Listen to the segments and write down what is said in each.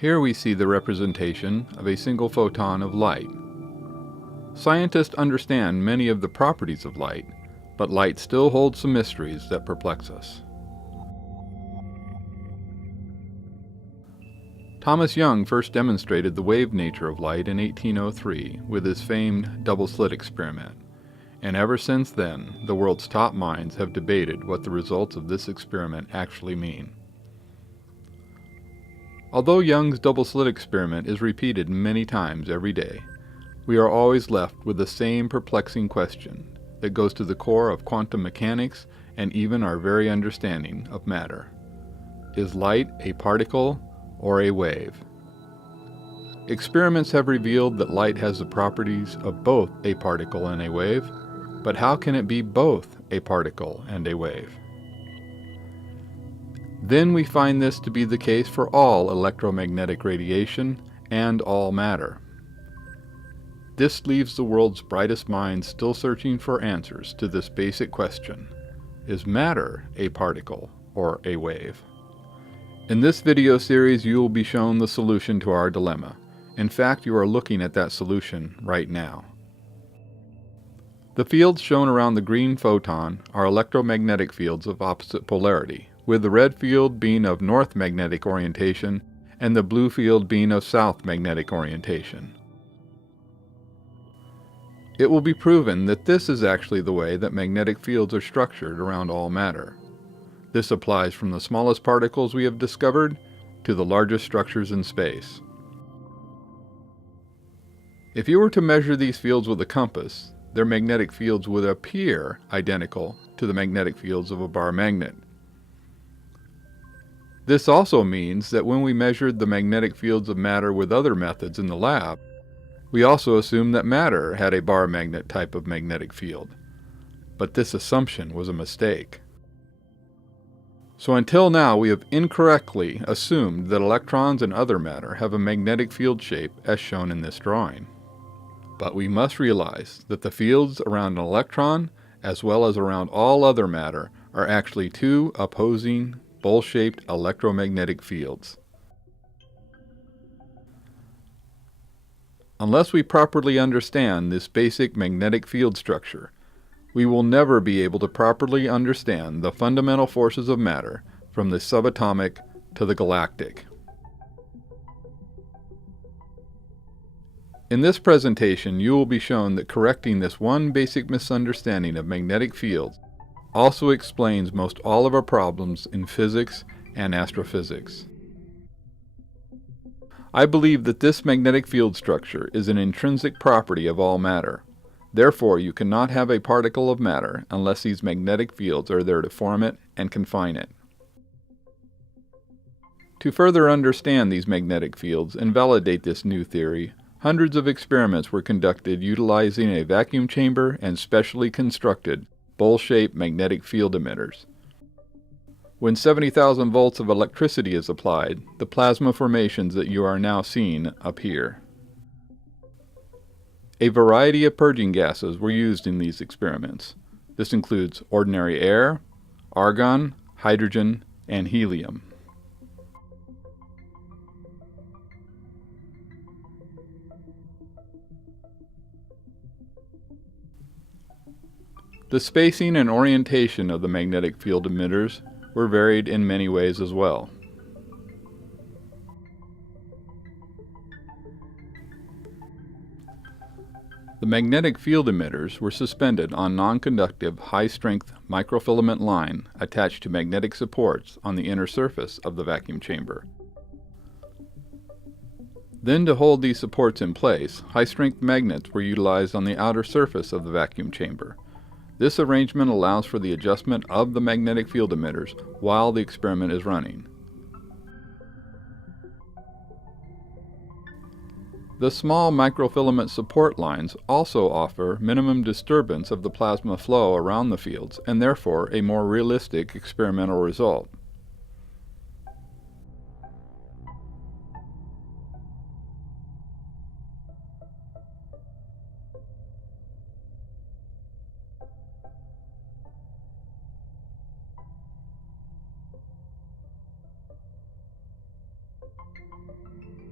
Here we see the representation of a single photon of light. Scientists understand many of the properties of light, but light still holds some mysteries that perplex us. Thomas Young first demonstrated the wave nature of light in 1803 with his famed double-slit experiment, and ever since then the world's top minds have debated what the results of this experiment actually mean. Although Young's double-slit experiment is repeated many times every day, we are always left with the same perplexing question that goes to the core of quantum mechanics and even our very understanding of matter. Is light a particle or a wave? Experiments have revealed that light has the properties of both a particle and a wave, but how can it be both a particle and a wave? Then we find this to be the case for all electromagnetic radiation and all matter. This leaves the world's brightest minds still searching for answers to this basic question: is matter a particle or a wave? In this video series, you will be shown the solution to our dilemma. In fact, you are looking at that solution right now. The fields shown around the green photon are electromagnetic fields of opposite polarity, with the red field being of north magnetic orientation and the blue field being of south magnetic orientation. It will be proven that this is actually the way that magnetic fields are structured around all matter. This applies from the smallest particles we have discovered to the largest structures in space. If you were to measure these fields with a compass, their magnetic fields would appear identical to the magnetic fields of a bar magnet. This also means that when we measured the magnetic fields of matter with other methods in the lab, we also assumed that matter had a bar magnet type of magnetic field. But this assumption was a mistake. So until now, we have incorrectly assumed that electrons and other matter have a magnetic field shape as shown in this drawing. But we must realize that the fields around an electron, as well as around all other matter, are actually two opposing, bowl-shaped electromagnetic fields. Unless we properly understand this basic magnetic field structure, we will never be able to properly understand the fundamental forces of matter from the subatomic to the galactic. In this presentation, you will be shown that correcting this one basic misunderstanding of magnetic fields also explains most all of our problems in physics and astrophysics. I believe that this magnetic field structure is an intrinsic property of all matter. Therefore, you cannot have a particle of matter unless these magnetic fields are there to form it and confine it. To further understand these magnetic fields and validate this new theory, hundreds of experiments were conducted utilizing a vacuum chamber and specially constructed bowl-shaped magnetic field emitters. When 70,000 volts of electricity is applied, the plasma formations that you are now seeing appear. A variety of purging gases were used in these experiments. This includes ordinary air, argon, hydrogen, and helium. The spacing and orientation of the magnetic field emitters were varied in many ways as well. The magnetic field emitters were suspended on non-conductive, high-strength microfilament line attached to magnetic supports on the inner surface of the vacuum chamber. Then, to hold these supports in place, high-strength magnets were utilized on the outer surface of the vacuum chamber. This arrangement allows for the adjustment of the magnetic field emitters while the experiment is running. The small microfilament support lines also offer minimum disturbance of the plasma flow around the fields and therefore a more realistic experimental result.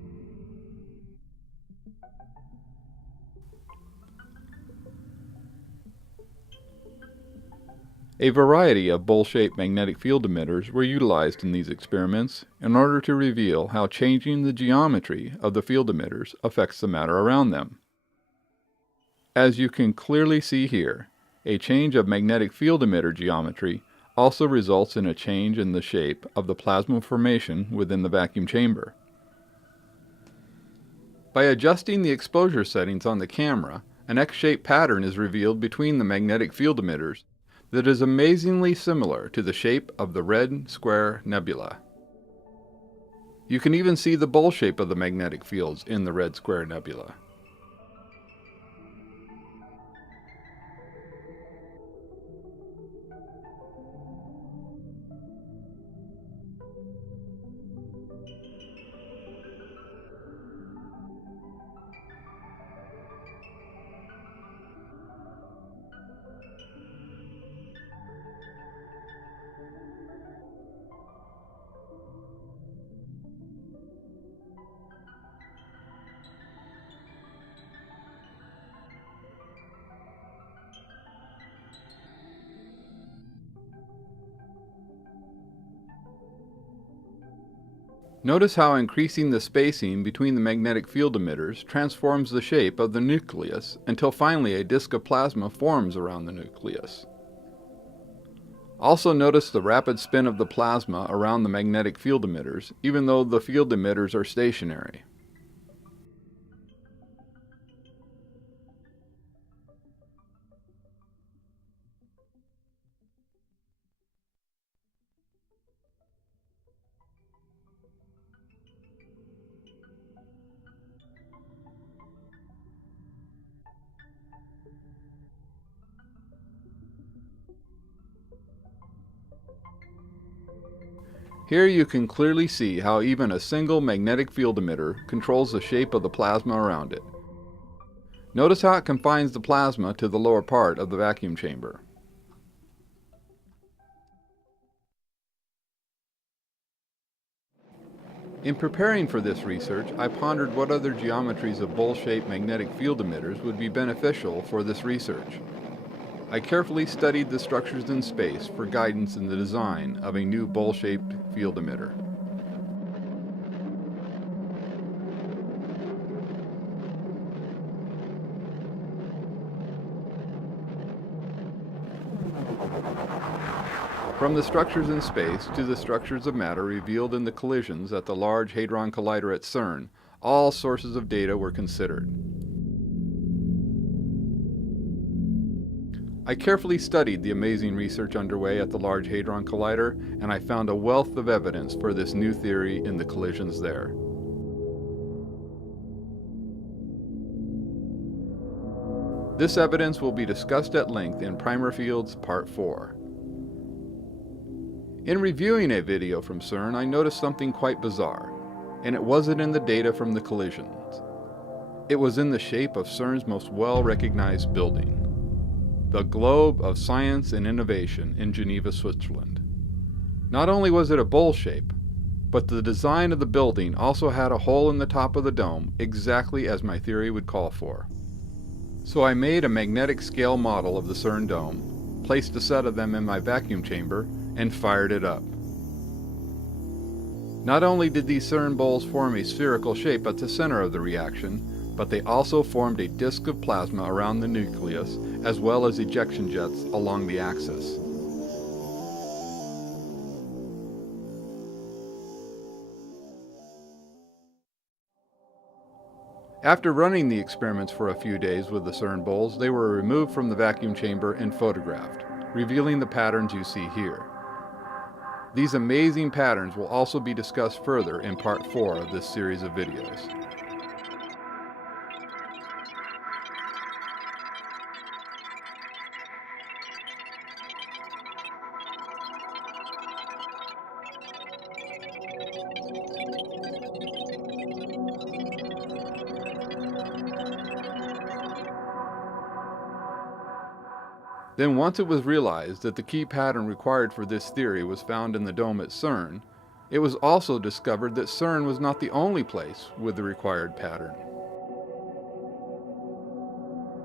A variety of bowl-shaped magnetic field emitters were utilized in these experiments in order to reveal how changing the geometry of the field emitters affects the matter around them. As you can clearly see here, a change of magnetic field emitter geometry also results in a change in the shape of the plasma formation within the vacuum chamber. By adjusting the exposure settings on the camera, an X-shaped pattern is revealed between the magnetic field emitters that is amazingly similar to the shape of the Red Square Nebula. You can even see the bowl shape of the magnetic fields in the Red Square Nebula. Notice how increasing the spacing between the magnetic field emitters transforms the shape of the nucleus until finally a disk of plasma forms around the nucleus. Also notice the rapid spin of the plasma around the magnetic field emitters, even though the field emitters are stationary. Here you can clearly see how even a single magnetic field emitter controls the shape of the plasma around it. Notice how it confines the plasma to the lower part of the vacuum chamber. In preparing for this research, I pondered what other geometries of bowl-shaped magnetic field emitters would be beneficial for this research. I carefully studied the structures in space for guidance in the design of a new bowl-shaped field emitter. From the structures in space to the structures of matter revealed in the collisions at the Large Hadron Collider at CERN, all sources of data were considered. I carefully studied the amazing research underway at the Large Hadron Collider, and I found a wealth of evidence for this new theory in the collisions there. This evidence will be discussed at length in Primer Fields Part 4. In reviewing a video from CERN, I noticed something quite bizarre, and it wasn't in the data from the collisions. It was in the shape of CERN's most well-recognized building, the Globe of Science and Innovation in Geneva, Switzerland. Not only was it a bowl shape, but the design of the building also had a hole in the top of the dome, exactly as my theory would call for. So I made a magnetic scale model of the CERN dome, placed a set of them in my vacuum chamber, and fired it up. Not only did these CERN bowls form a spherical shape at the center of the reaction, but they also formed a disk of plasma around the nucleus, as well as ejection jets along the axis. After running the experiments for a few days with the CERN bowls, they were removed from the vacuum chamber and photographed, revealing the patterns you see here. These amazing patterns will also be discussed further in Part 4 of this series of videos. Then once it was realized that the key pattern required for this theory was found in the dome at CERN, it was also discovered that CERN was not the only place with the required pattern.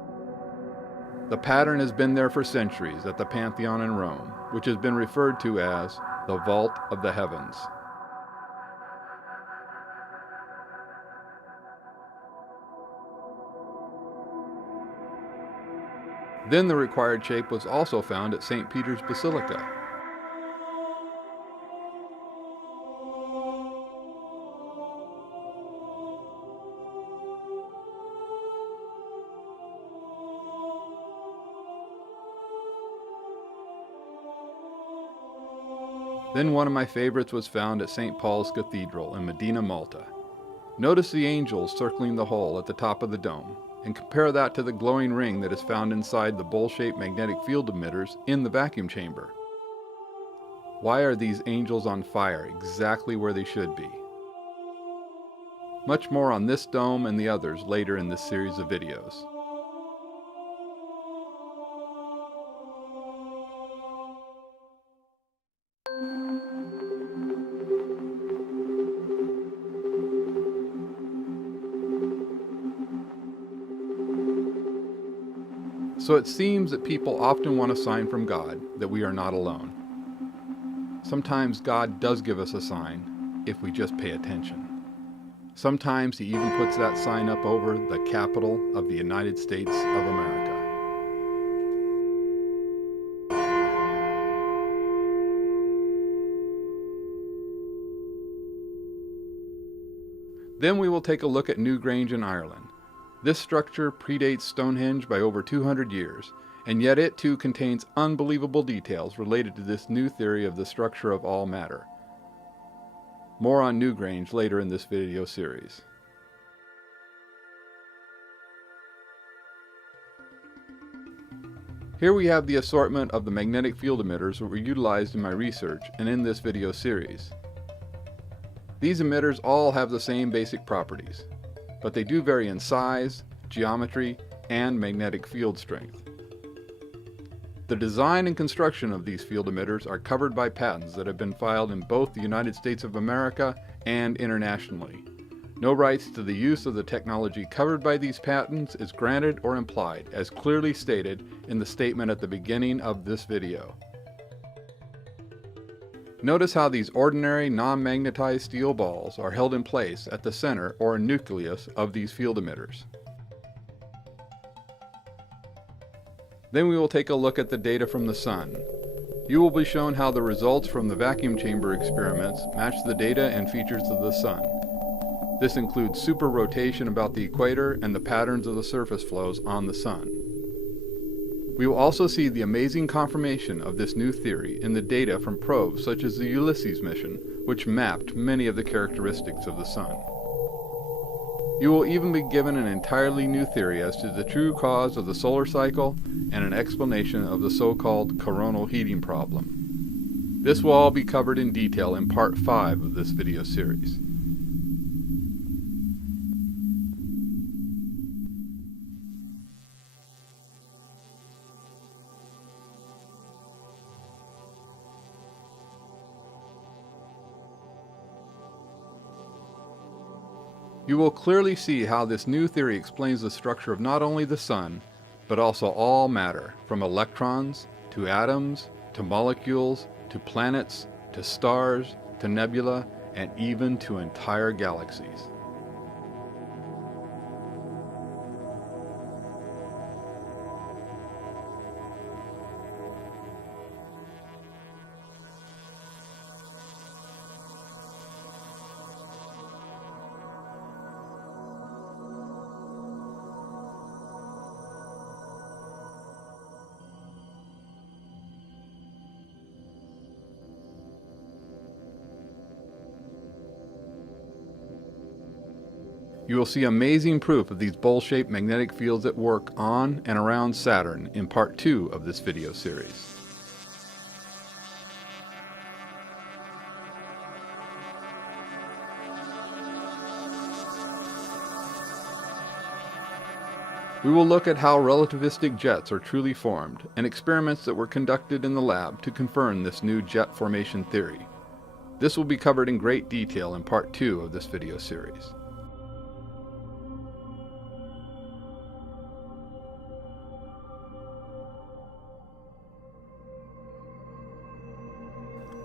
The pattern has been there for centuries at the Pantheon in Rome, which has been referred to as the Vault of the Heavens. Then the required shape was also found at St. Peter's Basilica. Then one of my favorites was found at St. Paul's Cathedral in Medina, Malta. Notice the angels circling the hole at the top of the dome, and compare that to the glowing ring that is found inside the bowl-shaped magnetic field emitters in the vacuum chamber. Why are these angels on fire exactly where they should be? Much more on this dome and the others later in this series of videos. So it seems that people often want a sign from God that we are not alone. Sometimes God does give us a sign if we just pay attention. Sometimes He even puts that sign up over the Capitol of the United States of America. Then we will take a look at Newgrange in Ireland. This structure predates Stonehenge by over 200 years, and yet it too contains unbelievable details related to this new theory of the structure of all matter. More on Newgrange later in this video series. Here we have the assortment of the magnetic field emitters that were utilized in my research and in this video series. These emitters all have the same basic properties, but they do vary in size, geometry, and magnetic field strength. The design and construction of these field emitters are covered by patents that have been filed in both the United States of America and internationally. No rights to the use of the technology covered by these patents is granted or implied, as clearly stated in the statement at the beginning of this video. Notice how these ordinary non-magnetized steel balls are held in place at the center or nucleus of these field emitters. Then we will take a look at the data from the Sun. You will be shown how the results from the vacuum chamber experiments match the data and features of the Sun. This includes super rotation about the equator and the patterns of the surface flows on the Sun. We will also see the amazing confirmation of this new theory in the data from probes such as the Ulysses mission, which mapped many of the characteristics of the Sun. You will even be given an entirely new theory as to the true cause of the solar cycle and an explanation of the so-called coronal heating problem. This will all be covered in detail in part 5 of this video series. You will clearly see how this new theory explains the structure of not only the Sun, but also all matter, from electrons, to atoms, to molecules, to planets, to stars, to nebula, and even to entire galaxies. You will see amazing proof of these bowl-shaped magnetic fields at work on and around Saturn in part 2 of this video series. We will look at how relativistic jets are truly formed and experiments that were conducted in the lab to confirm this new jet formation theory. This will be covered in great detail in part 2 of this video series.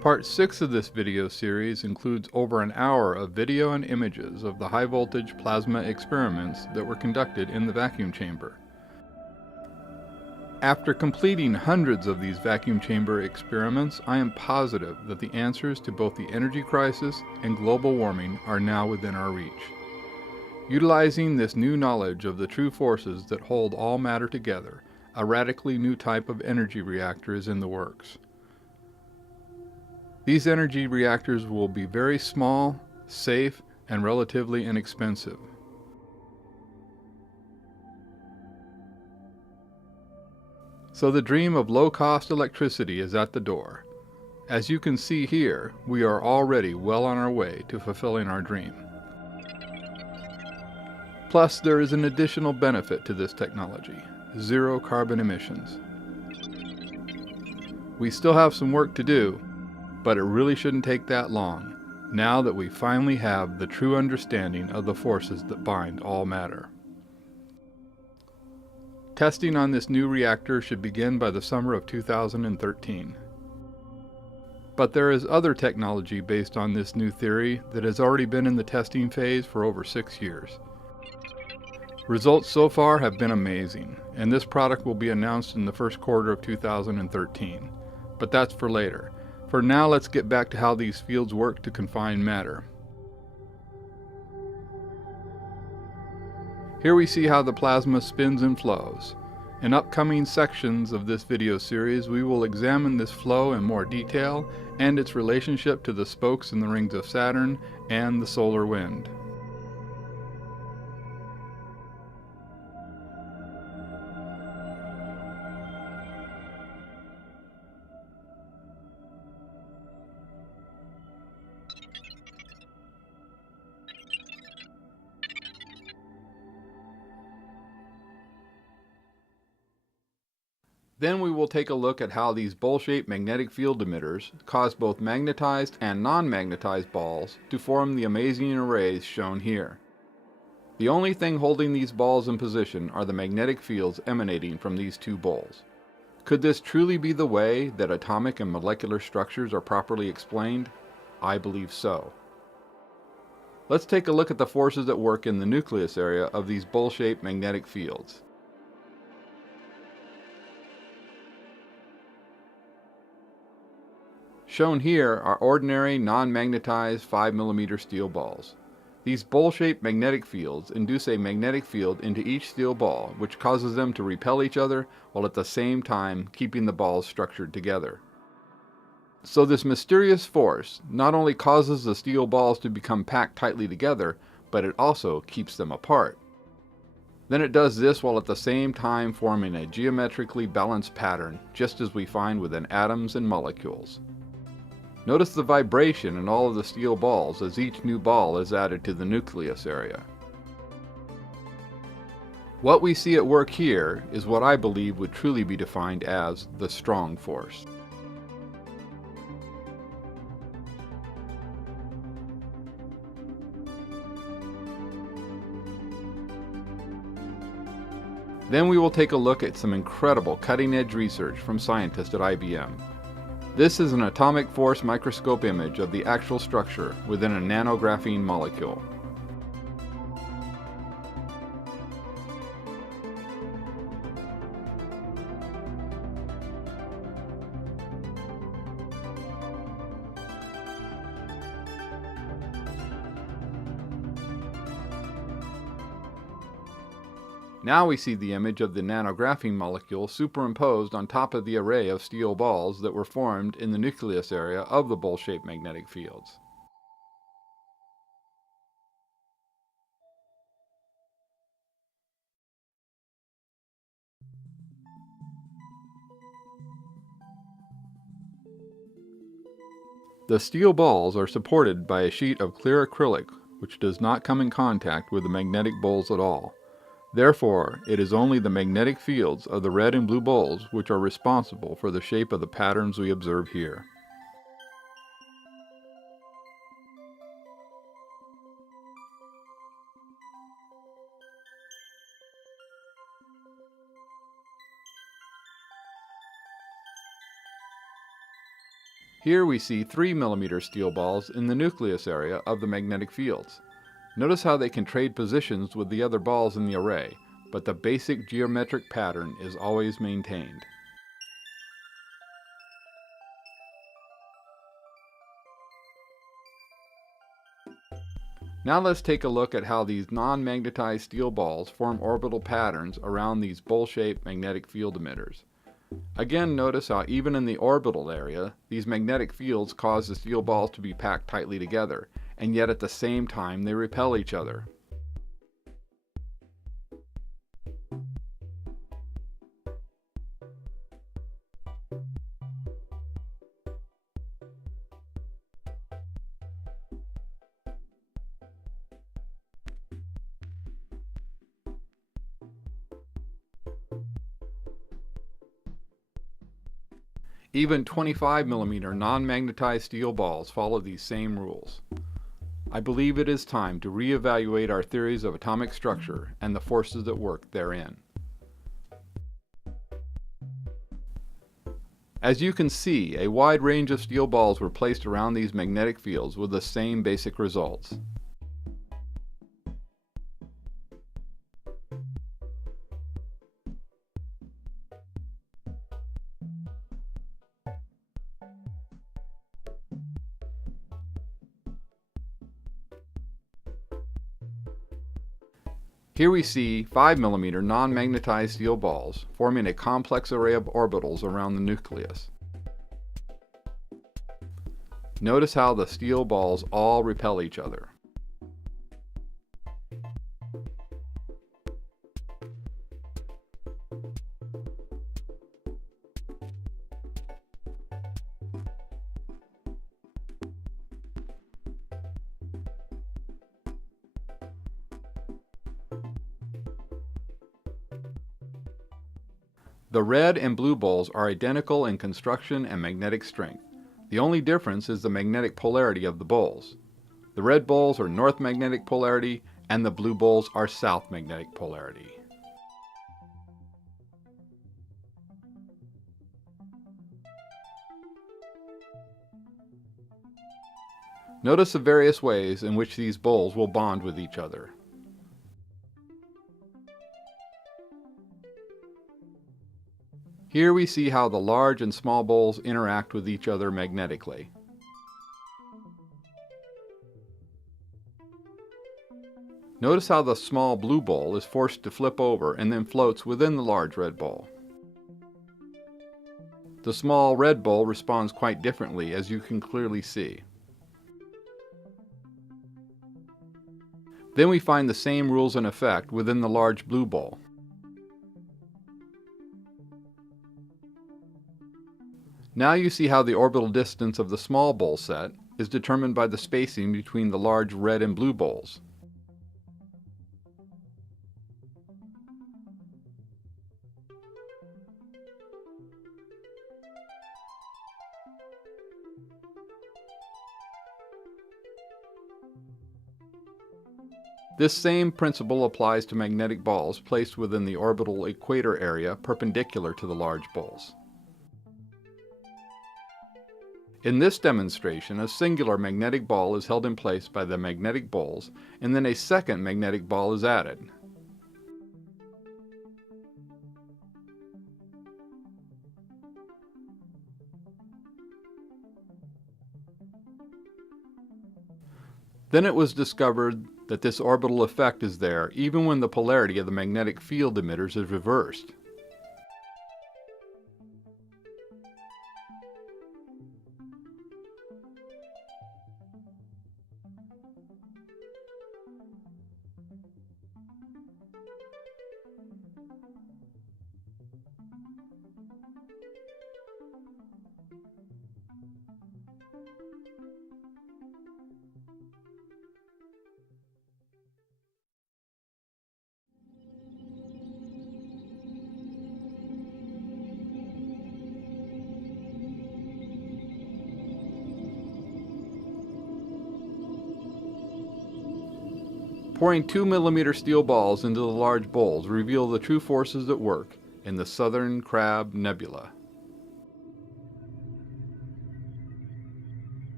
Part 6 of this video series includes over an hour of video and images of the high voltage plasma experiments that were conducted in the vacuum chamber. After completing hundreds of these vacuum chamber experiments, I am positive that the answers to both the energy crisis and global warming are now within our reach. Utilizing this new knowledge of the true forces that hold all matter together, a radically new type of energy reactor is in the works. These energy reactors will be very small, safe, and relatively inexpensive. So the dream of low-cost electricity is at the door. As you can see here, we are already well on our way to fulfilling our dream. Plus, there is an additional benefit to this technology: zero carbon emissions. We still have some work to do, but it really shouldn't take that long, now that we finally have the true understanding of the forces that bind all matter. Testing on this new reactor should begin by the summer of 2013. But there is other technology based on this new theory that has already been in the testing phase for over 6 years. Results so far have been amazing, and this product will be announced in the first quarter of 2013. But that's for later. For now, let's get back to how these fields work to confine matter. Here we see how the plasma spins and flows. In upcoming sections of this video series, we will examine this flow in more detail and its relationship to the spokes in the rings of Saturn and the solar wind. Then we will take a look at how these bowl-shaped magnetic field emitters cause both magnetized and non-magnetized balls to form the amazing arrays shown here. The only thing holding these balls in position are the magnetic fields emanating from these two bowls. Could this truly be the way that atomic and molecular structures are properly explained? I believe so. Let's take a look at the forces at work in the nucleus area of these bowl-shaped magnetic fields. Shown here are ordinary non-magnetized 5mm steel balls. These bowl-shaped magnetic fields induce a magnetic field into each steel ball, which causes them to repel each other while at the same time keeping the balls structured together. So this mysterious force not only causes the steel balls to become packed tightly together, but it also keeps them apart. Then it does this while at the same time forming a geometrically balanced pattern, just as we find within atoms and molecules. Notice the vibration in all of the steel balls as each new ball is added to the nucleus area. What we see at work here is what I believe would truly be defined as the strong force. Then we will take a look at some incredible cutting-edge research from scientists at IBM. This is an atomic force microscope image of the actual structure within a nanographene molecule. Now we see the image of the nanographene molecule superimposed on top of the array of steel balls that were formed in the nucleus area of the bowl-shaped magnetic fields. The steel balls are supported by a sheet of clear acrylic, which does not come in contact with the magnetic bowls at all. Therefore, it is only the magnetic fields of the red and blue bowls which are responsible for the shape of the patterns we observe here. Here we see 3 mm steel balls in the nucleus area of the magnetic fields. Notice how they can trade positions with the other balls in the array, but the basic geometric pattern is always maintained. Now let's take a look at how these non-magnetized steel balls form orbital patterns around these bowl-shaped magnetic field emitters. Again, notice how even in the orbital area, these magnetic fields cause the steel balls to be packed tightly together, and yet at the same time they repel each other. Even 25 mm non-magnetized steel balls follow these same rules. I believe it is time to re-evaluate our theories of atomic structure and the forces at work therein. As you can see, a wide range of steel balls were placed around these magnetic fields with the same basic results. Here we see 5 mm non-magnetized steel balls forming a complex array of orbitals around the nucleus. Notice how the steel balls all repel each other. The red and blue bowls are identical in construction and magnetic strength. The only difference is the magnetic polarity of the bowls. The red bowls are north magnetic polarity and the blue bowls are south magnetic polarity. Notice the various ways in which these bowls will bond with each other. Here we see how the large and small bowls interact with each other magnetically. Notice how the small blue bowl is forced to flip over and then floats within the large red bowl. The small red bowl responds quite differently, as you can clearly see. Then we find the same rules in effect within the large blue bowl. Now you see how the orbital distance of the small bowl set is determined by the spacing between the large red and blue bowls. This same principle applies to magnetic balls placed within the orbital equator area perpendicular to the large bowls. In this demonstration, a singular magnetic ball is held in place by the magnetic bowls, and then a second magnetic ball is added. Then it was discovered that this orbital effect is there even when the polarity of the magnetic field emitters is reversed. Pouring 2 mm steel balls into the large bowls reveal the true forces at work in the Southern Crab Nebula.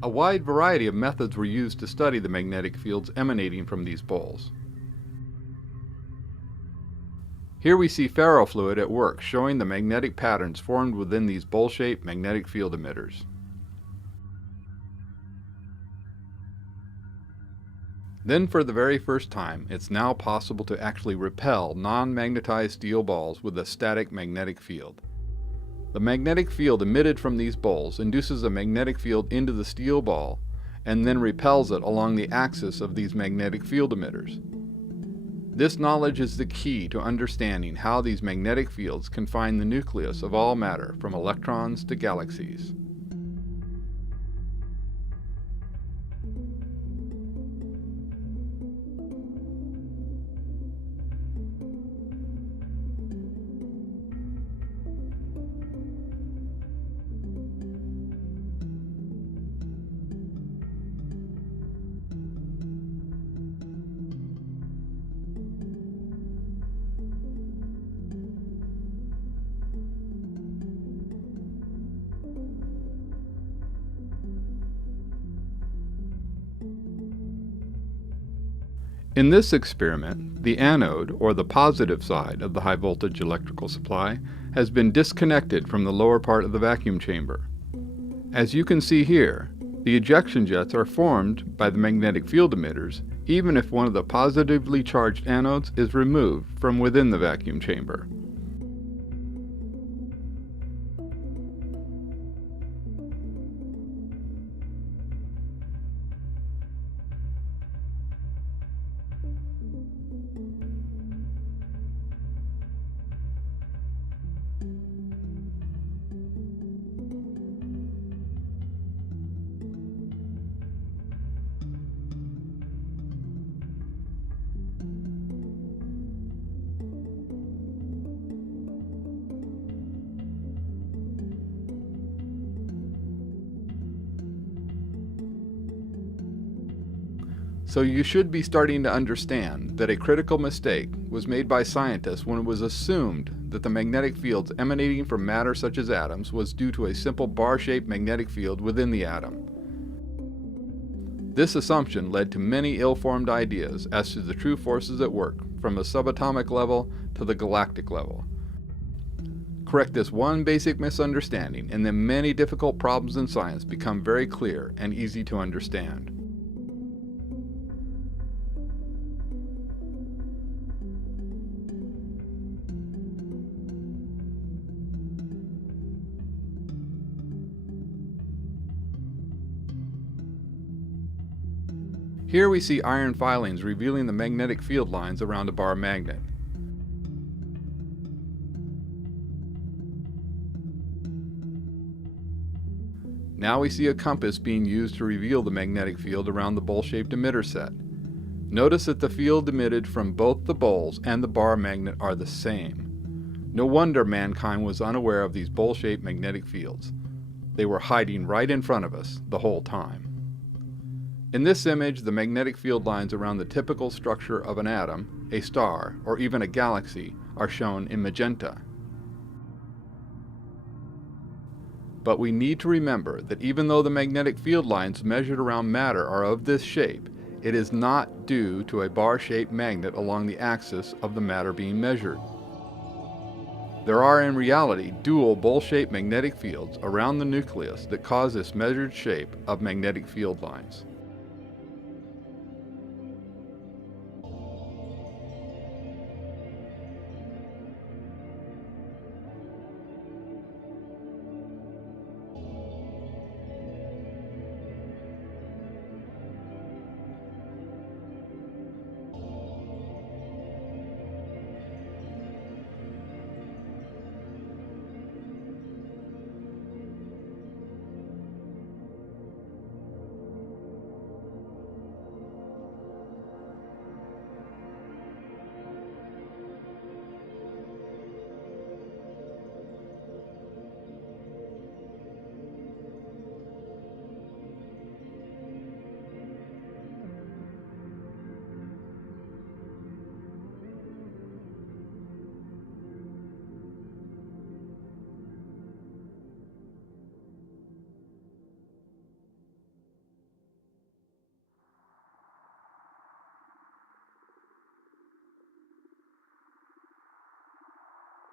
A wide variety of methods were used to study the magnetic fields emanating from these bowls. Here we see ferrofluid at work, showing the magnetic patterns formed within these bowl-shaped magnetic field emitters. Then for the very first time, it's now possible to actually repel non-magnetized steel balls with a static magnetic field. The magnetic field emitted from these bowls induces a magnetic field into the steel ball and then repels it along the axis of these magnetic field emitters. This knowledge is the key to understanding how these magnetic fields confine the nucleus of all matter, from electrons to galaxies. In this experiment, the anode, or the positive side of the high voltage electrical supply, has been disconnected from the lower part of the vacuum chamber. As you can see here, the ejection jets are formed by the magnetic field emitters even if one of the positively charged anodes is removed from within the vacuum chamber. So you should be starting to understand that a critical mistake was made by scientists when it was assumed that the magnetic fields emanating from matter such as atoms was due to a simple bar-shaped magnetic field within the atom. This assumption led to many ill-formed ideas as to the true forces at work, from the subatomic level to the galactic level. Correct this one basic misunderstanding, and then many difficult problems in science become very clear and easy to understand. Here we see iron filings revealing the magnetic field lines around a bar magnet. Now we see a compass being used to reveal the magnetic field around the bowl-shaped emitter set. Notice that the field emitted from both the bowls and the bar magnet are the same. No wonder mankind was unaware of these bowl-shaped magnetic fields. They were hiding right in front of us the whole time. In this image, the magnetic field lines around the typical structure of an atom, a star, or even a galaxy are shown in magenta. But we need to remember that even though the magnetic field lines measured around matter are of this shape, it is not due to a bar-shaped magnet along the axis of the matter being measured. There are in reality dual bowl-shaped magnetic fields around the nucleus that cause this measured shape of magnetic field lines.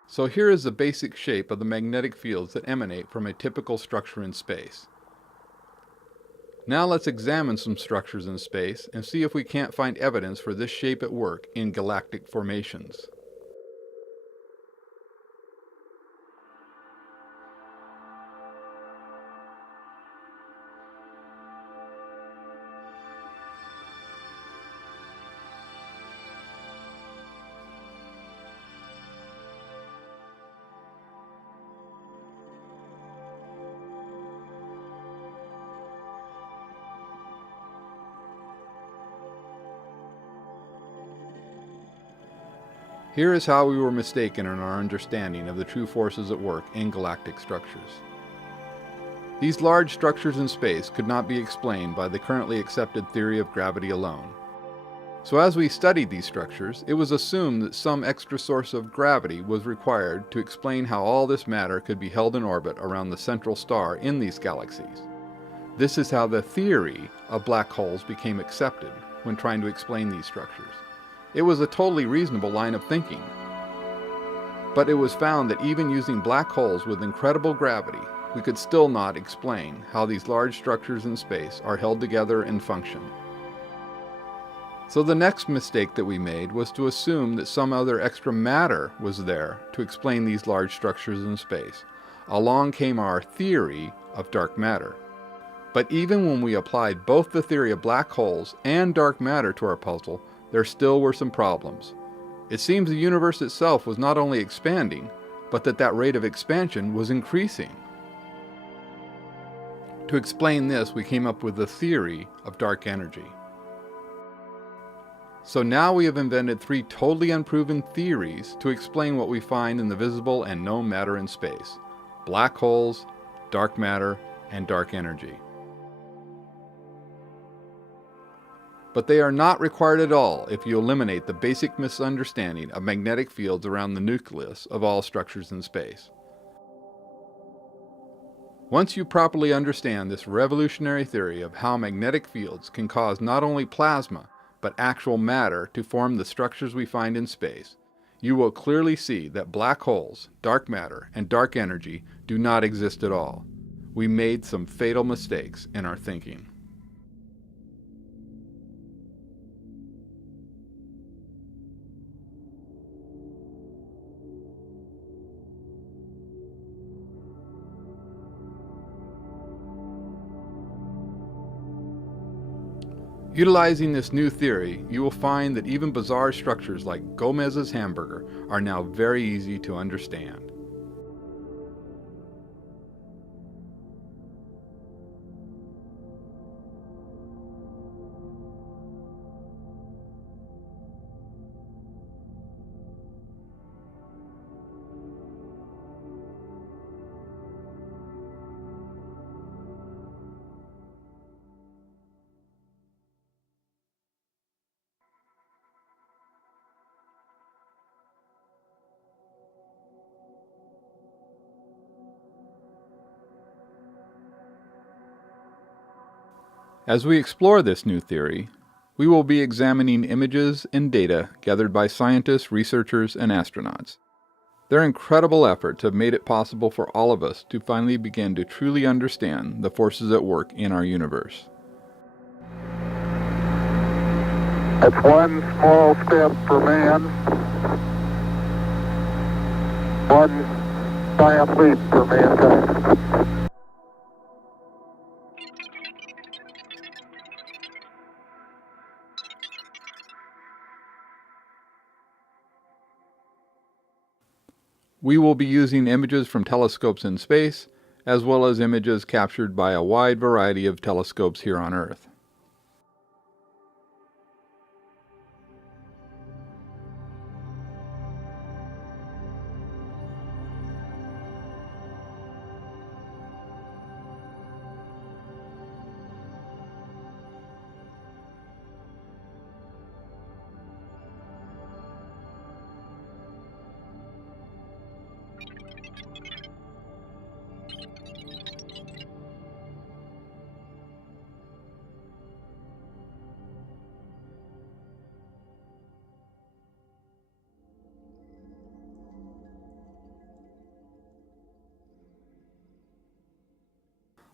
So here is the basic shape of the magnetic fields that emanate from a typical structure in space. Now let's examine some structures in space and see if we can't find evidence for this shape at work in galactic formations. Here is how we were mistaken in our understanding of the true forces at work in galactic structures. These large structures in space could not be explained by the currently accepted theory of gravity alone. So as we studied these structures, it was assumed that some extra source of gravity was required to explain how all this matter could be held in orbit around the central star in these galaxies. This is how the theory of black holes became accepted when trying to explain these structures. It was a totally reasonable line of thinking. But it was found that even using black holes with incredible gravity, we could still not explain how these large structures in space are held together and function. So the next mistake that we made was to assume that some other extra matter was there to explain these large structures in space. Along came our theory of dark matter. But even when we applied both the theory of black holes and dark matter to our puzzle, there still were some problems. It seems the universe itself was not only expanding, but that rate of expansion was increasing. To explain this, we came up with the theory of dark energy. So now we have invented three totally unproven theories to explain what we find in the visible and known matter in space: black holes, dark matter, and dark energy. But they are not required at all if you eliminate the basic misunderstanding of magnetic fields around the nucleus of all structures in space. Once you properly understand this revolutionary theory of how magnetic fields can cause not only plasma, but actual matter to form the structures we find in space, you will clearly see that black holes, dark matter, and dark energy do not exist at all. We made some fatal mistakes in our thinking. Utilizing this new theory, you will find that even bizarre structures like Gomez's hamburger are now very easy to understand. As we explore this new theory, we will be examining images and data gathered by scientists, researchers, and astronauts. Their incredible efforts have made it possible for all of us to finally begin to truly understand the forces at work in our universe. It's one small step for man, one giant leap for mankind. We will be using images from telescopes in space, as well as images captured by a wide variety of telescopes here on Earth.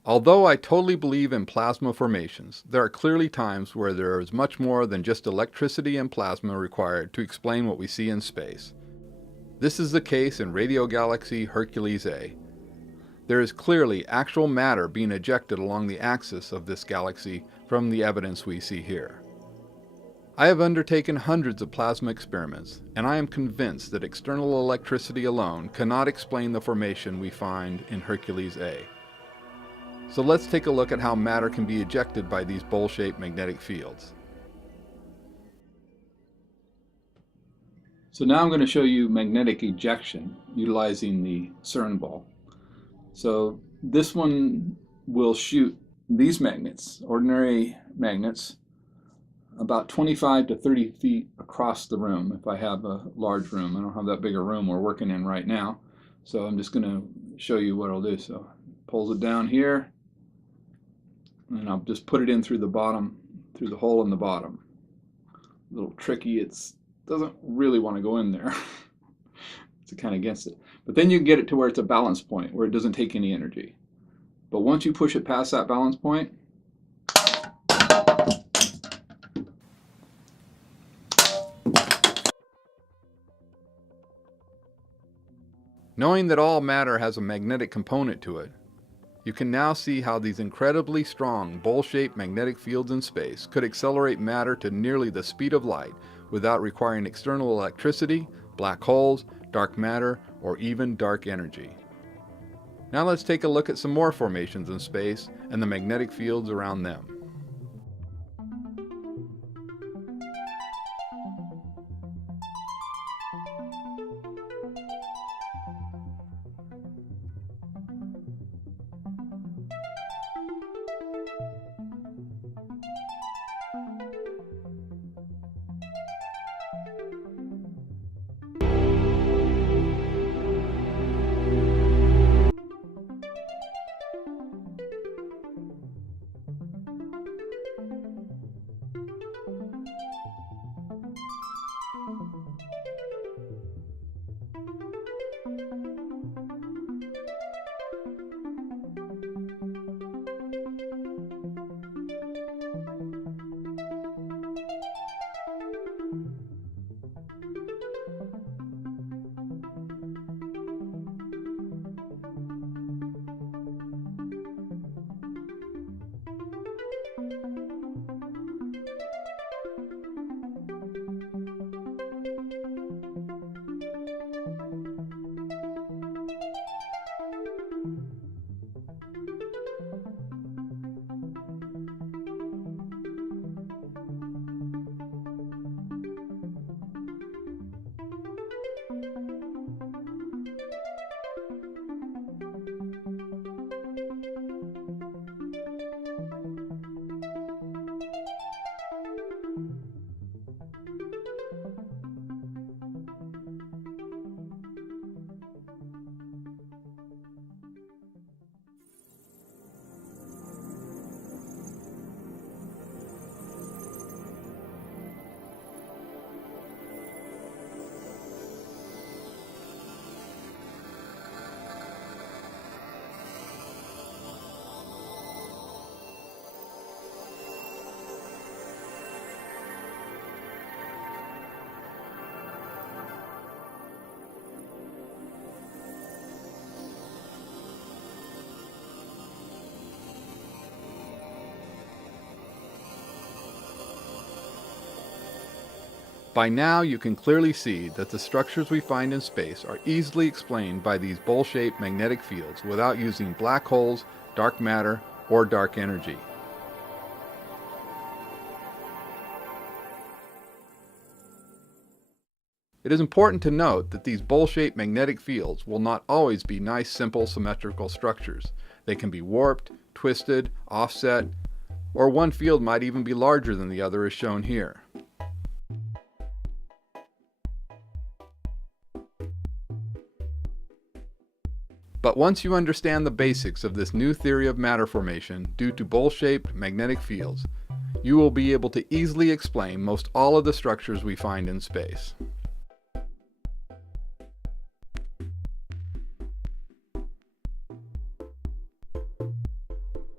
Although I totally believe in plasma formations, there are clearly times where there is much more than just electricity and plasma required to explain what we see in space. This is the case in radio galaxy Hercules A. There is clearly actual matter being ejected along the axis of this galaxy from the evidence we see here. I have undertaken hundreds of plasma experiments, and I am convinced that external electricity alone cannot explain the formation we find in Hercules A. So let's take a look at how matter can be ejected by these bowl-shaped magnetic fields. So now I'm going to show you magnetic ejection utilizing the CERN ball. So this one will shoot these magnets, ordinary magnets, about 25 to 30 feet across the room if I have a large room. I don't have that big a room we're working in right now, so I'm just going to show you what it'll do. So pulls it down here, and I'll just put it in through the bottom, through the hole in the bottom. A little tricky, it doesn't really want to go in there. It's kind of against it. But then you get it to where it's a balance point, where it doesn't take any energy. But once you push it past that balance point, knowing that all matter has a magnetic component to it, you can now see how these incredibly strong bowl-shaped magnetic fields in space could accelerate matter to nearly the speed of light without requiring external electricity, black holes, dark matter, or even dark energy. Now let's take a look at some more formations in space and the magnetic fields around them. By now you can clearly see that the structures we find in space are easily explained by these bowl-shaped magnetic fields without using black holes, dark matter, or dark energy. It is important to note that these bowl-shaped magnetic fields will not always be nice, simple, symmetrical structures. They can be warped, twisted, offset, or one field might even be larger than the other as shown here. But once you understand the basics of this new theory of matter formation due to bowl-shaped magnetic fields, you will be able to easily explain most all of the structures we find in space.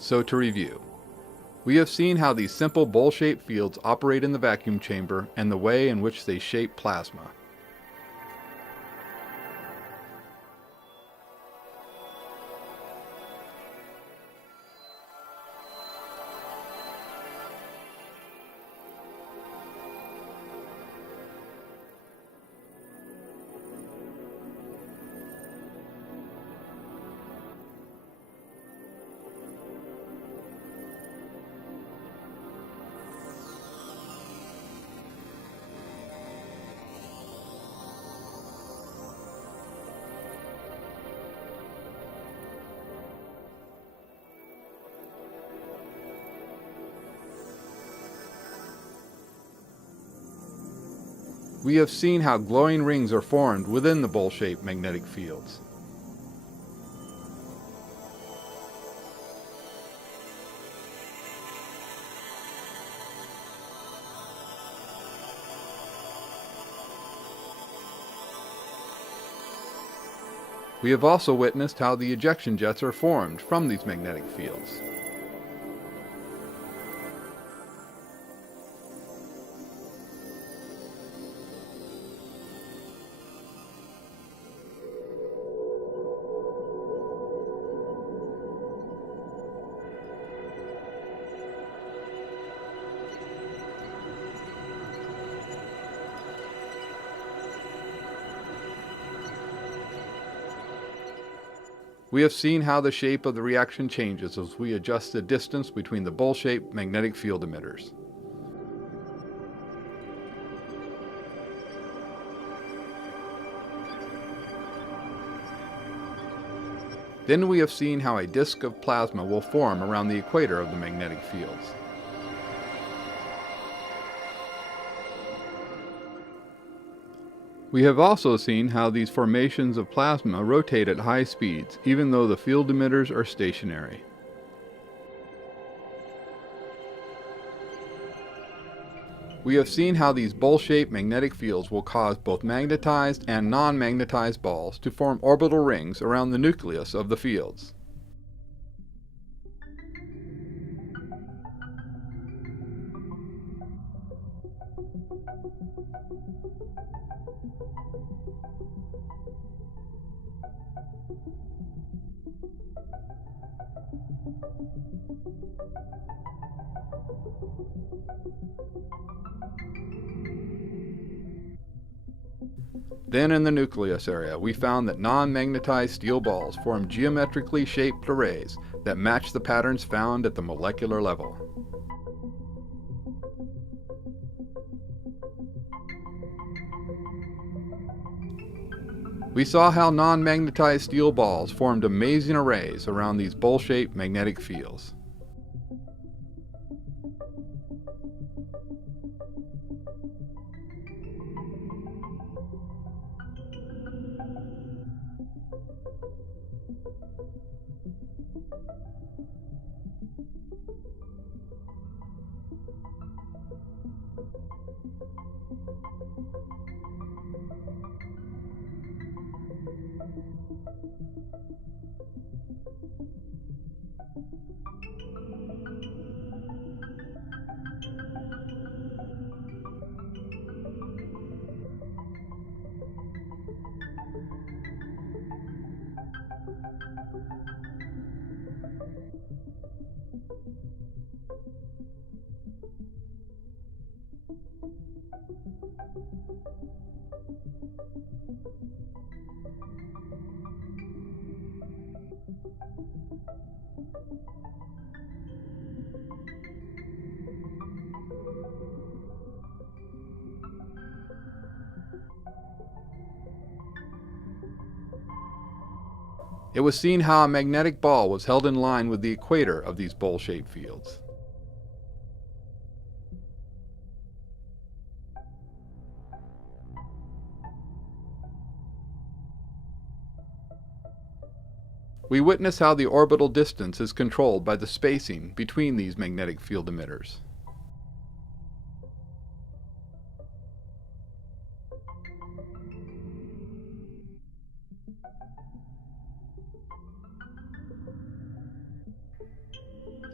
So to review, we have seen how these simple bowl-shaped fields operate in the vacuum chamber and the way in which they shape plasma. We have seen how glowing rings are formed within the bowl-shaped magnetic fields. We have also witnessed how the ejection jets are formed from these magnetic fields. We have seen how the shape of the reaction changes as we adjust the distance between the bowl-shaped magnetic field emitters. Then we have seen how a disk of plasma will form around the equator of the magnetic fields. We have also seen how these formations of plasma rotate at high speeds, even though the field emitters are stationary. We have seen how these bowl-shaped magnetic fields will cause both magnetized and non-magnetized balls to form orbital rings around the nucleus of the fields. Then in the nucleus area, we found that non-magnetized steel balls form geometrically shaped arrays that match the patterns found at the molecular level. We saw how non-magnetized steel balls formed amazing arrays around these bowl-shaped magnetic fields. It was seen how a magnetic ball was held in line with the equator of these bowl-shaped fields. We witness how the orbital distance is controlled by the spacing between these magnetic field emitters.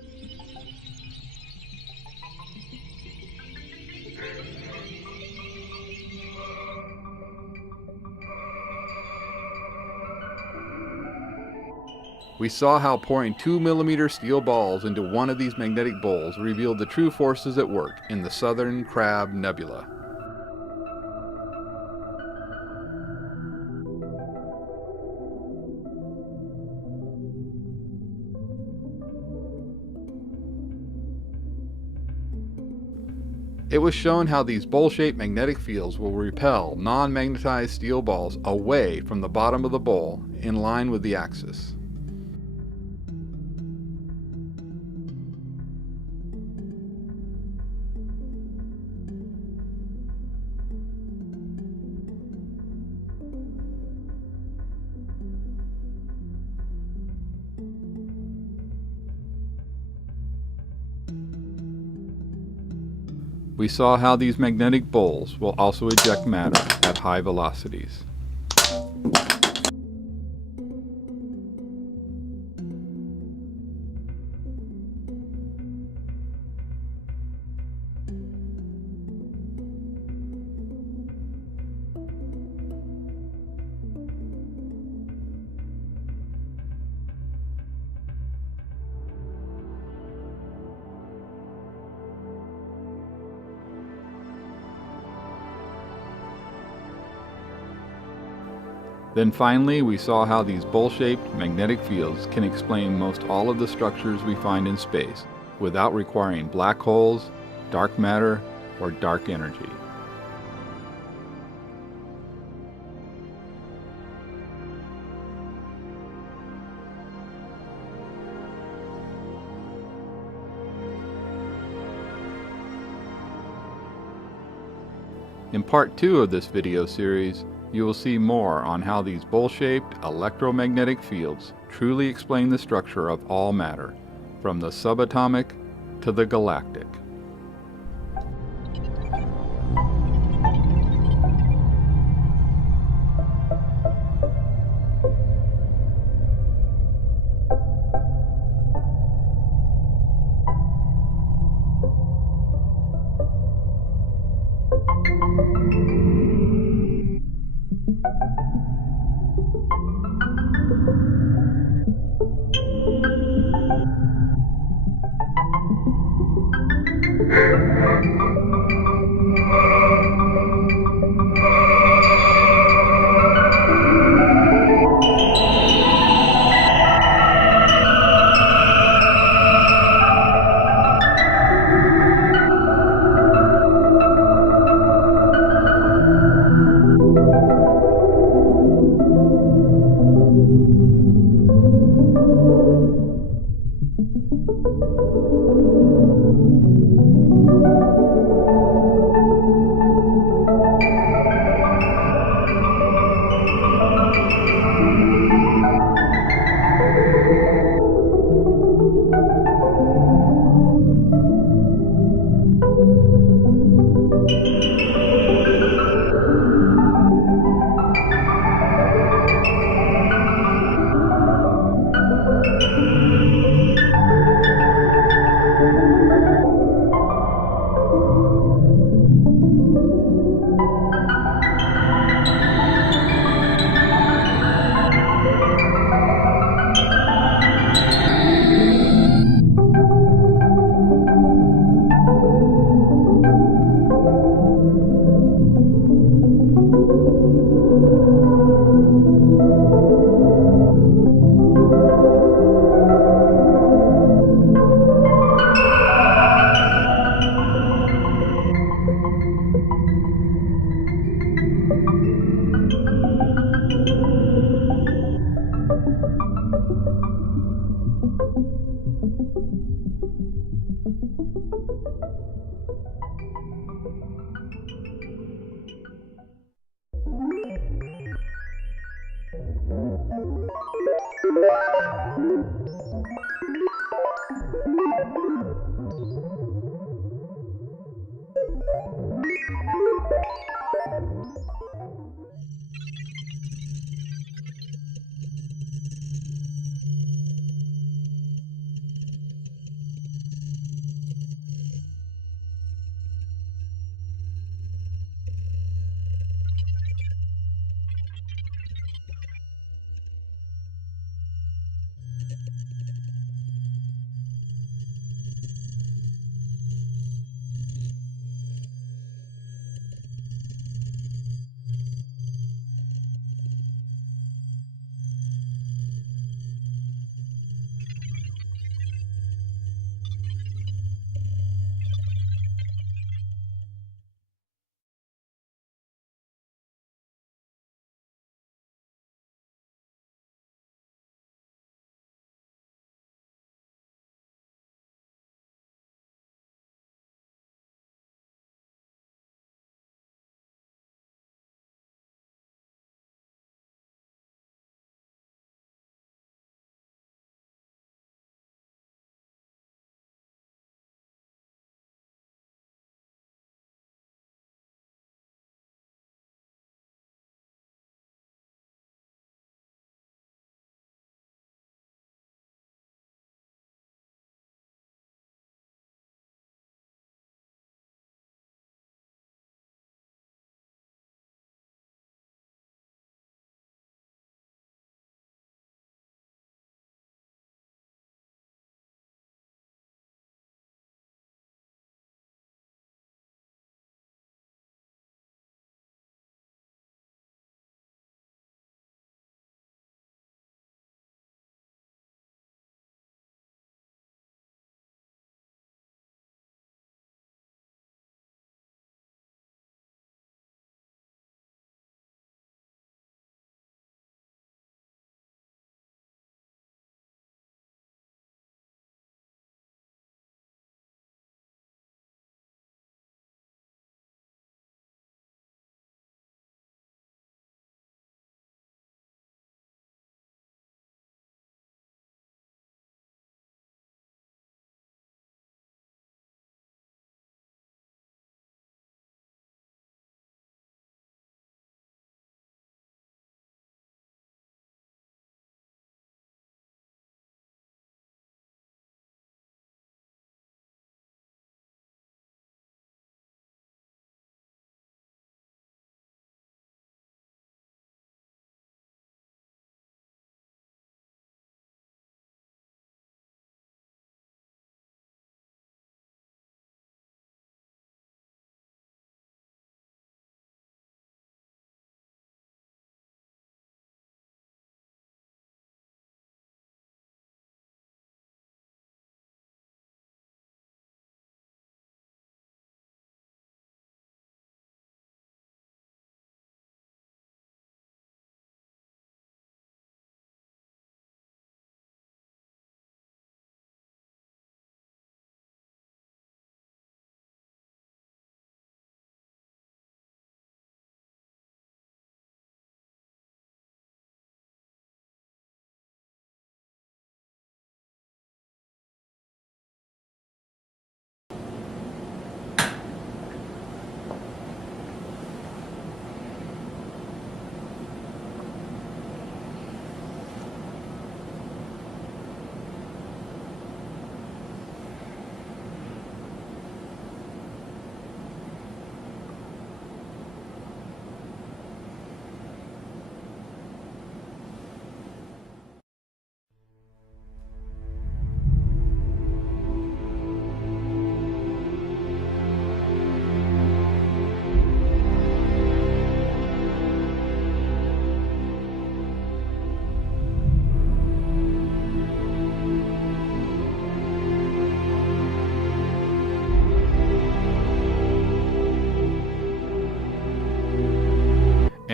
We saw how pouring 2mm steel balls into one of these magnetic bowls revealed the true forces at work in the Southern Crab Nebula. It was shown how these bowl-shaped magnetic fields will repel non-magnetized steel balls away from the bottom of the bowl in line with the axis. We saw how these magnetic bowls will also eject matter at high velocities. Then finally, we saw how these bowl-shaped magnetic fields can explain most all of the structures we find in space without requiring black holes, dark matter, or dark energy. In part 2 of this video series, you will see more on how these bowl-shaped electromagnetic fields truly explain the structure of all matter, from the subatomic to the galactic.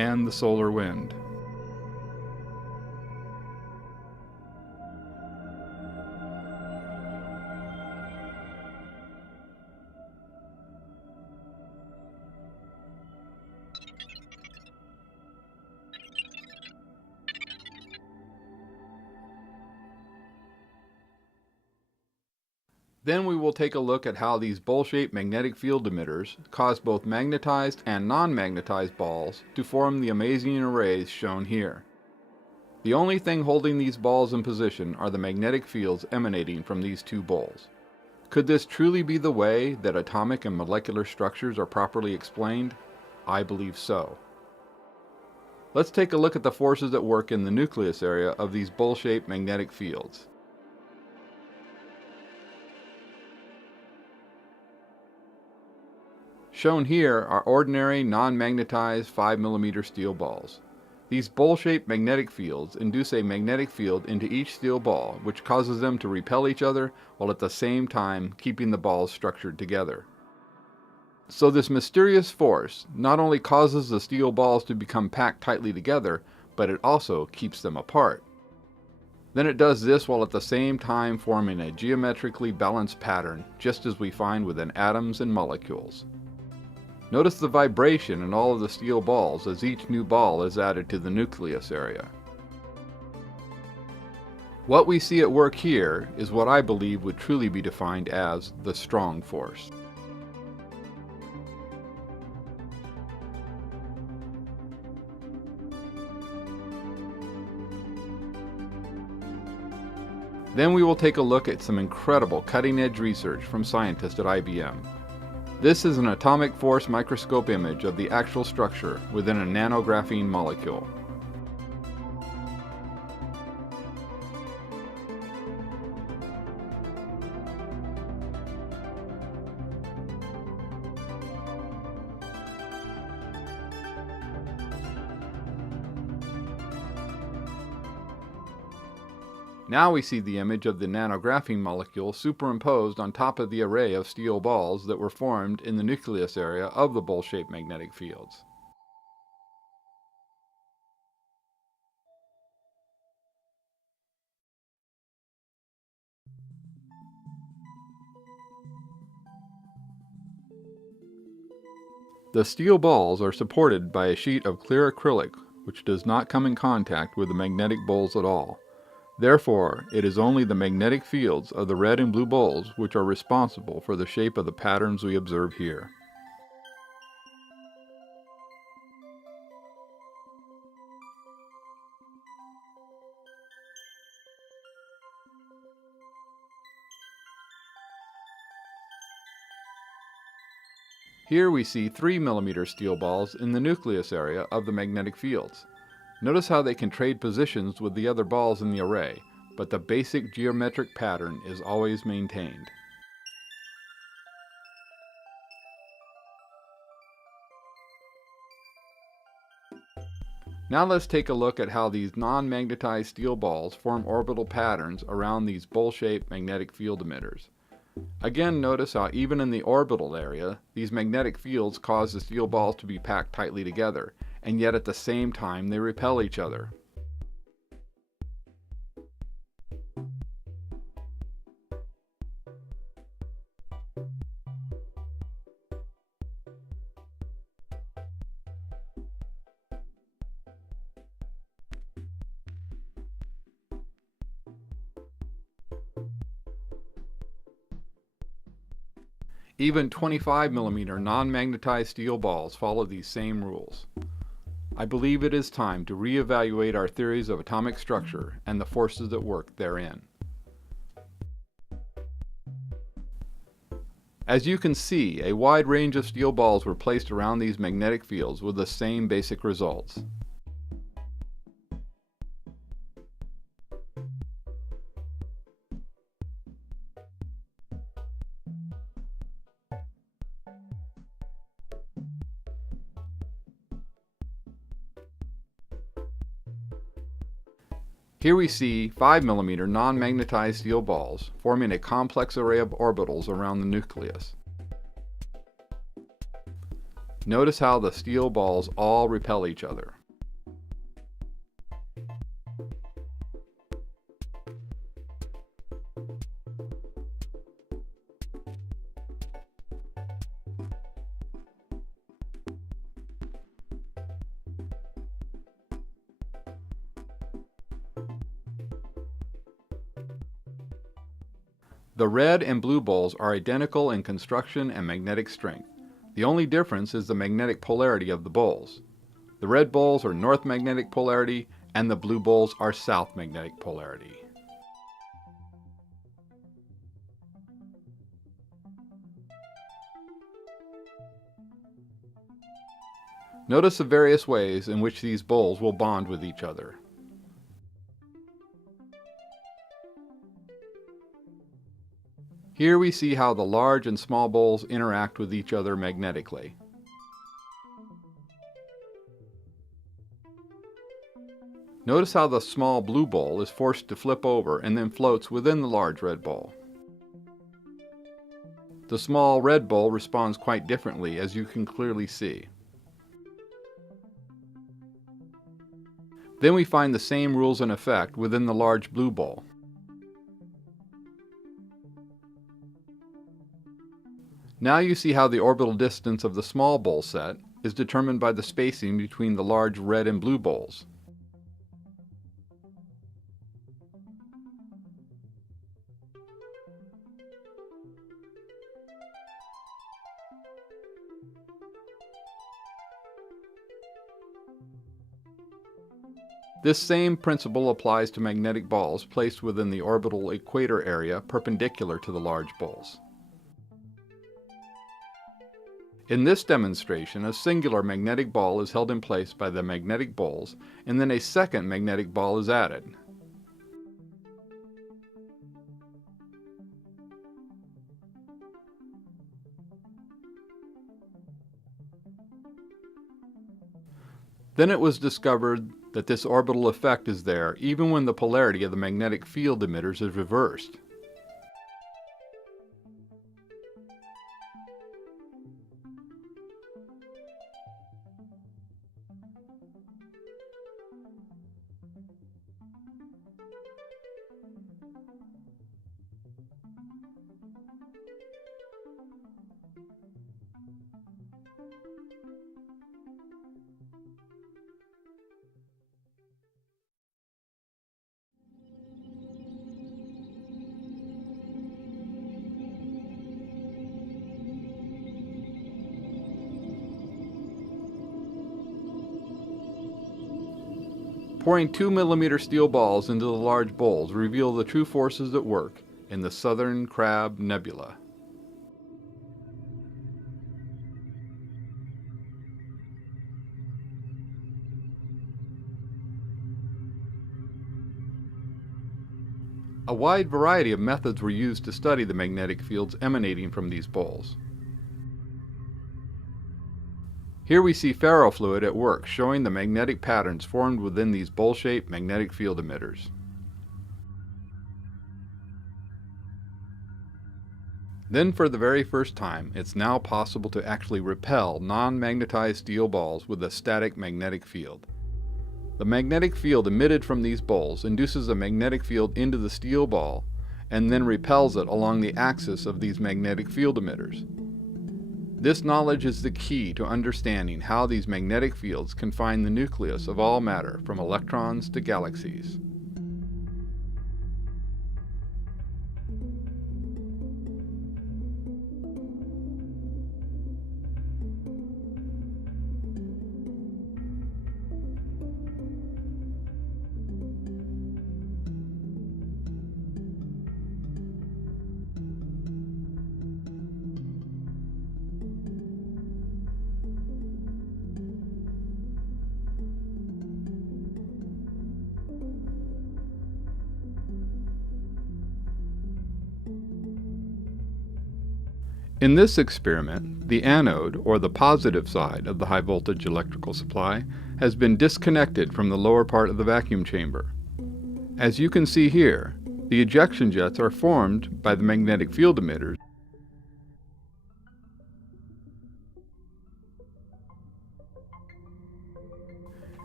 and the solar wind. Then we will take a look at how these bowl-shaped magnetic field emitters cause both magnetized and non-magnetized balls to form the amazing arrays shown here. The only thing holding these balls in position are the magnetic fields emanating from these two bowls. Could this truly be the way that atomic and molecular structures are properly explained? I believe so. Let's take a look at the forces at work in the nucleus area of these bowl-shaped magnetic fields. Shown here are ordinary non-magnetized 5mm steel balls. These bowl-shaped magnetic fields induce a magnetic field into each steel ball, which causes them to repel each other while at the same time keeping the balls structured together. So this mysterious force not only causes the steel balls to become packed tightly together, but it also keeps them apart. Then it does this while at the same time forming a geometrically balanced pattern, just as we find within atoms and molecules. Notice the vibration in all of the steel balls as each new ball is added to the nucleus area. What we see at work here is what I believe would truly be defined as the strong force. Then we will take a look at some incredible cutting-edge research from scientists at IBM. This is an atomic force microscope image of the actual structure within a nanographene molecule. Now we see the image of the nanographene molecule superimposed on top of the array of steel balls that were formed in the nucleus area of the bowl-shaped magnetic fields. The steel balls are supported by a sheet of clear acrylic, which does not come in contact with the magnetic bowls at all. Therefore, it is only the magnetic fields of the red and blue bowls which are responsible for the shape of the patterns we observe here. Here we see 3mm steel balls in the nucleus area of the magnetic fields. Notice how they can trade positions with the other balls in the array, but the basic geometric pattern is always maintained. Now let's take a look at how these non-magnetized steel balls form orbital patterns around these bowl-shaped magnetic field emitters. Again, notice how even in the orbital area, these magnetic fields cause the steel balls to be packed tightly together, and yet at the same time they repel each other. Even 25mm non-magnetized steel balls follow these same rules. I believe it is time to reevaluate our theories of atomic structure and the forces at work therein. As you can see, a wide range of steel balls were placed around these magnetic fields with the same basic results. Here we see 5mm non-magnetized steel balls forming a complex array of orbitals around the nucleus. Notice how the steel balls all repel each other. The red and blue balls are identical in construction and magnetic strength. The only difference is the magnetic polarity of the balls. The red balls are north magnetic polarity and the blue balls are south magnetic polarity. Notice the various ways in which these balls will bond with each other. Here we see how the large and small balls interact with each other magnetically. Notice how the small blue ball is forced to flip over and then floats within the large red ball. The small red ball responds quite differently, as you can clearly see. Then we find the same rules in effect within the large blue ball. Now you see how the orbital distance of the small ball set is determined by the spacing between the large red and blue balls. This same principle applies to magnetic balls placed within the orbital equator area perpendicular to the large balls. In this demonstration, a singular magnetic ball is held in place by the magnetic balls, and then a second magnetic ball is added. Then it was discovered that this orbital effect is there even when the polarity of the magnetic field emitters is reversed. Pouring 2 mm steel balls into the large bowls reveal the true forces at work in the Southern Crab Nebula. A wide variety of methods were used to study the magnetic fields emanating from these bowls. Here we see ferrofluid at work, showing the magnetic patterns formed within these bowl-shaped magnetic field emitters. Then, for the very first time, it's now possible to actually repel non-magnetized steel balls with a static magnetic field. The magnetic field emitted from these bowls induces a magnetic field into the steel ball and then repels it along the axis of these magnetic field emitters. This knowledge is the key to understanding how these magnetic fields confine the nucleus of all matter, from electrons to galaxies. In this experiment, the anode, or the positive side of the high voltage electrical supply, has been disconnected from the lower part of the vacuum chamber. As you can see here, the ejection jets are formed by the magnetic field emitters,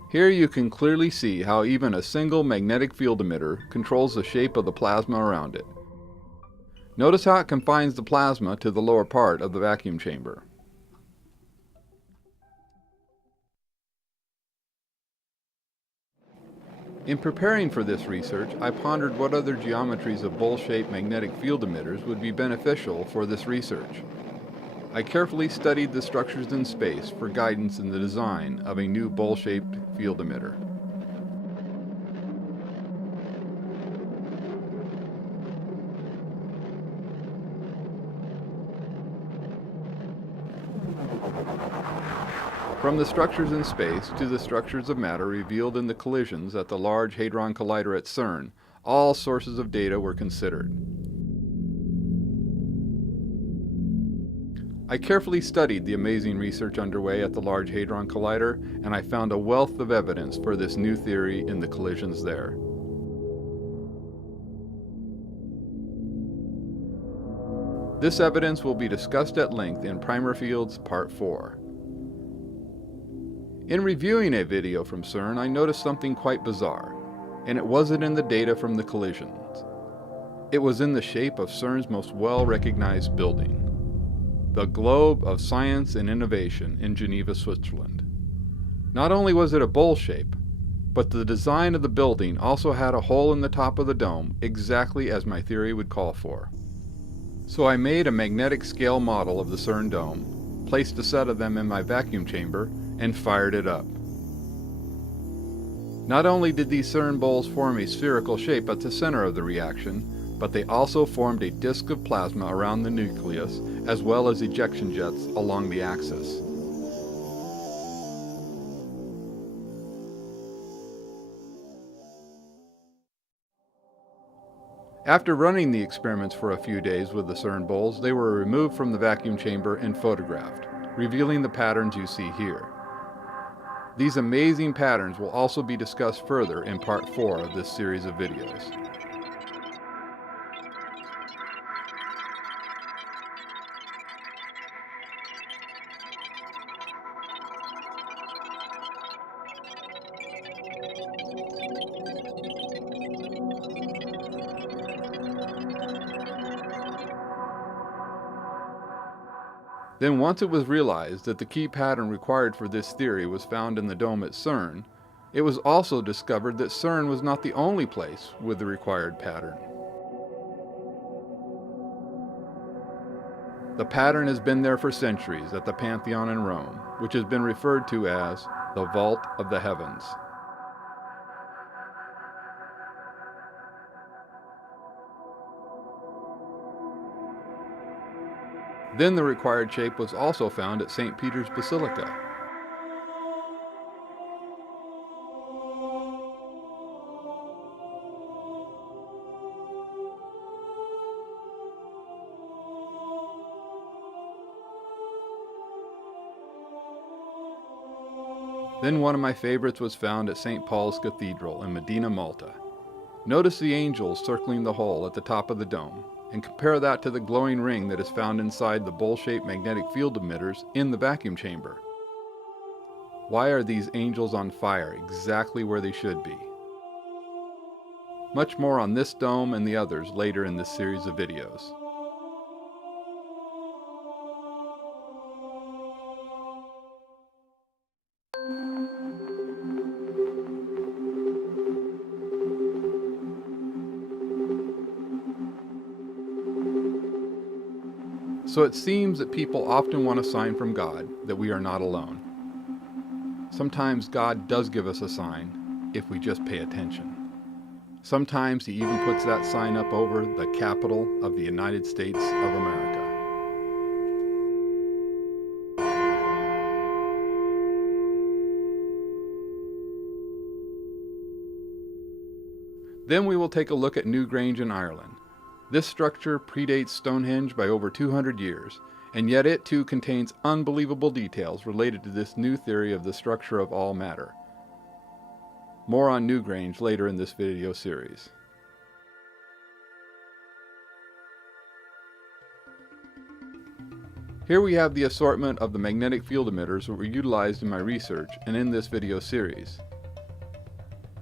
Here you can clearly see how even a single magnetic field emitter controls the shape of the plasma around it. Notice how it confines the plasma to the lower part of the vacuum chamber. In preparing for this research, I pondered what other geometries of bowl-shaped magnetic field emitters would be beneficial for this research. I carefully studied the structures in space for guidance in the design of a new bowl-shaped field emitter. From the structures in space to the structures of matter revealed in the collisions at the Large Hadron Collider at CERN, all sources of data were considered. I carefully studied the amazing research underway at the Large Hadron Collider, and I found a wealth of evidence for this new theory in the collisions there. This evidence will be discussed at length in Primer Fields Part 4. In reviewing a video from CERN, I noticed something quite bizarre, and it wasn't in the data from the collisions. It was in the shape of CERN's most well-recognized building, the Globe of Science and Innovation in Geneva, Switzerland. Not only was it a bowl shape, but the design of the building also had a hole in the top of the dome, exactly as my theory would call for. So I made a magnetic scale model of the CERN dome, placed a set of them in my vacuum chamber, and fired it up. Not only did these CERN bowls form a spherical shape at the center of the reaction, but they also formed a disk of plasma around the nucleus, as well as ejection jets along the axis. After running the experiments for a few days with the CERN bowls, they were removed from the vacuum chamber and photographed, revealing the patterns you see here. These amazing patterns will also be discussed further in Part 4 of this series of videos. Then once it was realized that the key pattern required for this theory was found in the dome at CERN, it was also discovered that CERN was not the only place with the required pattern. The pattern has been there for centuries at the Pantheon in Rome, which has been referred to as the Vault of the Heavens. Then the required shape was also found at St. Peter's Basilica. Then one of my favorites was found at St. Paul's Cathedral in Medina, Malta. Notice the angels circling the hole at the top of the dome, and compare that to the glowing ring that is found inside the bowl-shaped magnetic field emitters in the vacuum chamber. Why are these angels on fire exactly where they should be? Much more on this dome and the others later in this series of videos. So it seems that people often want a sign from God that we are not alone. Sometimes God does give us a sign if we just pay attention. Sometimes He even puts that sign up over the Capitol of the United States of America. Then we will take a look at Newgrange in Ireland. This structure predates Stonehenge by over 200 years, and yet it too contains unbelievable details related to this new theory of the structure of all matter. More on Newgrange later in this video series. Here we have the assortment of the magnetic field emitters that were utilized in my research and in this video series.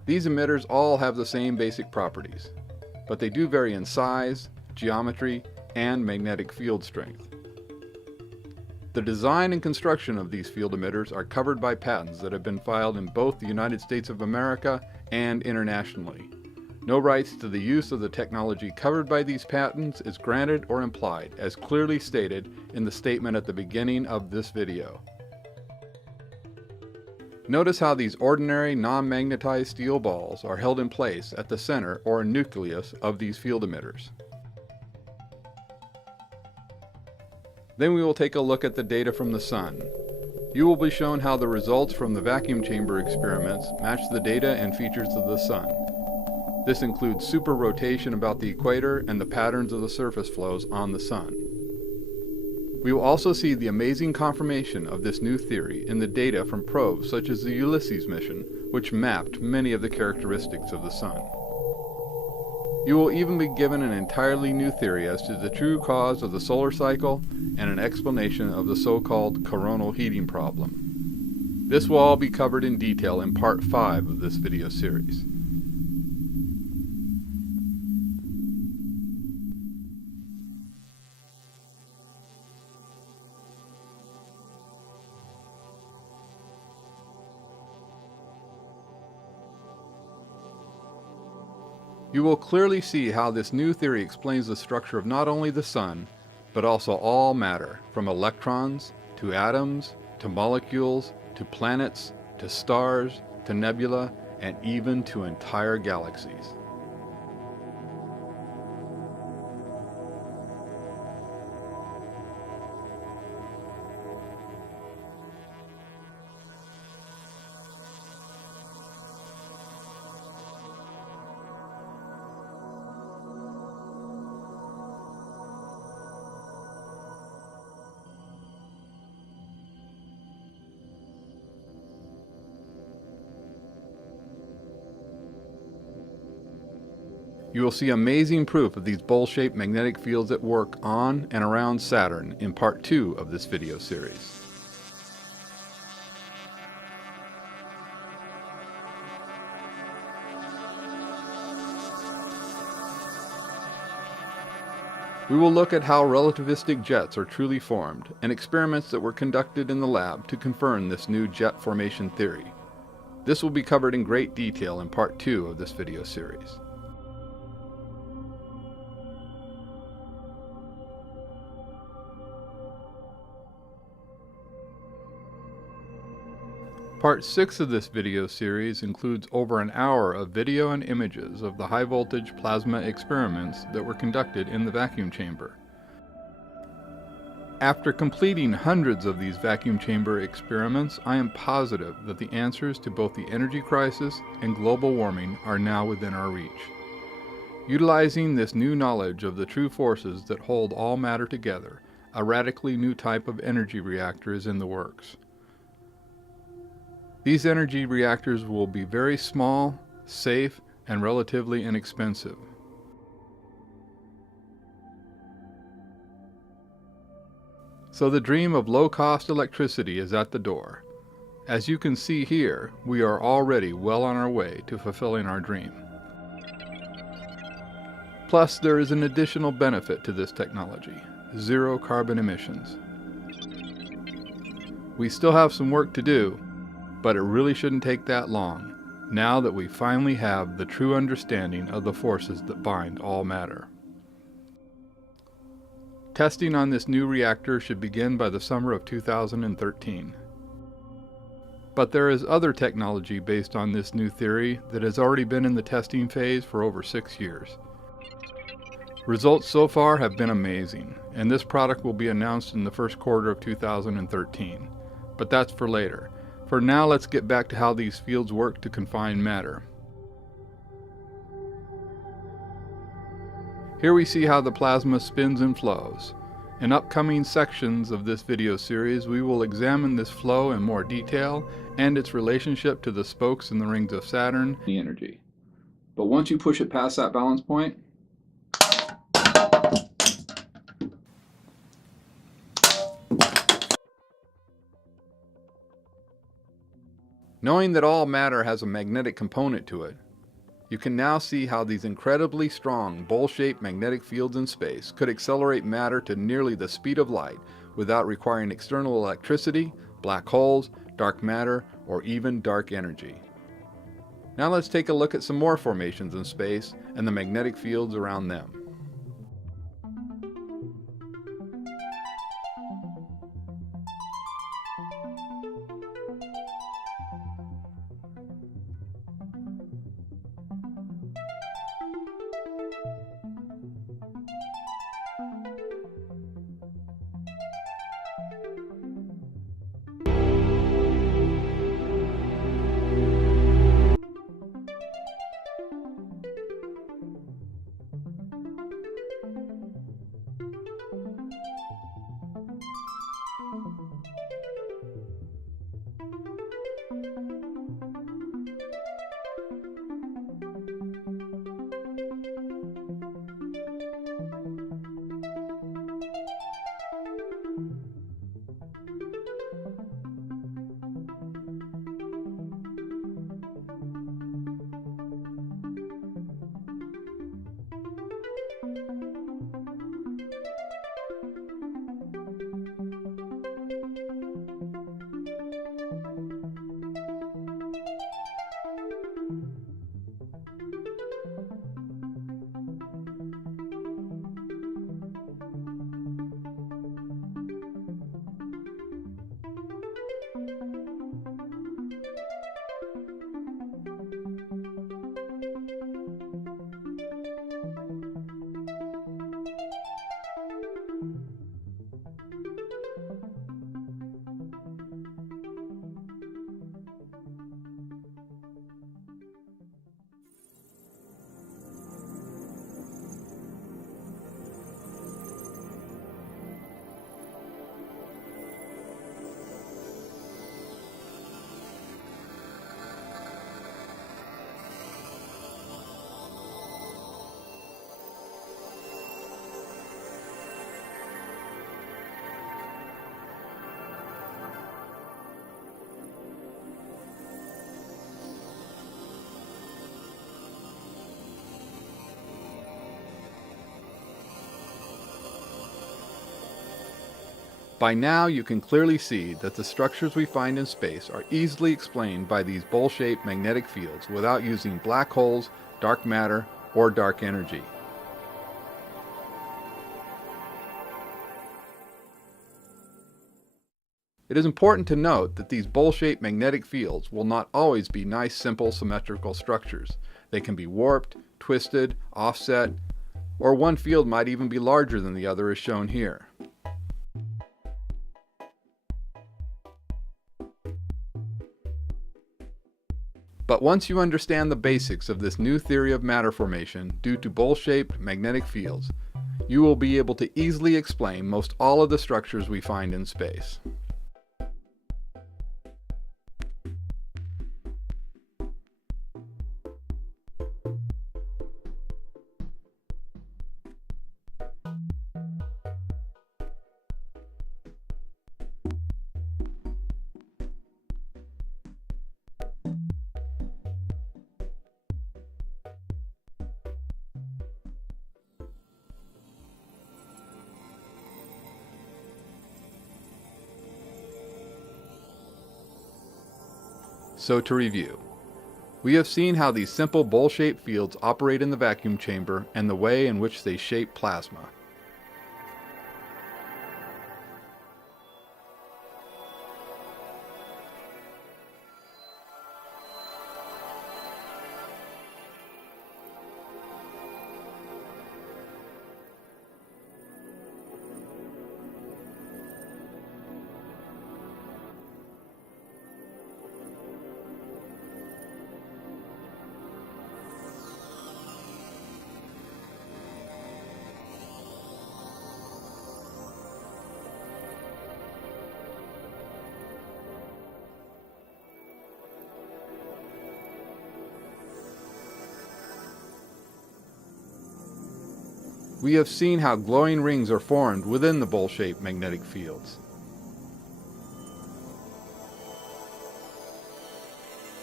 These emitters all have the same basic properties, but they do vary in size, geometry, and magnetic field strength. The design and construction of these field emitters are covered by patents that have been filed in both the United States of America and internationally. No rights to the use of the technology covered by these patents is granted or implied, as clearly stated in the statement at the beginning of this video. Notice how these ordinary non-magnetized steel balls are held in place at the center or nucleus of these field emitters. Then we will take a look at the data from the Sun. You will be shown how the results from the vacuum chamber experiments match the data and features of the Sun. This includes super rotation about the equator and the patterns of the surface flows on the Sun. We will also see the amazing confirmation of this new theory in the data from probes such as the Ulysses mission, which mapped many of the characteristics of the Sun. You will even be given an entirely new theory as to the true cause of the solar cycle and an explanation of the so-called coronal heating problem. This will all be covered in detail in part 5 of this video series. You will clearly see how this new theory explains the structure of not only the Sun, but also all matter, from electrons, to atoms, to molecules, to planets, to stars, to nebula, and even to entire galaxies. You will see amazing proof of these bowl-shaped magnetic fields at work on and around Saturn in part 2 of this video series. We will look at how relativistic jets are truly formed and experiments that were conducted in the lab to confirm this new jet formation theory. This will be covered in great detail in part 2 of this video series. Part 6 of this video series includes over an hour of video and images of the high-voltage plasma experiments that were conducted in the vacuum chamber. After completing hundreds of these vacuum chamber experiments, I am positive that the answers to both the energy crisis and global warming are now within our reach. Utilizing this new knowledge of the true forces that hold all matter together, a radically new type of energy reactor is in the works. These energy reactors will be very small, safe, and relatively inexpensive. So the dream of low-cost electricity is at the door. As you can see here, we are already well on our way to fulfilling our dream. Plus, there is an additional benefit to this technology: zero carbon emissions. We still have some work to do, but it really shouldn't take that long, now that we finally have the true understanding of the forces that bind all matter. Testing on this new reactor should begin by the summer of 2013. But there is other technology based on this new theory that has already been in the testing phase for over 6 years. Results so far have been amazing, and this product will be announced in the first quarter of 2013. But that's for later. For now, let's get back to how these fields work to confine matter. Here we see how the plasma spins and flows. In upcoming sections of this video series, we will examine this flow in more detail and its relationship to the spokes in the rings of Saturn. The energy. But once you push it past that balance point, Knowing that all matter has a magnetic component to it, you can now see how these incredibly strong bowl-shaped magnetic fields in space could accelerate matter to nearly the speed of light without requiring external electricity, black holes, dark matter, or even dark energy. Now let's take a look at some more formations in space and the magnetic fields around them. By now you can clearly see that the structures we find in space are easily explained by these bowl-shaped magnetic fields without using black holes, dark matter, or dark energy. It is important to note that these bowl-shaped magnetic fields will not always be nice, simple, symmetrical structures. They can be warped, twisted, offset, or one field might even be larger than the other as shown here. But once you understand the basics of this new theory of matter formation due to bowl-shaped magnetic fields, you will be able to easily explain most all of the structures we find in space. So to review, we have seen how these simple bowl-shaped fields operate in the vacuum chamber and the way in which they shape plasma. We have seen how glowing rings are formed within the bowl-shaped magnetic fields.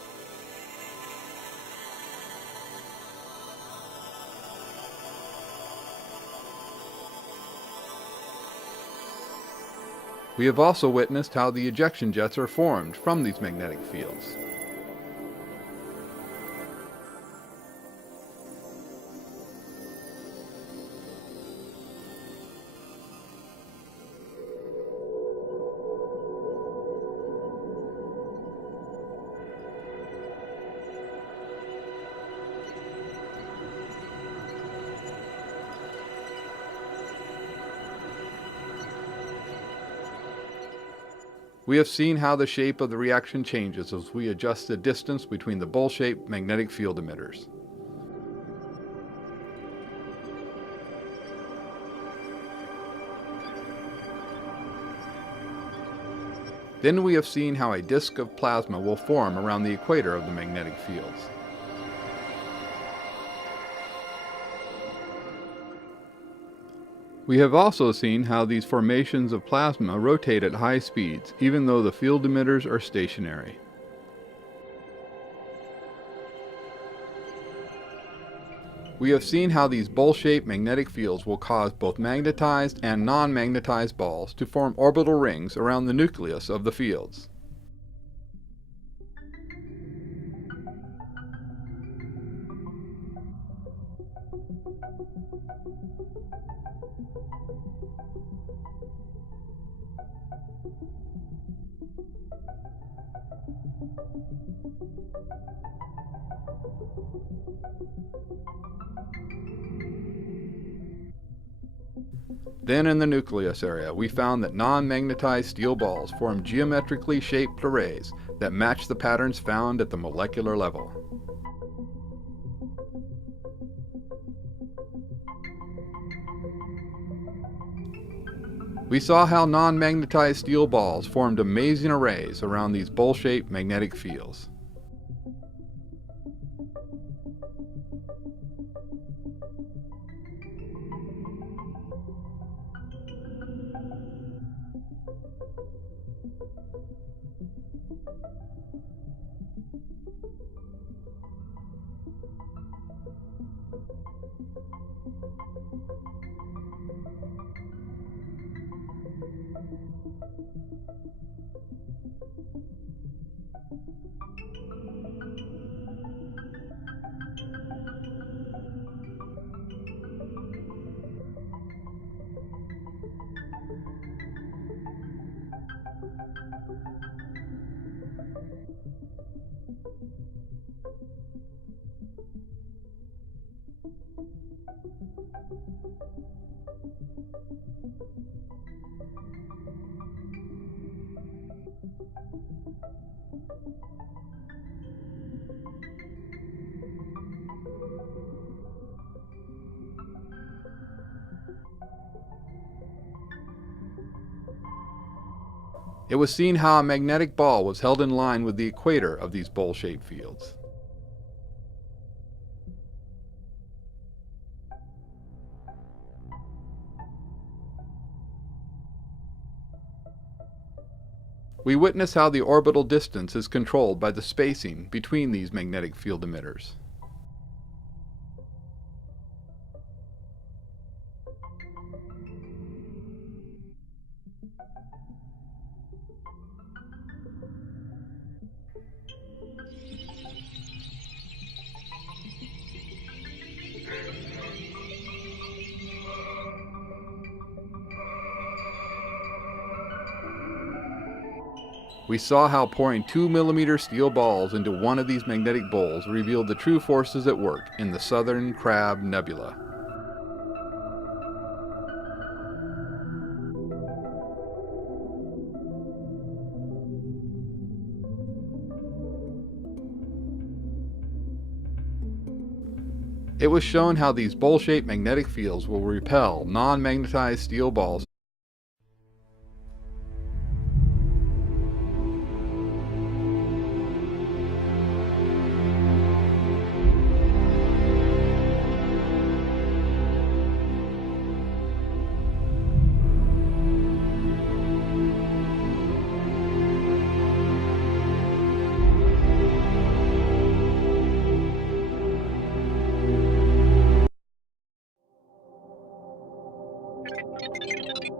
We have also witnessed how the ejection jets are formed from these magnetic fields. We have seen how the shape of the reaction changes as we adjust the distance between the bowl-shaped magnetic field emitters. Then we have seen how a disk of plasma will form around the equator of the magnetic fields. We have also seen how these formations of plasma rotate at high speeds, even though the field emitters are stationary. We have seen how these bowl-shaped magnetic fields will cause both magnetized and non-magnetized balls to form orbital rings around the nucleus of the fields. Then in the nucleus area, we found that non-magnetized steel balls form geometrically shaped arrays that match the patterns found at the molecular level. We saw how non-magnetized steel balls formed amazing arrays around these bowl-shaped magnetic fields. It was seen how a magnetic ball was held in line with the equator of these bowl-shaped fields. We witness how the orbital distance is controlled by the spacing between these magnetic field emitters. We saw how pouring 2mm steel balls into one of these magnetic bowls revealed the true forces at work in the Southern Crab Nebula. It was shown how these bowl-shaped magnetic fields will repel non-magnetized steel balls.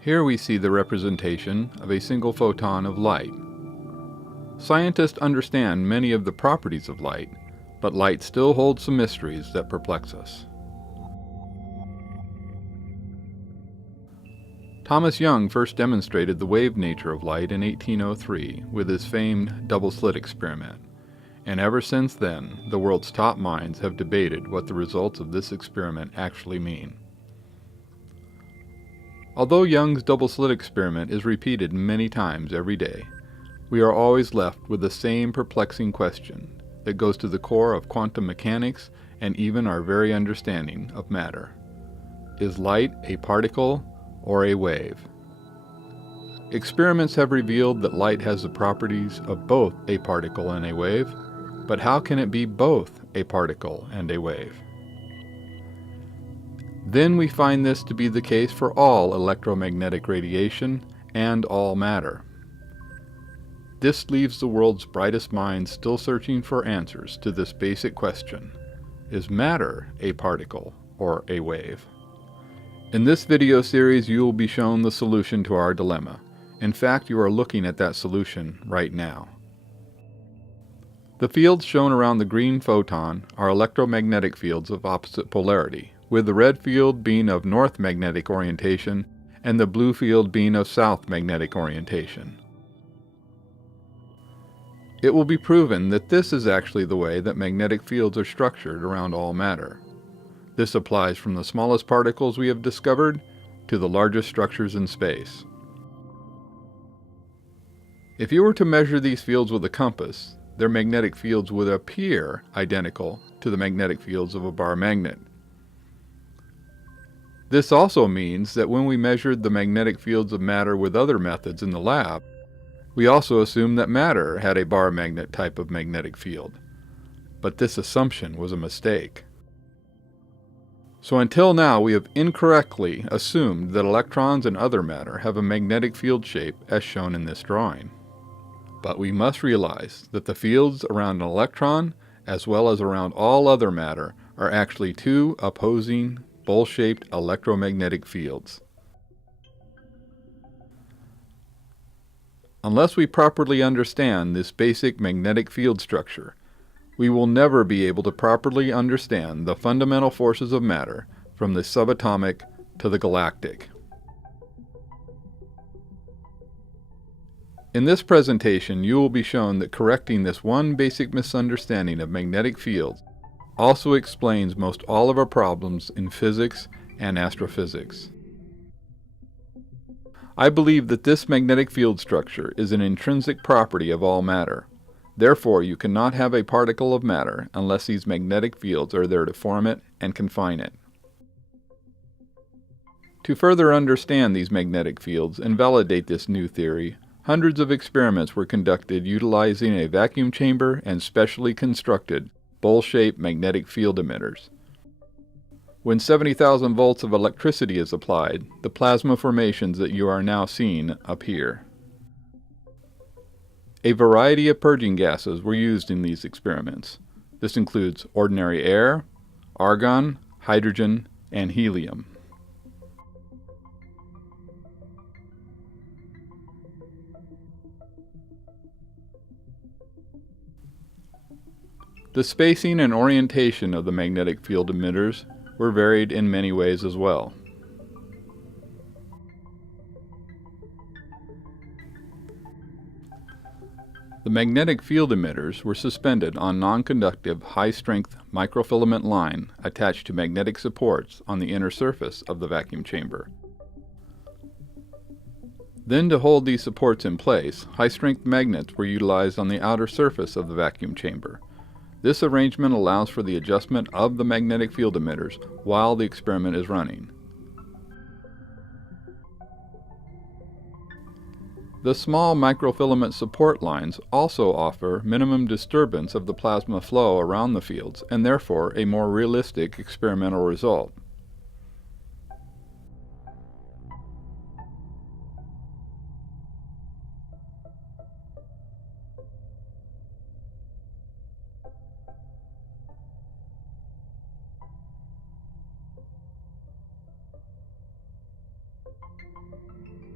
Here we see the representation of a single photon of light. Scientists understand many of the properties of light, but light still holds some mysteries that perplex us. Thomas Young first demonstrated the wave nature of light in 1803 with his famed double-slit experiment, and ever since then the world's top minds have debated what the results of this experiment actually mean. Although Young's double-slit experiment is repeated many times every day, we are always left with the same perplexing question that goes to the core of quantum mechanics and even our very understanding of matter. Is light a particle or a wave? Experiments have revealed that light has the properties of both a particle and a wave, but how can it be both a particle and a wave? Then we find this to be the case for all electromagnetic radiation and all matter. This leaves the world's brightest minds still searching for answers to this basic question: is matter a particle or a wave? In this video series, you will be shown the solution to our dilemma. In fact, you are looking at that solution right now. The fields shown around the green photon are electromagnetic fields of opposite polarity, with the red field being of north magnetic orientation and the blue field being of south magnetic orientation. It will be proven that this is actually the way that magnetic fields are structured around all matter. This applies from the smallest particles we have discovered to the largest structures in space. If you were to measure these fields with a compass, their magnetic fields would appear identical to the magnetic fields of a bar magnet. This also means that when we measured the magnetic fields of matter with other methods in the lab, we also assumed that matter had a bar magnet type of magnetic field. But this assumption was a mistake. So until now, we have incorrectly assumed that electrons and other matter have a magnetic field shape as shown in this drawing. But we must realize that the fields around an electron, as well as around all other matter, are actually two opposing, bowl-shaped electromagnetic fields. Unless we properly understand this basic magnetic field structure, we will never be able to properly understand the fundamental forces of matter from the subatomic to the galactic. In this presentation, you will be shown that correcting this one basic misunderstanding of magnetic fields also explains most all of our problems in physics and astrophysics. I believe that this magnetic field structure is an intrinsic property of all matter. Therefore, you cannot have a particle of matter unless these magnetic fields are there to form it and confine it. To further understand these magnetic fields and validate this new theory, hundreds of experiments were conducted utilizing a vacuum chamber and specially constructed bowl-shaped magnetic field emitters. When 70,000 volts of electricity is applied, the plasma formations that you are now seeing appear. A variety of purging gases were used in these experiments. This includes ordinary air, argon, hydrogen, and helium. The spacing and orientation of the magnetic field emitters were varied in many ways as well. The magnetic field emitters were suspended on non-conductive, high-strength microfilament line attached to magnetic supports on the inner surface of the vacuum chamber. Then, to hold these supports in place, high-strength magnets were utilized on the outer surface of the vacuum chamber. This arrangement allows for the adjustment of the magnetic field emitters while the experiment is running. The small microfilament support lines also offer minimum disturbance of the plasma flow around the fields and therefore a more realistic experimental result.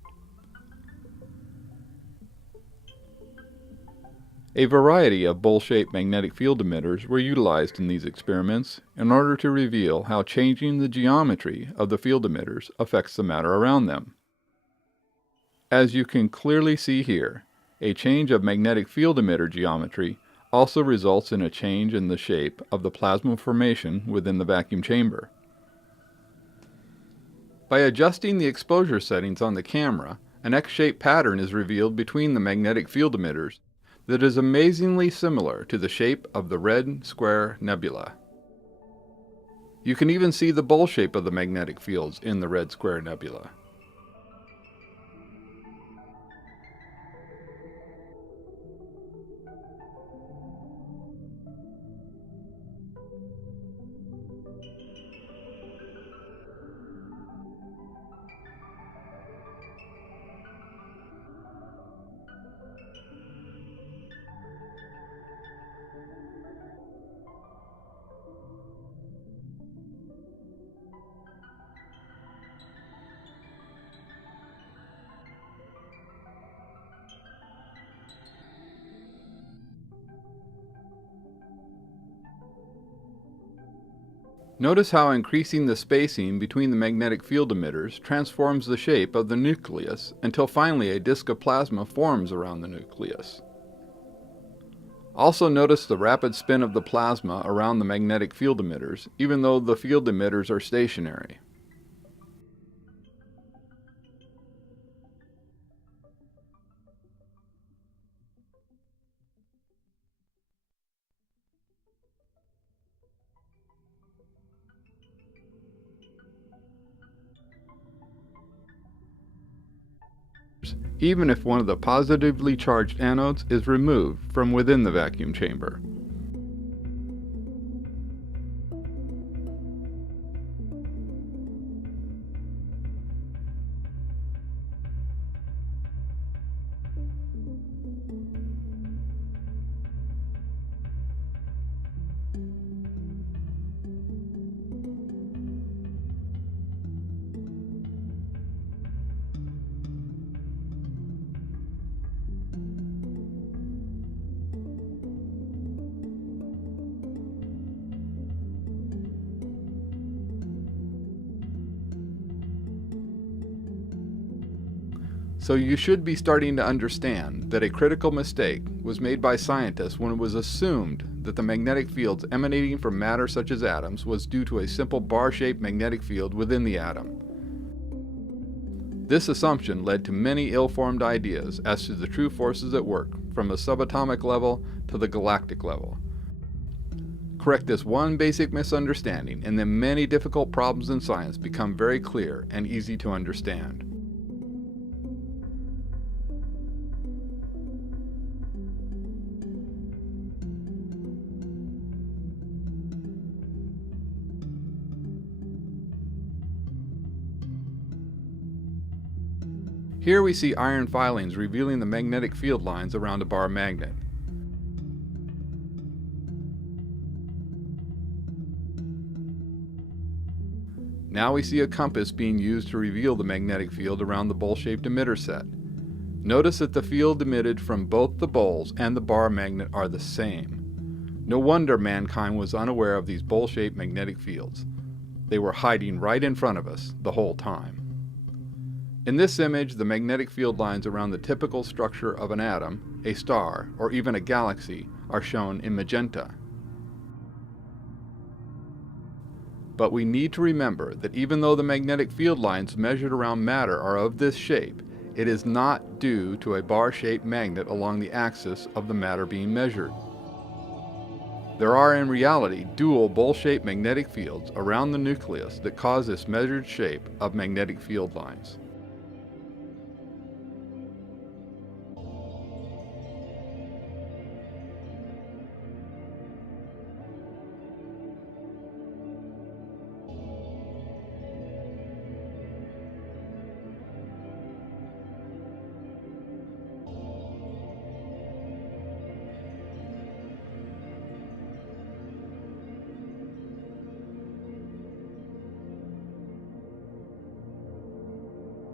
A variety of bowl-shaped magnetic field emitters were utilized in these experiments in order to reveal how changing the geometry of the field emitters affects the matter around them. As you can clearly see here, a change of magnetic field emitter geometry also results in a change in the shape of the plasma formation within the vacuum chamber. By adjusting the exposure settings on the camera, an X-shaped pattern is revealed between the magnetic field emitters that is amazingly similar to the shape of the Red Square Nebula. You can even see the bowl shape of the magnetic fields in the Red Square Nebula. Notice how increasing the spacing between the magnetic field emitters transforms the shape of the nucleus until finally a disk of plasma forms around the nucleus. Also notice the rapid spin of the plasma around the magnetic field emitters, even though the field emitters are stationary. Even if one of the positively charged anodes is removed from within the vacuum chamber. So you should be starting to understand that a critical mistake was made by scientists when it was assumed that the magnetic fields emanating from matter such as atoms was due to a simple bar-shaped magnetic field within the atom. This assumption led to many ill-formed ideas as to the true forces at work from the subatomic level to the galactic level. Correct this one basic misunderstanding, and then many difficult problems in science become very clear and easy to understand. Here we see iron filings revealing the magnetic field lines around a bar magnet. Now we see a compass being used to reveal the magnetic field around the bowl-shaped emitter set. Notice that the field emitted from both the bowls and the bar magnet are the same. No wonder mankind was unaware of these bowl-shaped magnetic fields. They were hiding right in front of us the whole time. In this image, the magnetic field lines around the typical structure of an atom, a star, or even a galaxy are shown in magenta. But we need to remember that even though the magnetic field lines measured around matter are of this shape, it is not due to a bar-shaped magnet along the axis of the matter being measured. There are in reality dual bowl-shaped magnetic fields around the nucleus that cause this measured shape of magnetic field lines.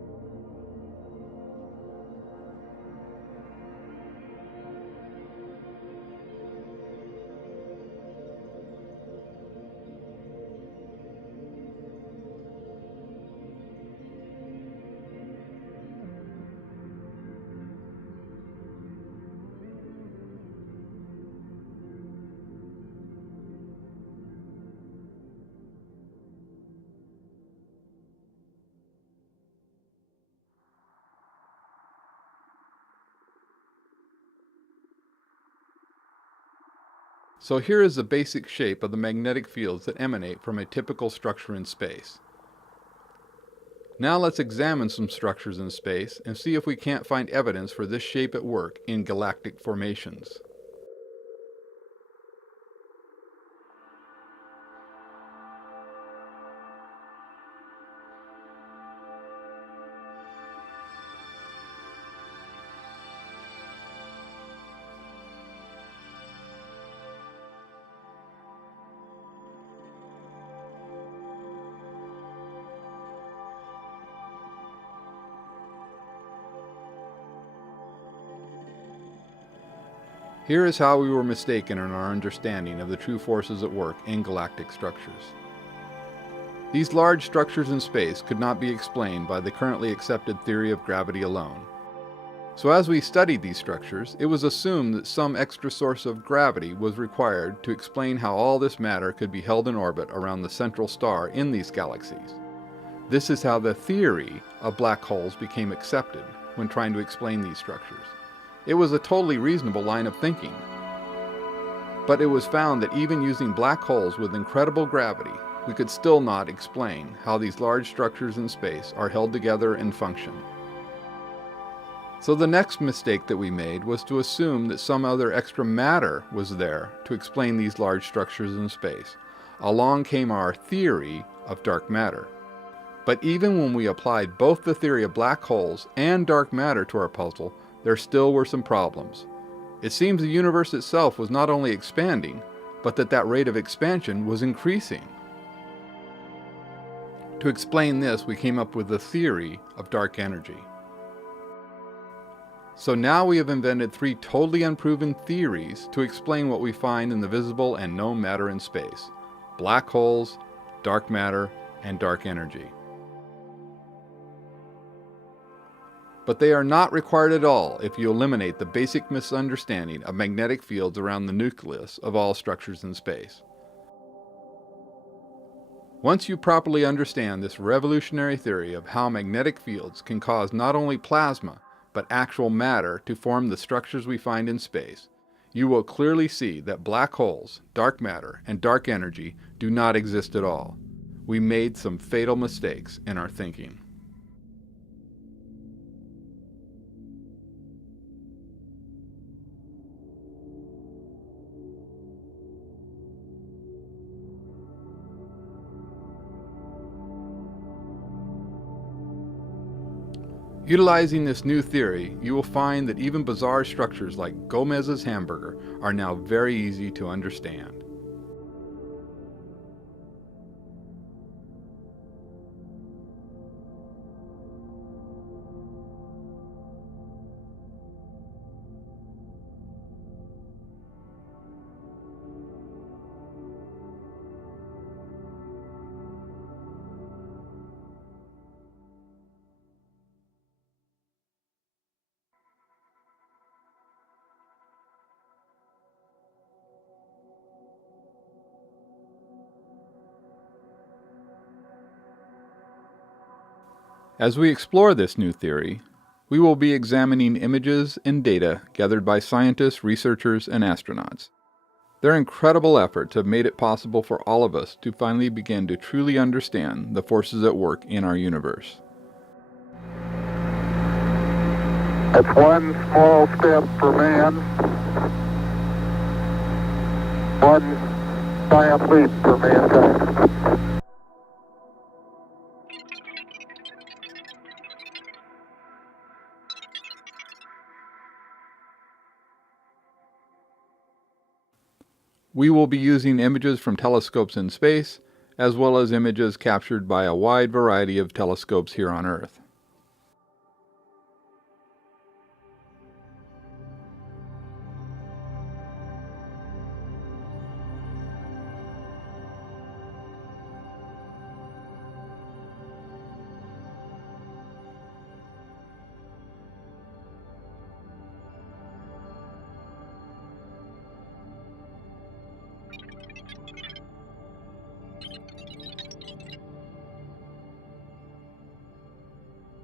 So here is the basic shape of the magnetic fields that emanate from a typical structure in space. Now let's examine some structures in space and see if we can't find evidence for this shape at work in galactic formations. Here is how we were mistaken in our understanding of the true forces at work in galactic structures. These large structures in space could not be explained by the currently accepted theory of gravity alone. So as we studied these structures, it was assumed that some extra source of gravity was required to explain how all this matter could be held in orbit around the central star in these galaxies. This is how the theory of black holes became accepted when trying to explain these structures. It was a totally reasonable line of thinking. But it was found that even using black holes with incredible gravity, we could still not explain how these large structures in space are held together and function. So the next mistake that we made was to assume that some other extra matter was there to explain these large structures in space. Along came our theory of dark matter. But even when we applied both the theory of black holes and dark matter to our puzzle, there still were some problems. It seems the universe itself was not only expanding, but that rate of expansion was increasing. To explain this, we came up with the theory of dark energy. So now we have invented three totally unproven theories to explain what we find in the visible and known matter in space: black holes, dark matter, and dark energy. But they are not required at all if you eliminate the basic misunderstanding of magnetic fields around the nucleus of all structures in space. Once you properly understand this revolutionary theory of how magnetic fields can cause not only plasma, but actual matter to form the structures we find in space, you will clearly see that black holes, dark matter, and dark energy do not exist at all. We made some fatal mistakes in our thinking. Utilizing this new theory, you will find that even bizarre structures like Gomez's hamburger are now very easy to understand. As we explore this new theory, we will be examining images and data gathered by scientists, researchers, and astronauts. Their incredible efforts have made it possible for all of us to finally begin to truly understand the forces at work in our universe. That's one small step for man, one giant leap for mankind. We will be using images from telescopes in space, as well as images captured by a wide variety of telescopes here on Earth.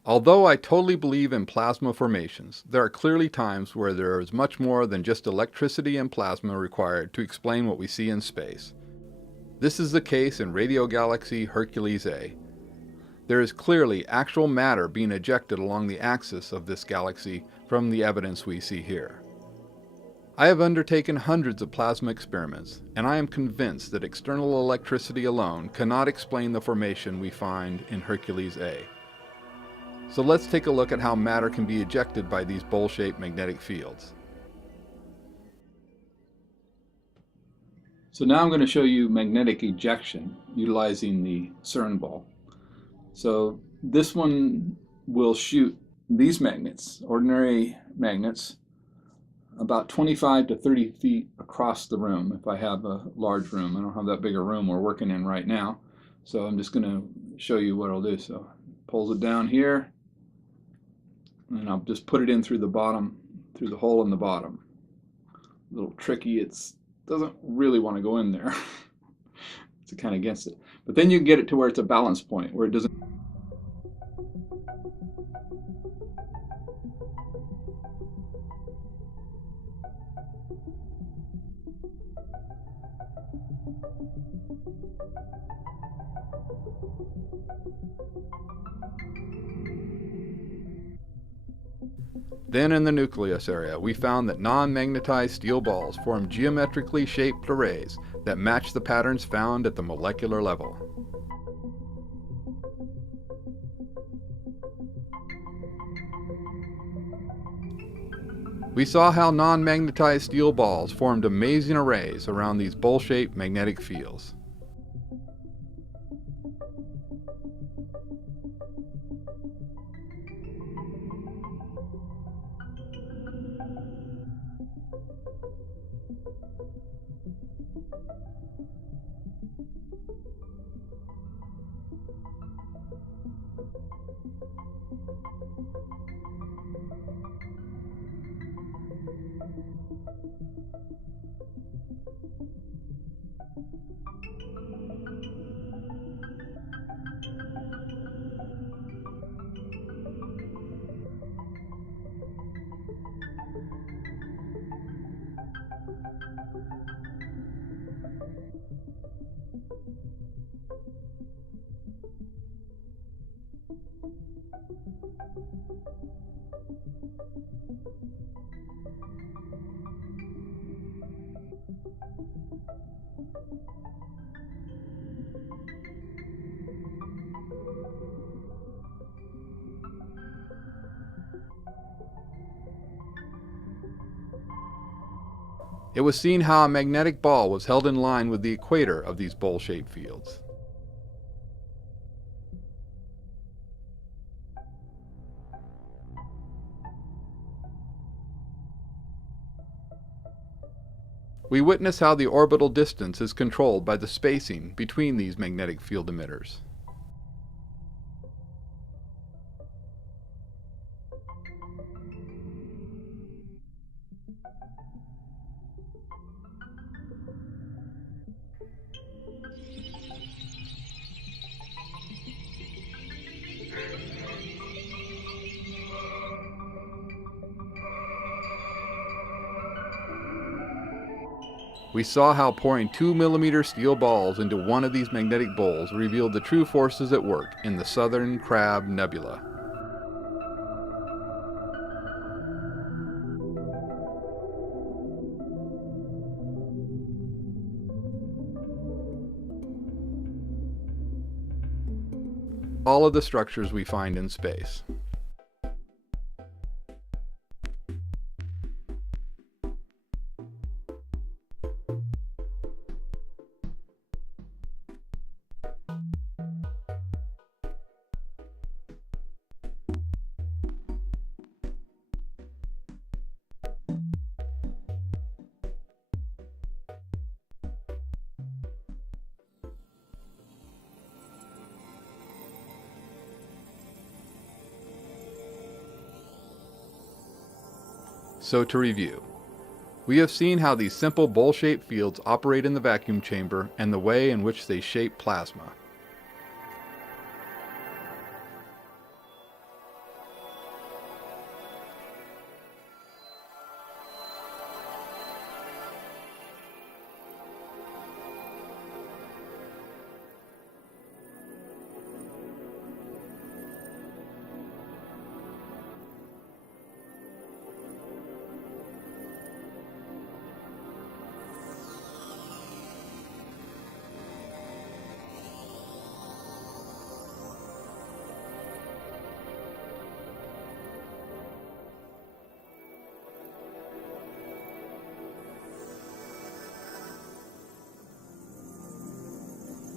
Although I totally believe in plasma formations, there are clearly times where there is much more than just electricity and plasma required to explain what we see in space. This is the case in radio galaxy Hercules A. There is clearly actual matter being ejected along the axis of this galaxy from the evidence we see here. I have undertaken hundreds of plasma experiments, and I am convinced that external electricity alone cannot explain the formation we find in Hercules A. So let's take a look at how matter can be ejected by these bowl-shaped magnetic fields. So now I'm going to show you magnetic ejection utilizing the CERN ball. So this one will shoot these magnets, ordinary magnets, about 25 to 30 feet across the room if I have a large room. I don't have that big a room we're working in right now, so I'm just going to show you what I'll do. So pulls it down here, and I'll just put it in through the bottom, through the hole in the bottom. A little tricky, it doesn't really want to go in there. It's kind of against it. But then you get it to where it's a balance point, where it doesn't. Then in the nucleus area, we found that non-magnetized steel balls form geometrically shaped arrays that match the patterns found at the molecular level. We saw how non-magnetized steel balls formed amazing arrays around these bowl-shaped magnetic fields. It was seen how a magnetic ball was held in line with the equator of these bowl-shaped fields. We witness how the orbital distance is controlled by the spacing between these magnetic field emitters. We saw how pouring 2mm steel balls into one of these magnetic bowls revealed the true forces at work in the Southern Crab Nebula. All of the structures we find in space. So to review, we have seen how these simple bowl-shaped fields operate in the vacuum chamber and the way in which they shape plasma.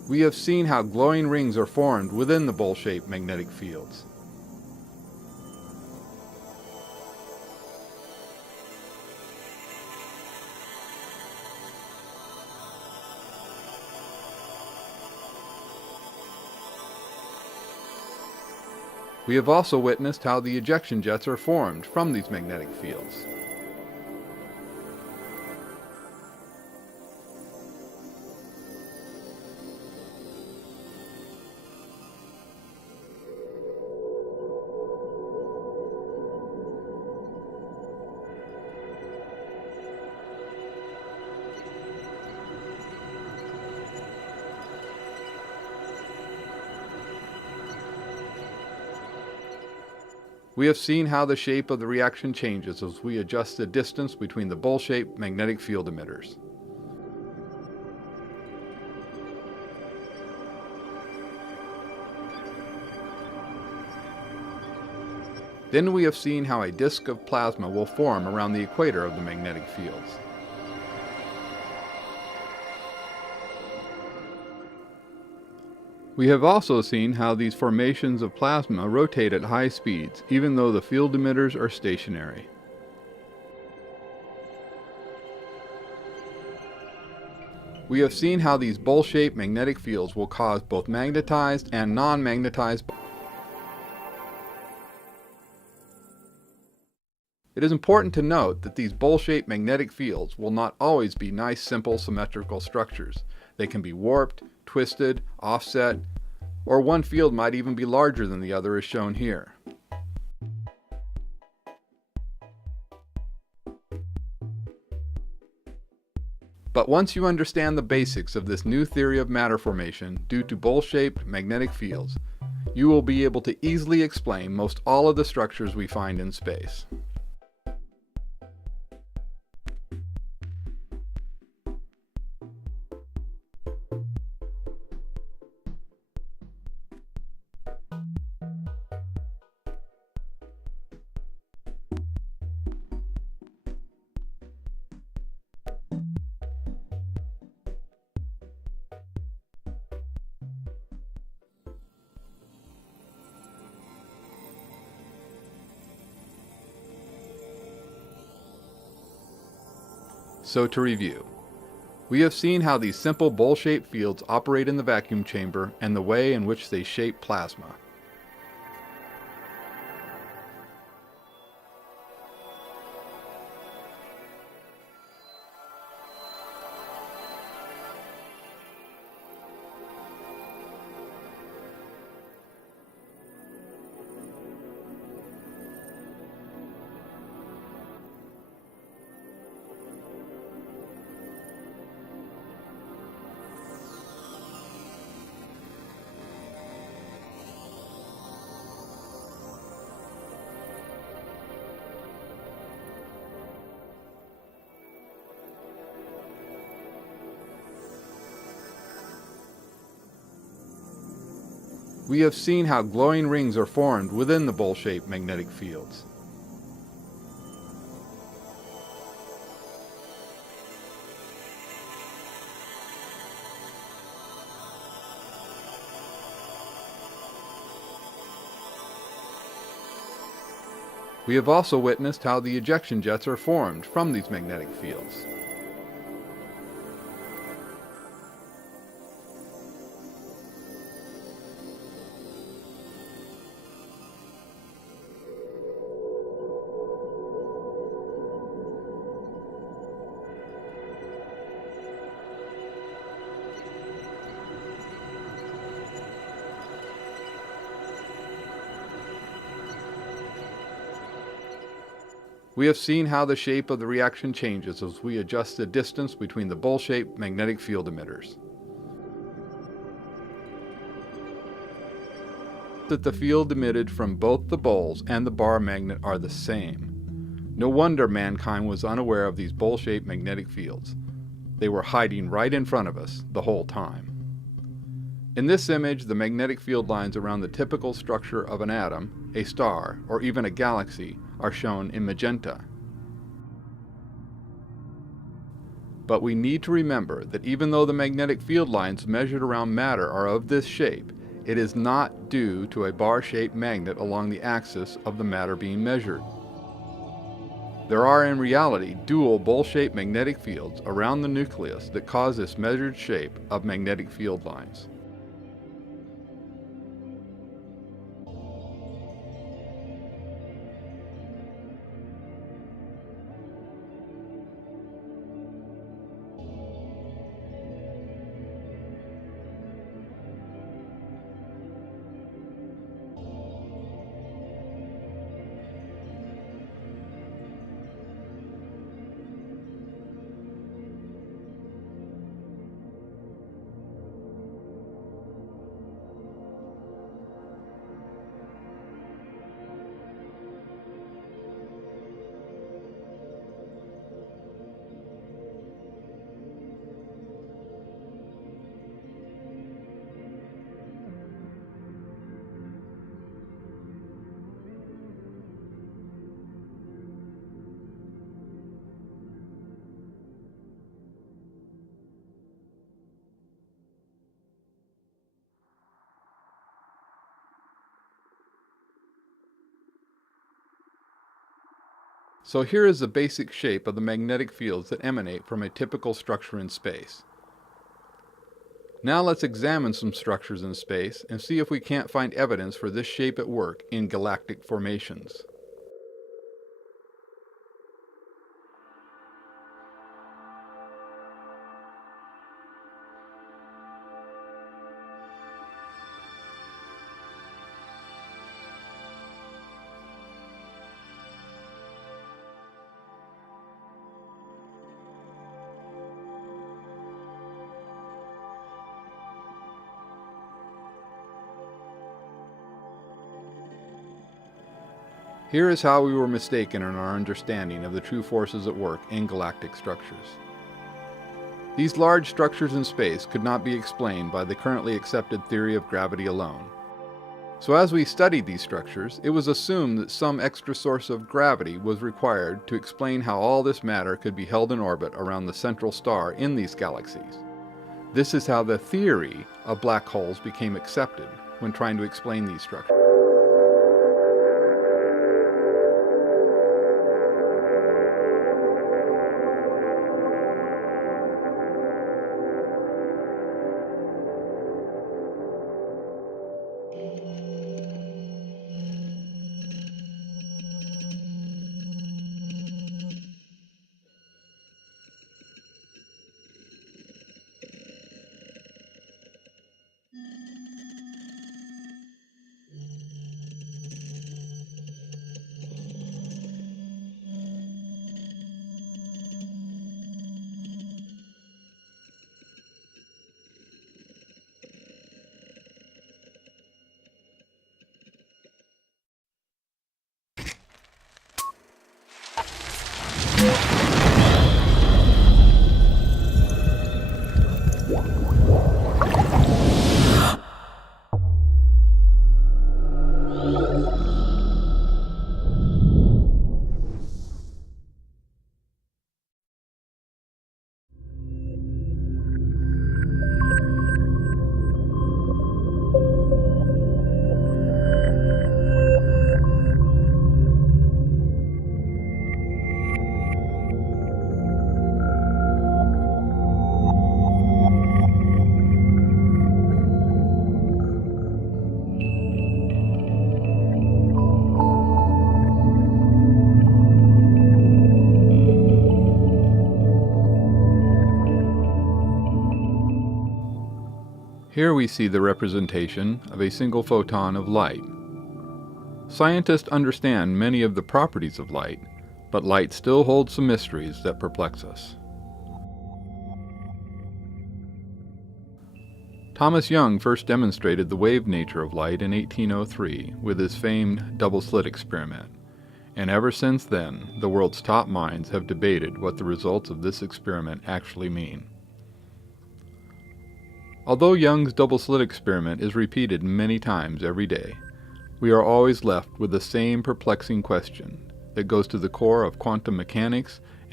We have seen how glowing rings are formed within the bowl-shaped magnetic fields. We have also witnessed how the ejection jets are formed from these magnetic fields. We have seen how the shape of the reaction changes as we adjust the distance between the bowl-shaped magnetic field emitters. Then we have seen how a disk of plasma will form around the equator of the magnetic fields. We have also seen how these formations of plasma rotate at high speeds, even though the field emitters are stationary. We have seen how these bowl-shaped magnetic fields will cause both magnetized and non-magnetized. It is important to note that these bowl-shaped magnetic fields will not always be nice, simple, symmetrical structures. They can be warped, twisted, offset, or one field might even be larger than the other as shown here. But once you understand the basics of this new theory of matter formation due to bowl-shaped magnetic fields, you will be able to easily explain most all of the structures we find in space. So to review, we have seen how these simple bowl-shaped fields operate in the vacuum chamber and the way in which they shape plasma. We have seen how glowing rings are formed within the bowl-shaped magnetic fields. We have also witnessed how the ejection jets are formed from these magnetic fields. We have seen how the shape of the reaction changes as we adjust the distance between the bowl-shaped magnetic field emitters. That the field emitted from both the bowls and the bar magnet are the same. No wonder mankind was unaware of these bowl-shaped magnetic fields. They were hiding right in front of us the whole time. In this image, the magnetic field lines around the typical structure of an atom, a star, or even a galaxy are shown in magenta. But we need to remember that even though the magnetic field lines measured around matter are of this shape, it is not due to a bar-shaped magnet along the axis of the matter being measured. There are in reality dual bowl-shaped magnetic fields around the nucleus that cause this measured shape of magnetic field lines. So here is the basic shape of the magnetic fields that emanate from a typical structure in space. Now let's examine some structures in space and see if we can't find evidence for this shape at work in galactic formations. Here is how we were mistaken in our understanding of the true forces at work in galactic structures. These large structures in space could not be explained by the currently accepted theory of gravity alone. So as we studied these structures, it was assumed that some extra source of gravity was required to explain how all this matter could be held in orbit around the central star in these galaxies. This is how the theory of black holes became accepted when trying to explain these structures. Here we see the representation of a single photon of light. Scientists understand many of the properties of light, but light still holds some mysteries that perplex us. Thomas Young first demonstrated the wave nature of light in 1803 with his famed double-slit experiment, and ever since then the world's top minds have debated what the results of this experiment actually mean. Although Young's double-slit experiment is repeated many times every day, we are always left with the same perplexing question that goes to the core of quantum mechanics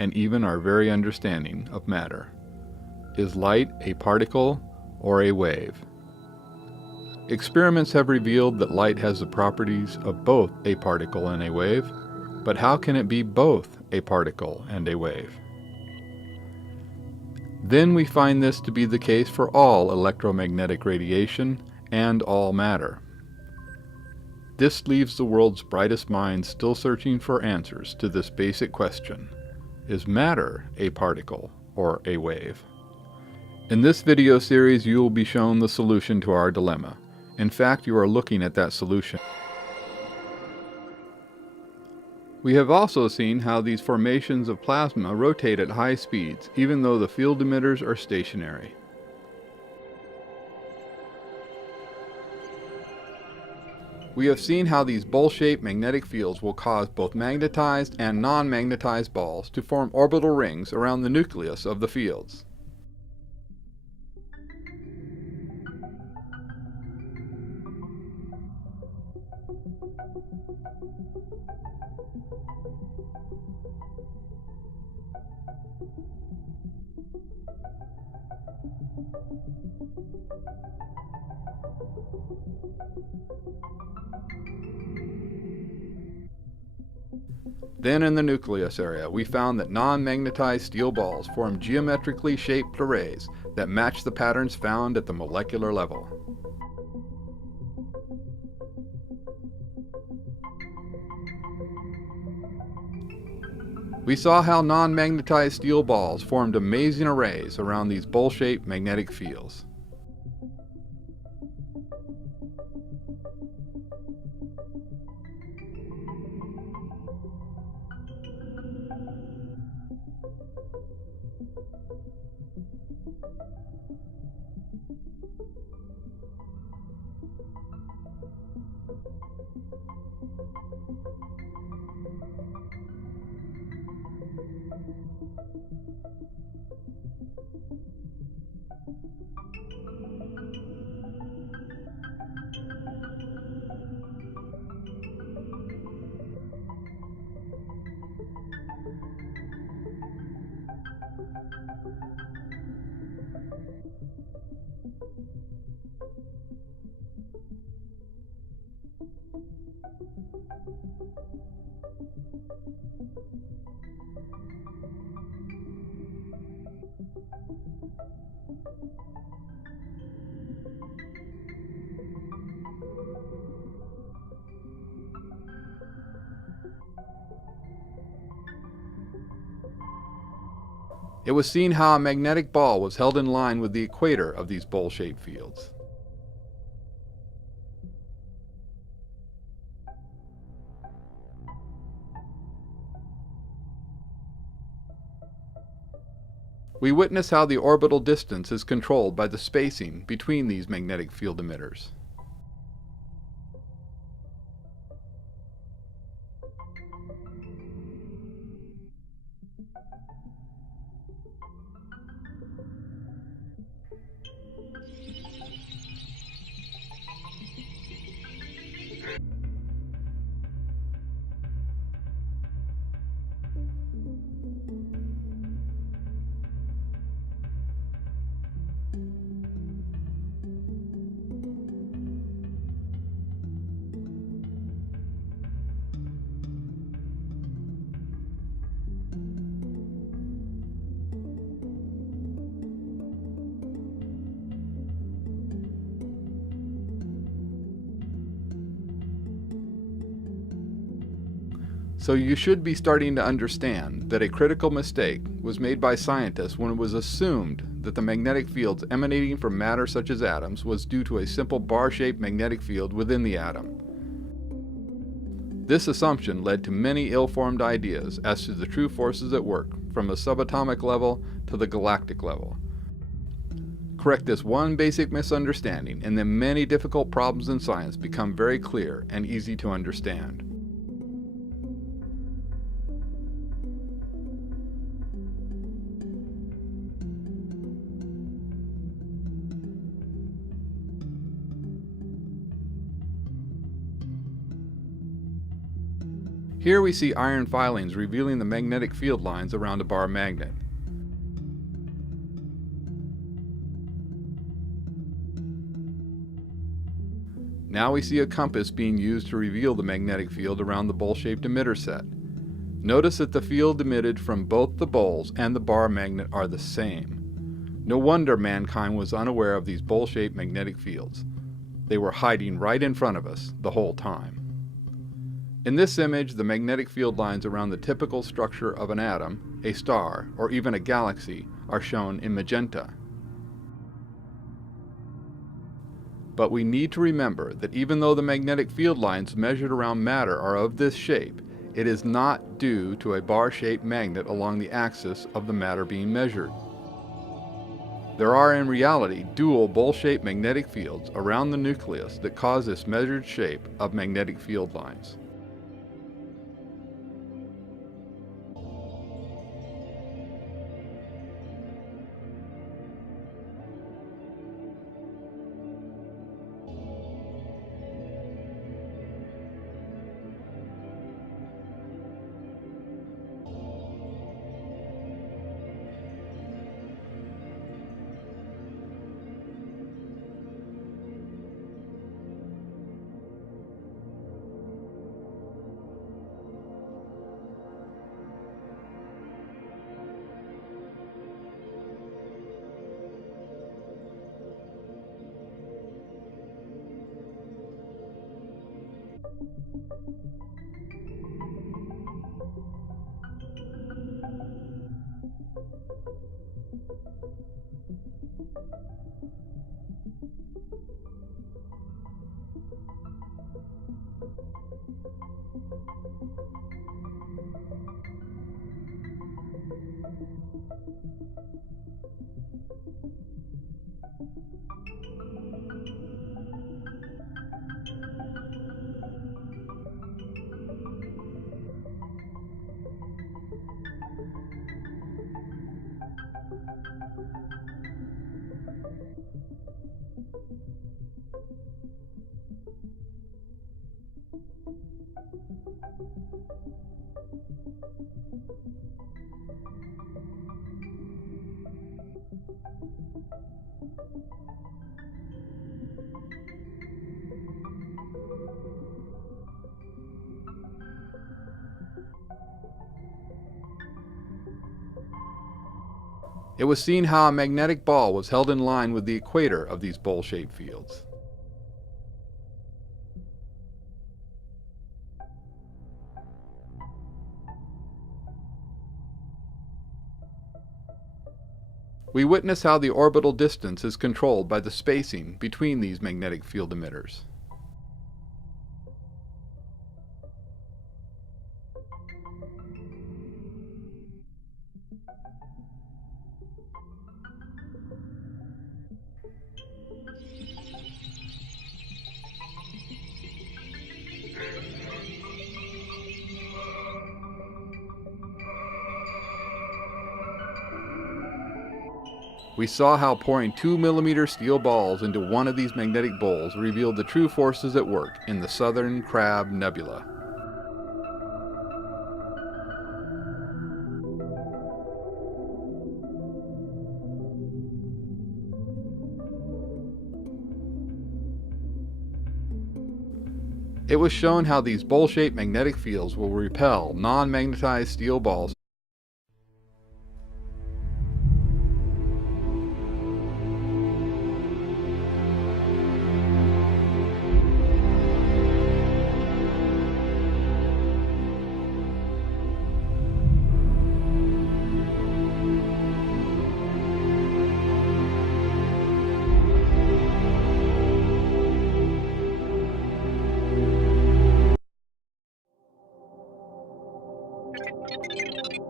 and even our very understanding of matter. Is light a particle or a wave? Experiments have revealed that light has the properties of both a particle and a wave, but how can it be both a particle and a wave? Then we find this to be the case for all electromagnetic radiation and all matter. This leaves the world's brightest minds still searching for answers to this basic question: is matter a particle or a wave? In this video series, you will be shown the solution to our dilemma. In fact, you are looking at that solution. We have also seen how these formations of plasma rotate at high speeds, even though the field emitters are stationary. We have seen how these bowl-shaped magnetic fields will cause both magnetized and non-magnetized balls to form orbital rings around the nucleus of the fields. Then in the nucleus area, we found that non-magnetized steel balls form geometrically shaped arrays that match the patterns found at the molecular level. We saw how non-magnetized steel balls formed amazing arrays around these bowl-shaped magnetic fields. It was seen how a magnetic ball was held in line with the equator of these bowl-shaped fields. We witness how the orbital distance is controlled by the spacing between these magnetic field emitters. So you should be starting to understand that a critical mistake was made by scientists when it was assumed that the magnetic fields emanating from matter such as atoms was due to a simple bar-shaped magnetic field within the atom. This assumption led to many ill-formed ideas as to the true forces at work from the subatomic level to the galactic level. Correct this one basic misunderstanding, and then many difficult problems in science become very clear and easy to understand. Here we see iron filings revealing the magnetic field lines around a bar magnet. Now we see a compass being used to reveal the magnetic field around the bowl-shaped emitter set. Notice that the field emitted from both the bowls and the bar magnet are the same. No wonder mankind was unaware of these bowl-shaped magnetic fields. They were hiding right in front of us the whole time. In this image, the magnetic field lines around the typical structure of an atom, a star, or even a galaxy are shown in magenta. But we need to remember that even though the magnetic field lines measured around matter are of this shape, it is not due to a bar-shaped magnet along the axis of the matter being measured. There are in reality dual bowl-shaped magnetic fields around the nucleus that cause this measured shape of magnetic field lines. It was seen how a magnetic ball was held in line with the equator of these bowl-shaped fields. We witness how the orbital distance is controlled by the spacing between these magnetic field emitters. We saw how pouring 2mm steel balls into one of these magnetic bowls revealed the true forces at work in the Southern Crab Nebula. It was shown how these bowl-shaped magnetic fields will repel non-magnetized steel balls.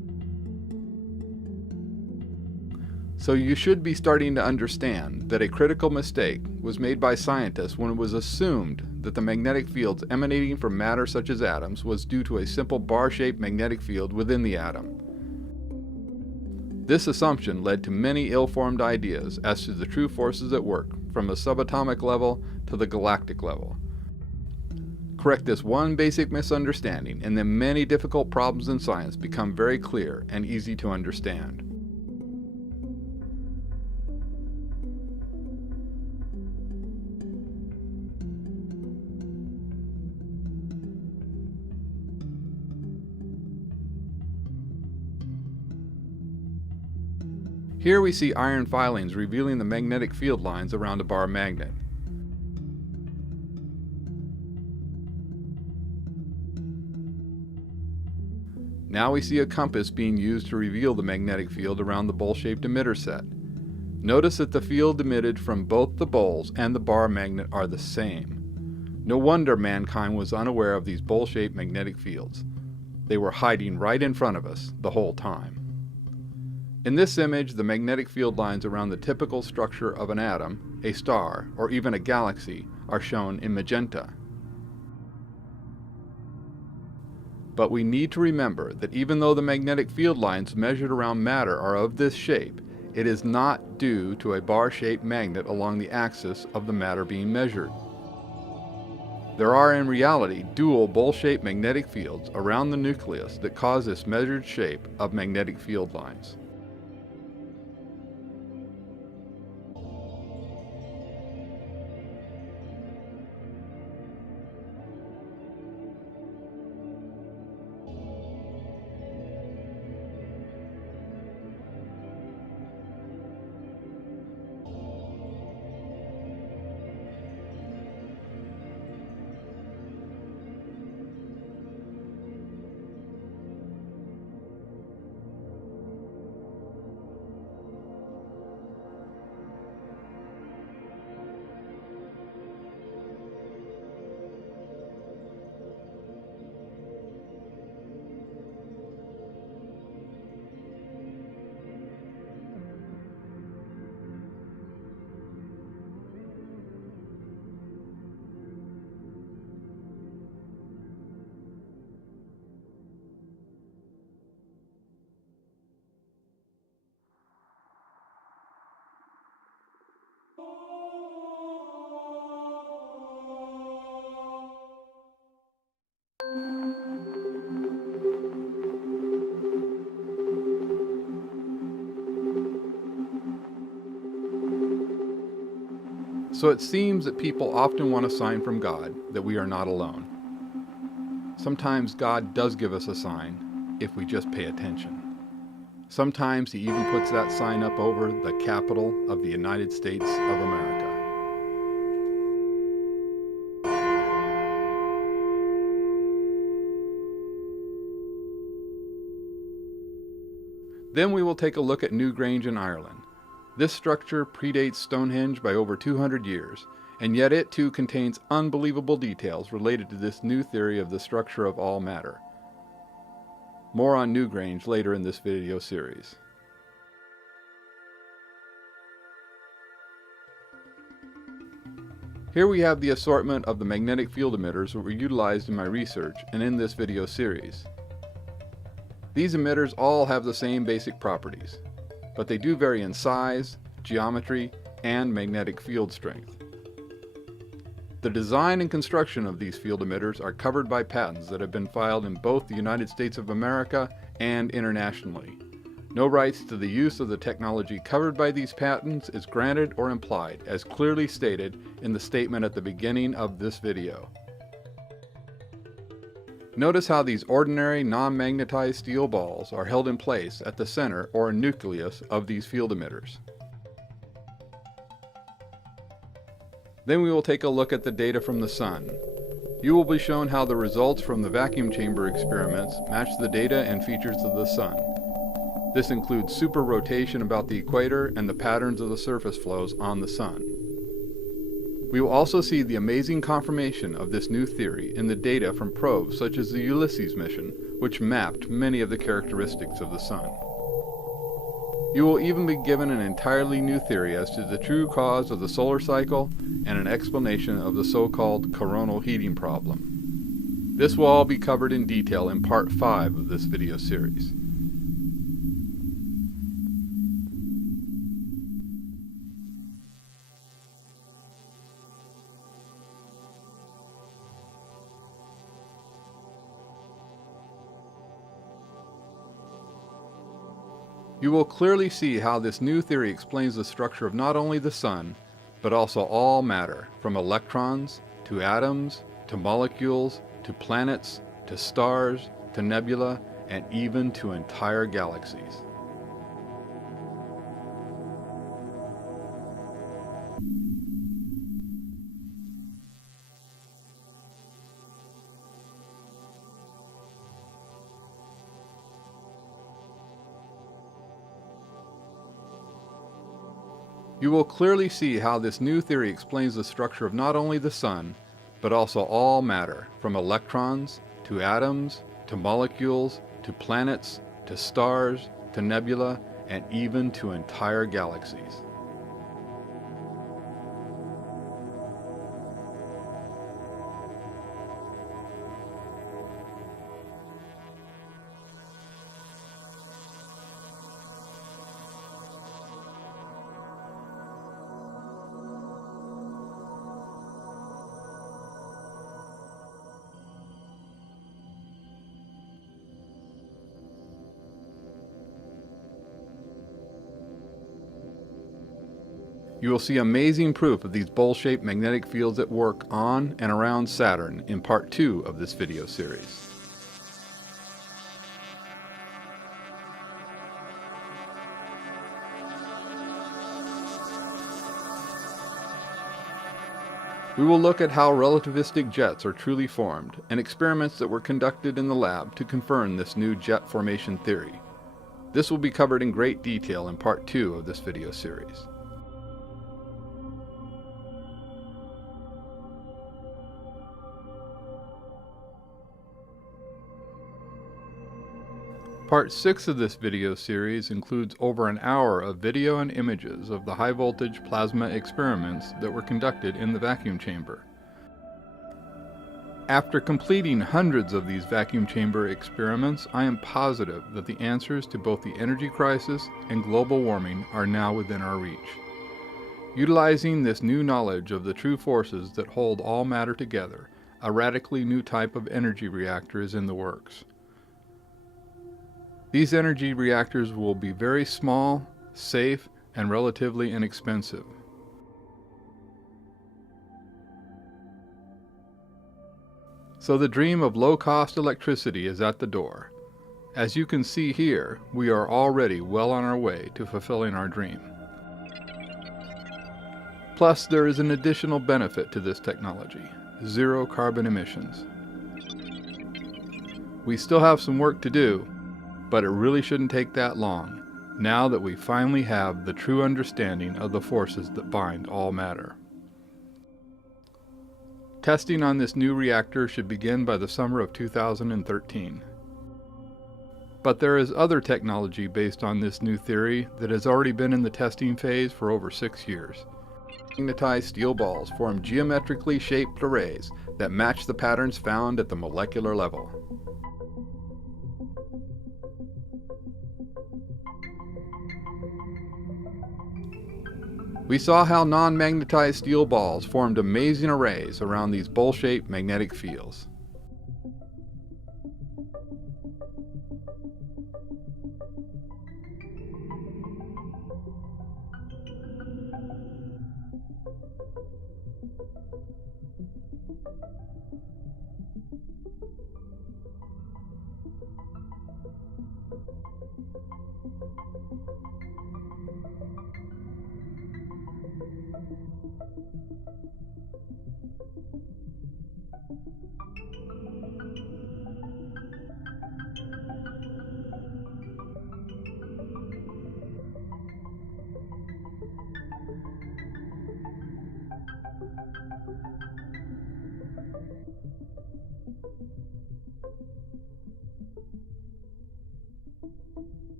So you should be starting to understand that a critical mistake was made by scientists when it was assumed that the magnetic fields emanating from matter such as atoms was due to a simple bar-shaped magnetic field within the atom. This assumption led to many ill-formed ideas as to the true forces at work, from the subatomic level to the galactic level. Correct this one basic misunderstanding, and then many difficult problems in science become very clear and easy to understand. Here we see iron filings revealing the magnetic field lines around a bar magnet. Now we see a compass being used to reveal the magnetic field around the bowl-shaped emitter set. Notice that the field emitted from both the bowls and the bar magnet are the same. No wonder mankind was unaware of these bowl-shaped magnetic fields. They were hiding right in front of us the whole time. In this image, the magnetic field lines around the typical structure of an atom, a star, or even a galaxy are shown in magenta. But we need to remember that even though the magnetic field lines measured around matter are of this shape, it is not due to a bar-shaped magnet along the axis of the matter being measured. There are in reality dual bowl-shaped magnetic fields around the nucleus that cause this measured shape of magnetic field lines. So it seems that people often want a sign from God that we are not alone. Sometimes God does give us a sign if we just pay attention. Sometimes He even puts that sign up over the capital of the United States of America. Then we will take a look at Newgrange in Ireland. This structure predates Stonehenge by over 200 years, and yet it too contains unbelievable details related to this new theory of the structure of all matter. More on Newgrange later in this video series. Here we have the assortment of the magnetic field emitters that were utilized in my research and in this video series. These emitters all have the same basic properties, but they do vary in size, geometry, and magnetic field strength. The design and construction of these field emitters are covered by patents that have been filed in both the United States of America and internationally. No rights to the use of the technology covered by these patents is granted or implied, as clearly stated in the statement at the beginning of this video. Notice how these ordinary non-magnetized steel balls are held in place at the center or nucleus of these field emitters. Then we will take a look at the data from the Sun. You will be shown how the results from the vacuum chamber experiments match the data and features of the Sun. This includes super rotation about the equator and the patterns of the surface flows on the Sun. We will also see the amazing confirmation of this new theory in the data from probes such as the Ulysses mission, which mapped many of the characteristics of the Sun. You will even be given an entirely new theory as to the true cause of the solar cycle and an explanation of the so-called coronal heating problem. This will all be covered in detail in part 5 of this video series. You will clearly see how this new theory explains the structure of not only the Sun, but also all matter, from electrons, to atoms, to molecules, to planets, to stars, to nebula, and even to entire galaxies. You will clearly see how this new theory explains the structure of not only the Sun, but also all matter, from electrons, to atoms, to molecules, to planets, to stars, to nebula, and even to entire galaxies. You will see amazing proof of these bowl-shaped magnetic fields at work on and around Saturn in part 2 of this video series. We will look at how relativistic jets are truly formed and experiments that were conducted in the lab to confirm this new jet formation theory. This will be covered in great detail in part 2 of this video series. Part 6 of this video series includes over an hour of video and images of the high-voltage plasma experiments that were conducted in the vacuum chamber. After completing hundreds of these vacuum chamber experiments, I am positive that the answers to both the energy crisis and global warming are now within our reach. Utilizing this new knowledge of the true forces that hold all matter together, a radically new type of energy reactor is in the works. These energy reactors will be very small, safe, and relatively inexpensive. So the dream of low-cost electricity is at the door. As you can see here, we are already well on our way to fulfilling our dream. Plus, there is an additional benefit to this technology: zero carbon emissions. We still have some work to do, but it really shouldn't take that long, now that we finally have the true understanding of the forces that bind all matter. Testing on this new reactor should begin by the summer of 2013. But there is other technology based on this new theory that has already been in the testing phase for over 6 years. Magnetized steel balls form geometrically shaped arrays that match the patterns found at the molecular level. We saw how non-magnetized steel balls formed amazing arrays around these bowl-shaped magnetic fields.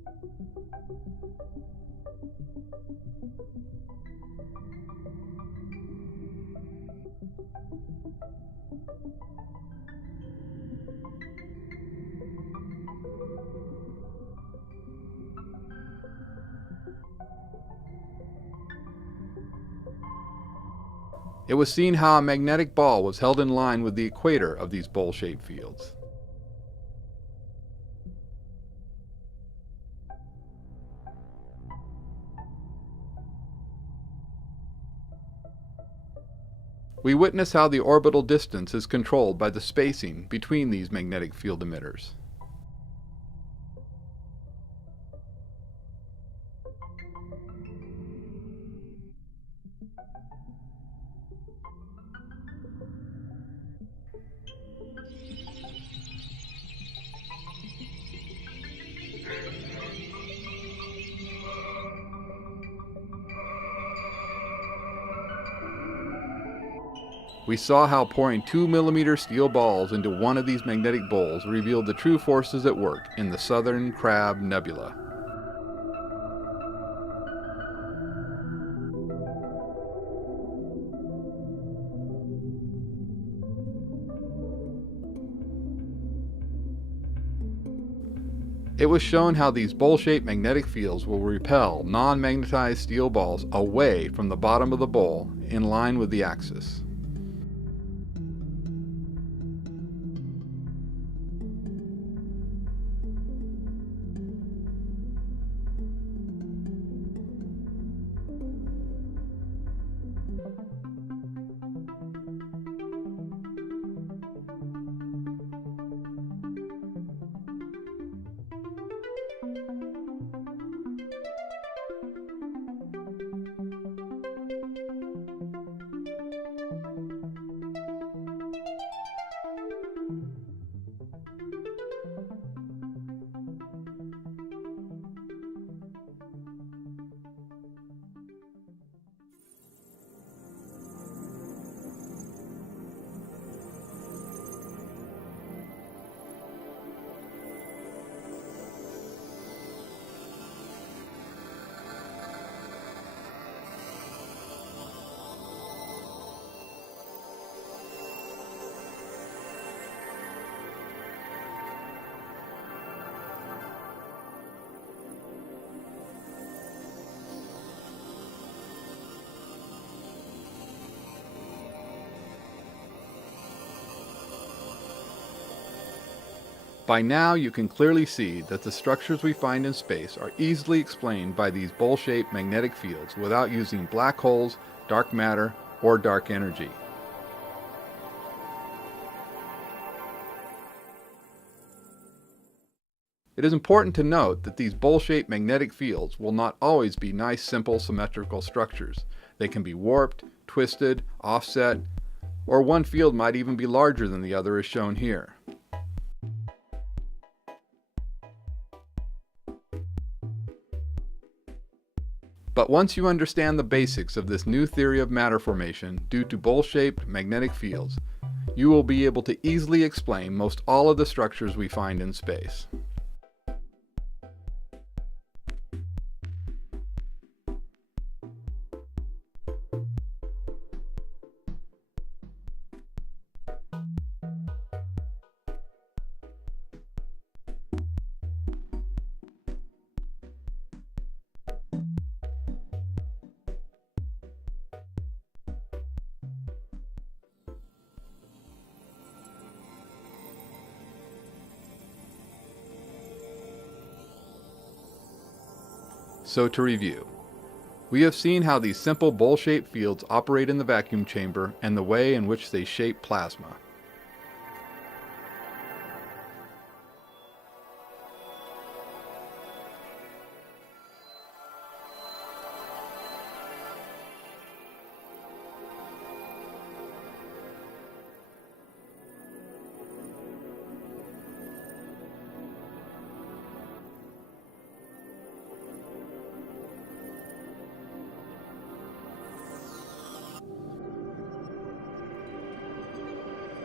It was seen how a magnetic ball was held in line with the equator of these bowl-shaped fields. We witness how the orbital distance is controlled by the spacing between these magnetic field emitters. We saw how pouring 2mm steel balls into one of these magnetic bowls revealed the true forces at work in the Southern Crab Nebula. It was shown how these bowl-shaped magnetic fields will repel non-magnetized steel balls away from the bottom of the bowl in line with the axis. By now you can clearly see that the structures we find in space are easily explained by these bowl-shaped magnetic fields without using black holes, dark matter, or dark energy. It is important to note that these bowl-shaped magnetic fields will not always be nice, simple, symmetrical structures. They can be warped, twisted, offset, or one field might even be larger than the other as shown here. But once you understand the basics of this new theory of matter formation due to bowl-shaped magnetic fields, you will be able to easily explain most all of the structures we find in space. So to review, we have seen how these simple bowl-shaped fields operate in the vacuum chamber and the way in which they shape plasma.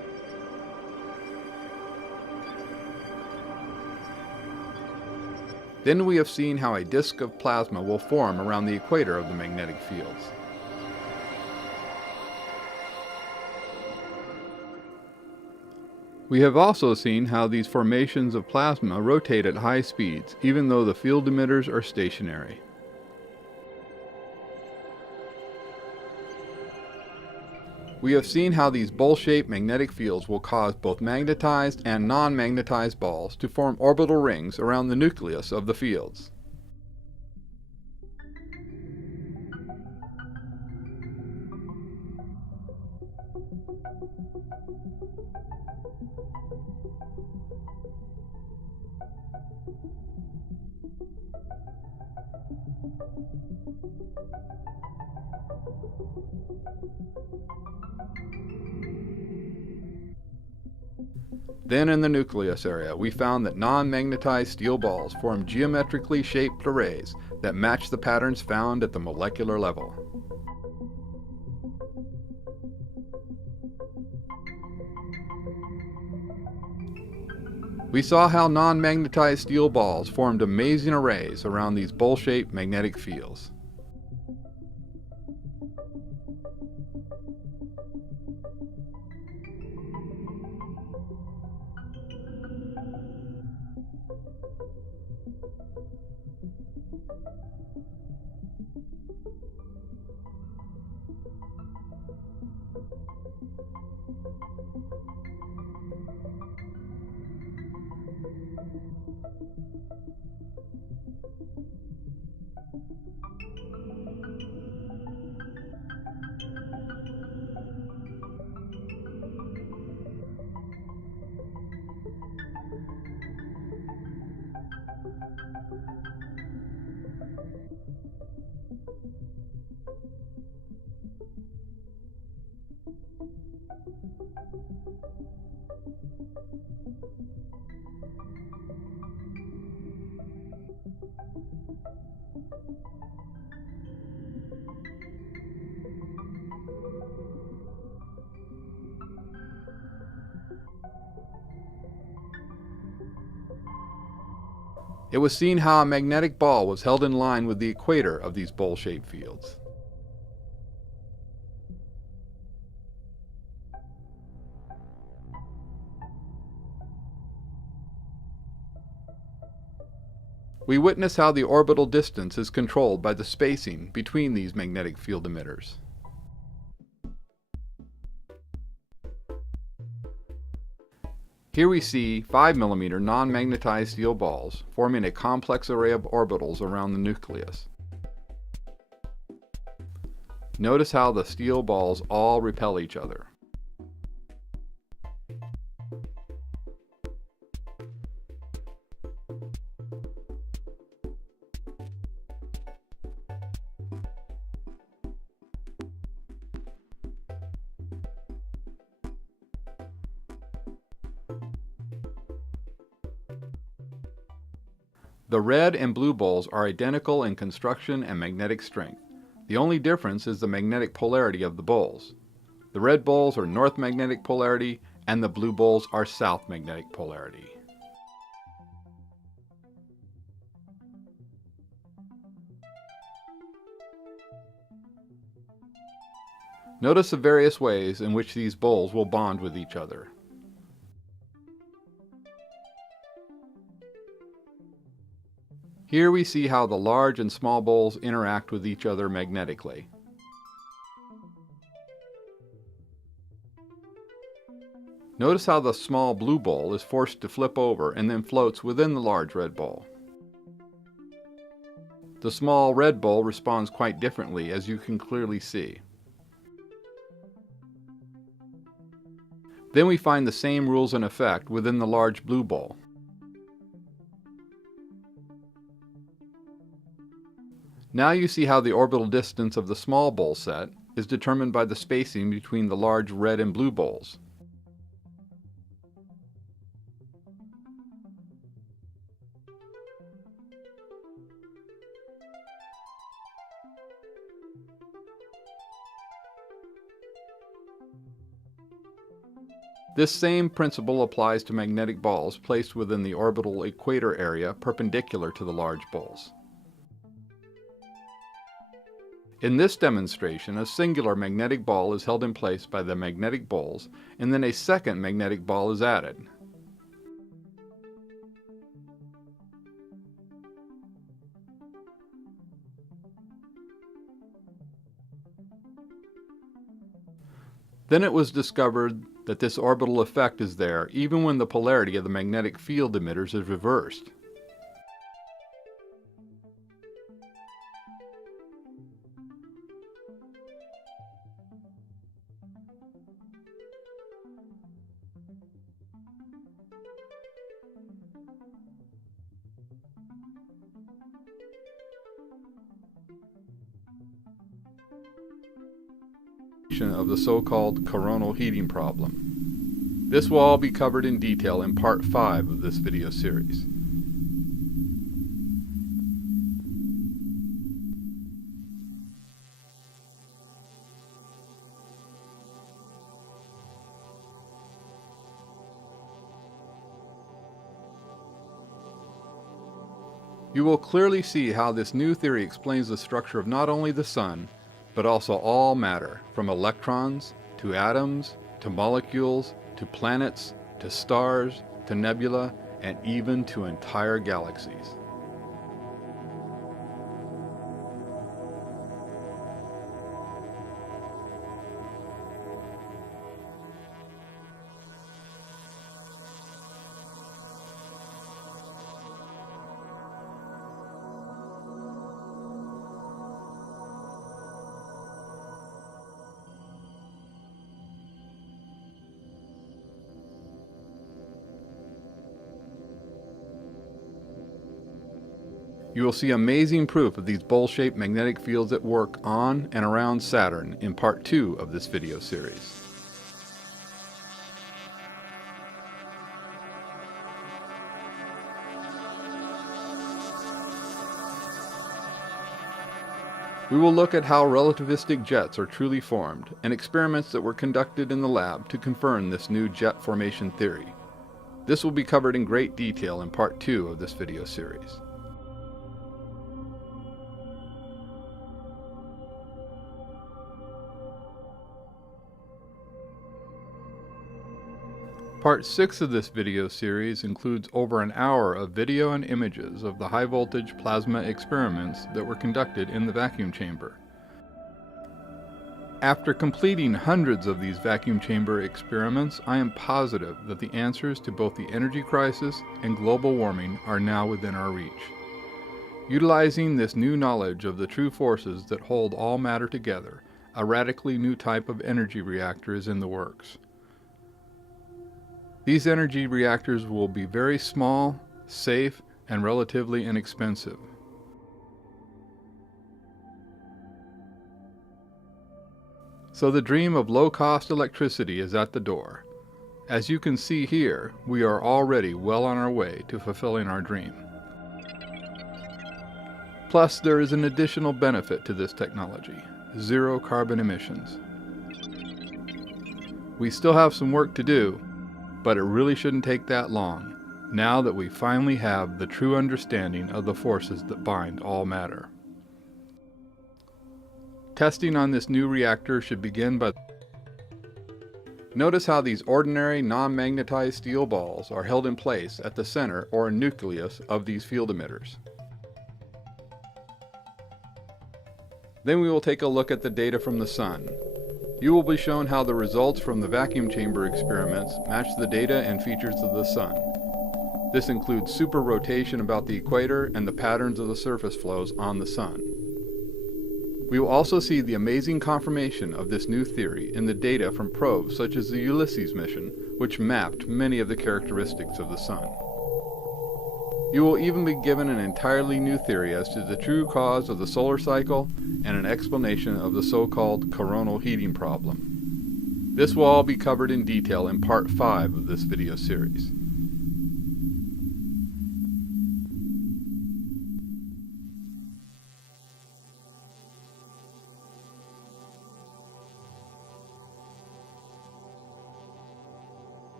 Then we have seen how a disk of plasma will form around the equator of the magnetic fields. We have also seen how these formations of plasma rotate at high speeds, even though the field emitters are stationary. We have seen how these bowl-shaped magnetic fields will cause both magnetized and non-magnetized balls to form orbital rings around the nucleus of the fields. Then in the nucleus area, we found that non-magnetized steel balls form geometrically shaped arrays that match the patterns found at the molecular level. We saw how non-magnetized steel balls formed amazing arrays around these bowl-shaped magnetic fields. It was seen how a magnetic ball was held in line with the equator of these bowl-shaped fields. We witness how the orbital distance is controlled by the spacing between these magnetic field emitters. Here we see 5 mm non-magnetized steel balls forming a complex array of orbitals around the nucleus. Notice how the steel balls all repel each other. The red and blue balls are identical in construction and magnetic strength. The only difference is the magnetic polarity of the balls. The red balls are north magnetic polarity and the blue balls are south magnetic polarity. Notice the various ways in which these balls will bond with each other. Here we see how the large and small balls interact with each other magnetically. Notice how the small blue ball is forced to flip over and then floats within the large red ball. The small red ball responds quite differently, as you can clearly see. Then we find the same rules in effect within the large blue ball. Now you see how the orbital distance of the small ball set is determined by the spacing between the large red and blue balls. This same principle applies to magnetic balls placed within the orbital equator area perpendicular to the large balls. In this demonstration, a singular magnetic ball is held in place by the magnetic balls, and then a second magnetic ball is added. Then it was discovered that this orbital effect is there even when the polarity of the magnetic field emitters is reversed. Of the so-called coronal heating problem. This will all be covered in detail in part 5 of this video series. You will clearly see how this new theory explains the structure of not only the Sun, but also all matter, from electrons, to atoms, to molecules, to planets, to stars, to nebula, and even to entire galaxies. You will see amazing proof of these bowl-shaped magnetic fields at work on and around Saturn in part 2 of this video series. We will look at how relativistic jets are truly formed and experiments that were conducted in the lab to confirm this new jet formation theory. This will be covered in great detail in part 2 of this video series. Part 6 of this video series includes over an hour of video and images of the high-voltage plasma experiments that were conducted in the vacuum chamber. After completing hundreds of these vacuum chamber experiments, I am positive that the answers to both the energy crisis and global warming are now within our reach. Utilizing this new knowledge of the true forces that hold all matter together, a radically new type of energy reactor is in the works. These energy reactors will be very small, safe, and relatively inexpensive. So the dream of low-cost electricity is at the door. As you can see here, we are already well on our way to fulfilling our dream. Plus, there is an additional benefit to this technology: zero carbon emissions. We still have some work to do, but it really shouldn't take that long, now that we finally have the true understanding of the forces that bind all matter. Testing on this new reactor should begin by... Notice how these ordinary non-magnetized steel balls are held in place at the center or nucleus of these field emitters. Then we will take a look at the data from the Sun. You will be shown how the results from the vacuum chamber experiments match the data and features of the Sun. This includes super rotation about the equator and the patterns of the surface flows on the Sun. We will also see the amazing confirmation of this new theory in the data from probes such as the Ulysses mission, which mapped many of the characteristics of the Sun. You will even be given an entirely new theory as to the true cause of the solar cycle and an explanation of the so-called coronal heating problem. This will all be covered in detail in part 5 of this video series.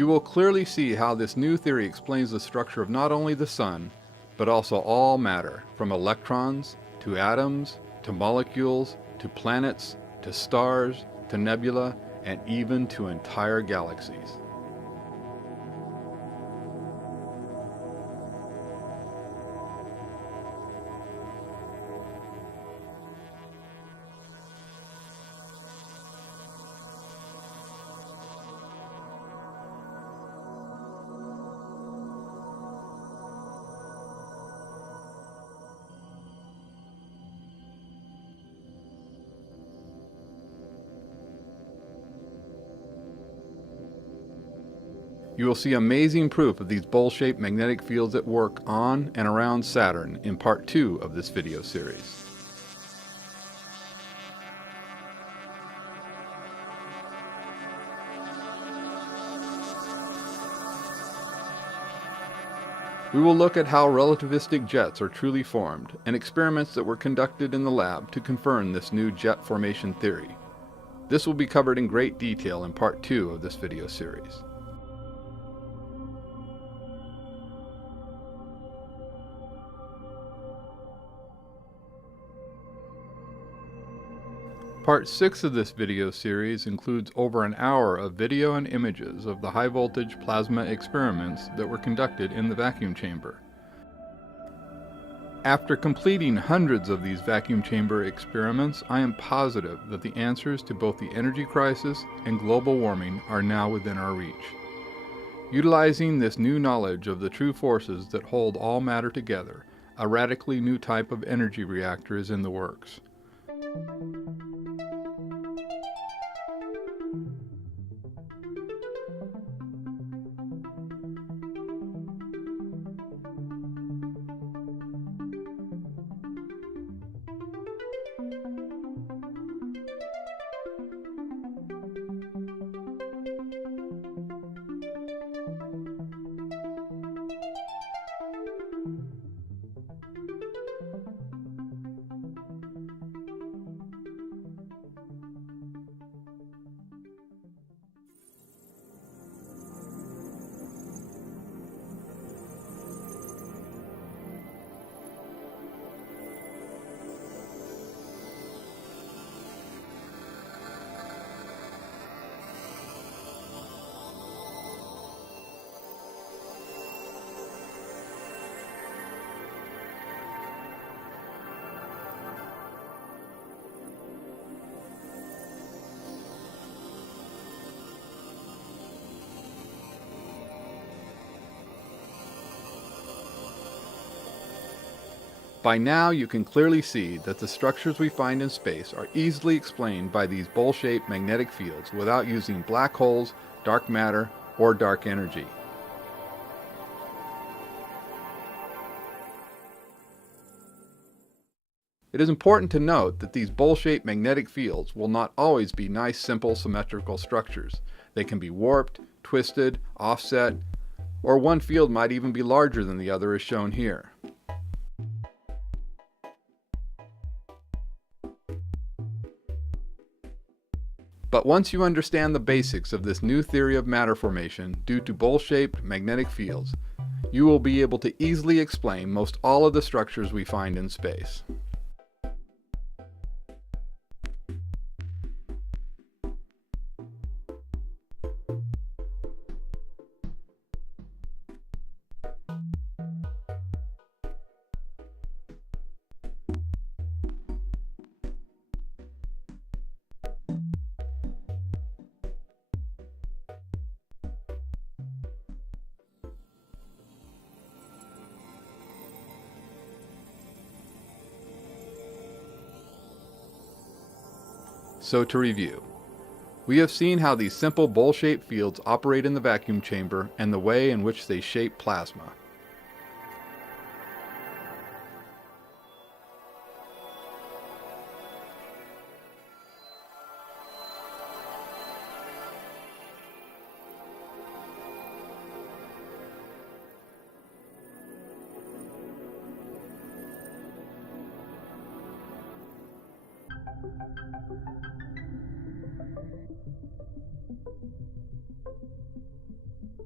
You will clearly see how this new theory explains the structure of not only the Sun, but also all matter, from electrons, to atoms, to molecules, to planets, to stars, to nebula, and even to entire galaxies. You will see amazing proof of these bowl-shaped magnetic fields at work on and around Saturn in part 2 of this video series. We will look at how relativistic jets are truly formed and experiments that were conducted in the lab to confirm this new jet formation theory. This will be covered in great detail in part 2 of this video series. Part 6 of this video series includes over an hour of video and images of the high-voltage plasma experiments that were conducted in the vacuum chamber. After completing hundreds of these vacuum chamber experiments, I am positive that the answers to both the energy crisis and global warming are now within our reach. Utilizing this new knowledge of the true forces that hold all matter together, a radically new type of energy reactor is in the works. By now you can clearly see that the structures we find in space are easily explained by these bowl-shaped magnetic fields without using black holes, dark matter, or dark energy. It is important to note that these bowl-shaped magnetic fields will not always be nice, simple, symmetrical structures. They can be warped, twisted, offset, or one field might even be larger than the other as shown here. But once you understand the basics of this new theory of matter formation due to bowl-shaped magnetic fields, you will be able to easily explain most all of the structures we find in space. So to review, we have seen how these simple bowl-shaped fields operate in the vacuum chamber and the way in which they shape plasma.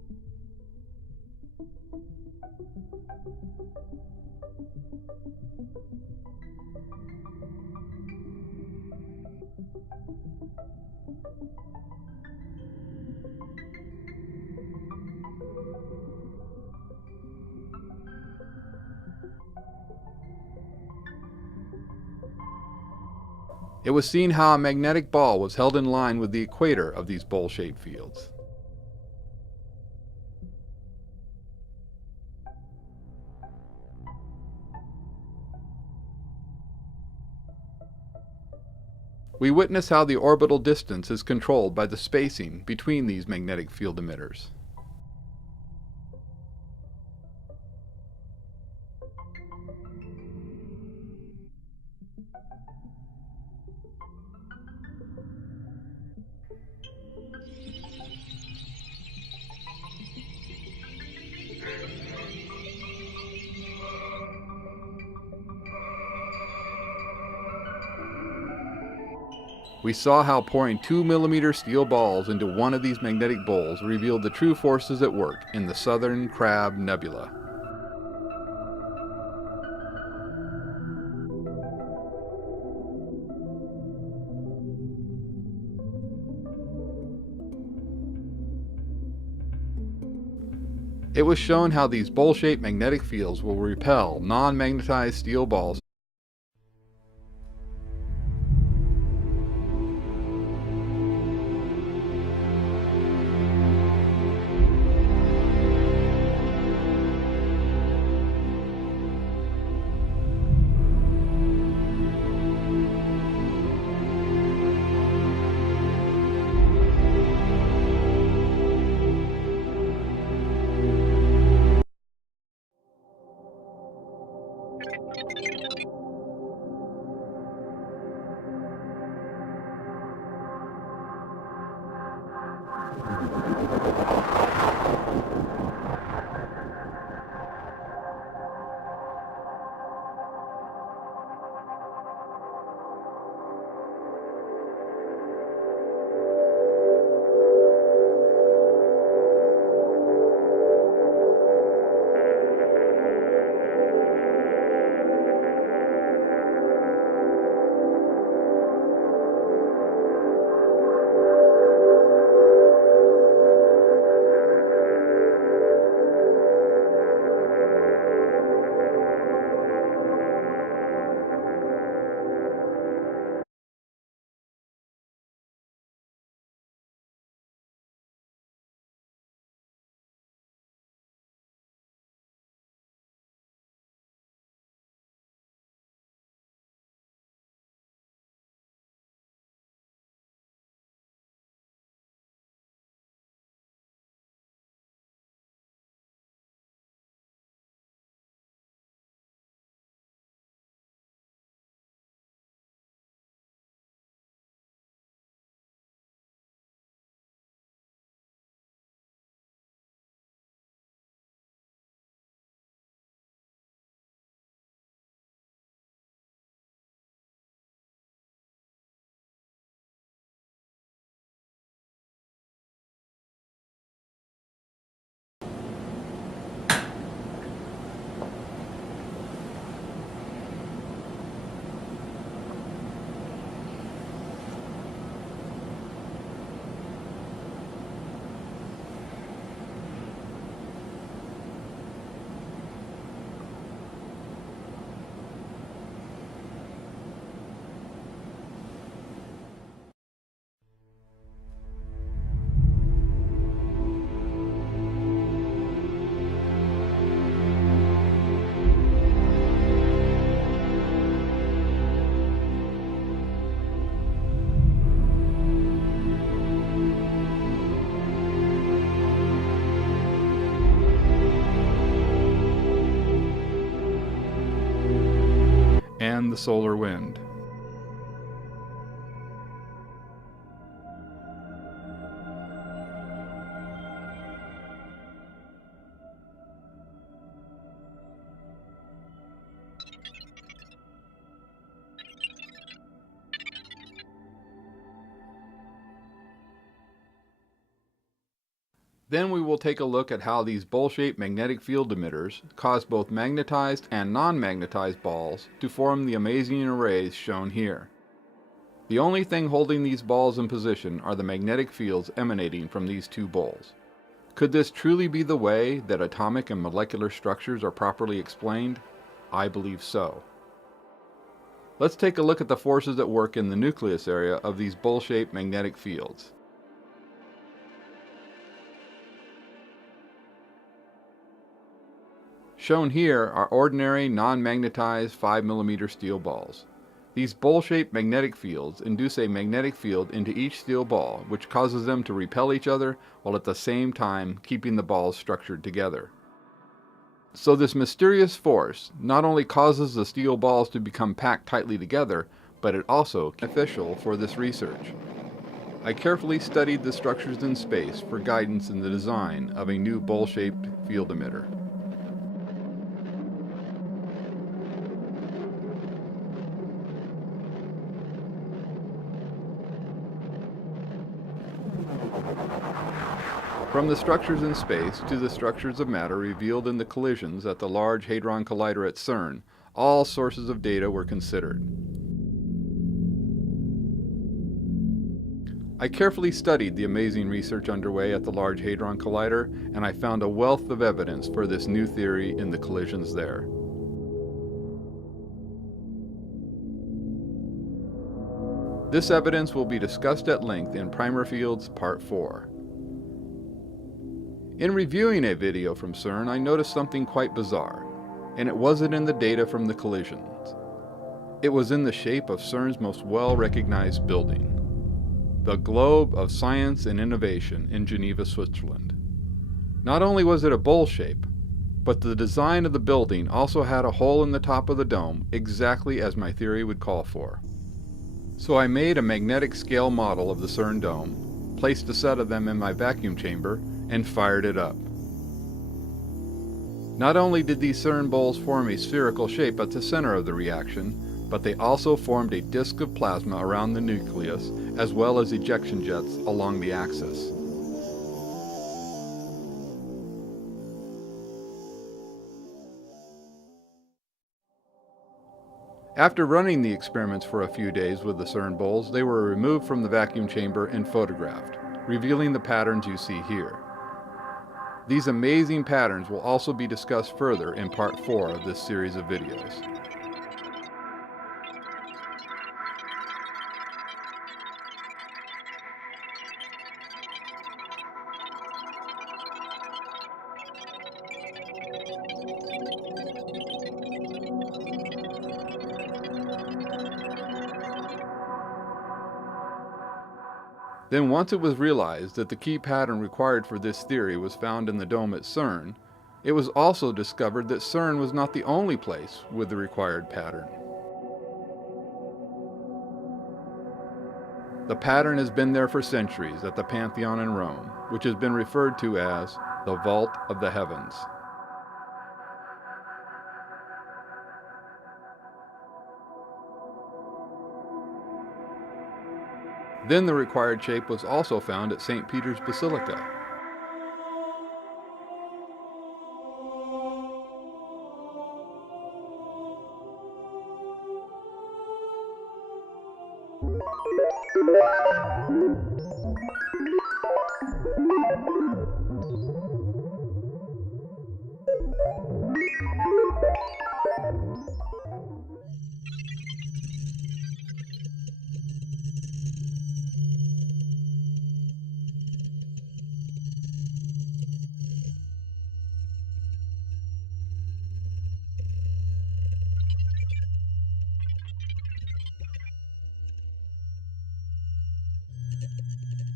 It was seen how a magnetic ball was held in line with the equator of these bowl-shaped fields. We witness how the orbital distance is controlled by the spacing between these magnetic field emitters. We saw how pouring 2mm steel balls into one of these magnetic bowls revealed the true forces at work in the Southern Crab Nebula. It was shown how these bowl-shaped magnetic fields will repel non-magnetized steel balls. And the solar wind. Then we will take a look at how these bowl-shaped magnetic field emitters cause both magnetized and non-magnetized balls to form the amazing arrays shown here. The only thing holding these balls in position are the magnetic fields emanating from these two bowls. Could this truly be the way that atomic and molecular structures are properly explained? I believe so. Let's take a look at the forces at work in the nucleus area of these bowl-shaped magnetic fields. Shown here are ordinary non-magnetized 5mm steel balls. These bowl-shaped magnetic fields induce a magnetic field into each steel ball, which causes them to repel each other while at the same time keeping the balls structured together. So this mysterious force not only causes the steel balls to become packed tightly together, but it also is beneficial for this research. I carefully studied the structures in space for guidance in the design of a new bowl-shaped field emitter. From the structures in space to the structures of matter revealed in the collisions at the Large Hadron Collider at CERN, all sources of data were considered. I carefully studied the amazing research underway at the Large Hadron Collider, and I found a wealth of evidence for this new theory in the collisions there. This evidence will be discussed at length in Primer Fields Part 4. In reviewing a video from CERN, I noticed something quite bizarre, and it wasn't in the data from the collisions. It was in the shape of CERN's most well-recognized building, the Globe of Science and Innovation in Geneva, Switzerland. Not only was it a bowl shape, but the design of the building also had a hole in the top of the dome, exactly as my theory would call for. So I made a magnetic scale model of the CERN dome, placed a set of them in my vacuum chamber, and fired it up. Not only did these CERN bowls form a spherical shape at the center of the reaction, but they also formed a disk of plasma around the nucleus, as well as ejection jets along the axis. After running the experiments for a few days with the CERN bowls, they were removed from the vacuum chamber and photographed, revealing the patterns you see here. These amazing patterns will also be discussed further in Part 4 of this series of videos. Then once it was realized that the key pattern required for this theory was found in the dome at CERN, it was also discovered that CERN was not the only place with the required pattern. The pattern has been there for centuries at the Pantheon in Rome, which has been referred to as the Vault of the Heavens. Then the required shape was also found at St. Peter's Basilica.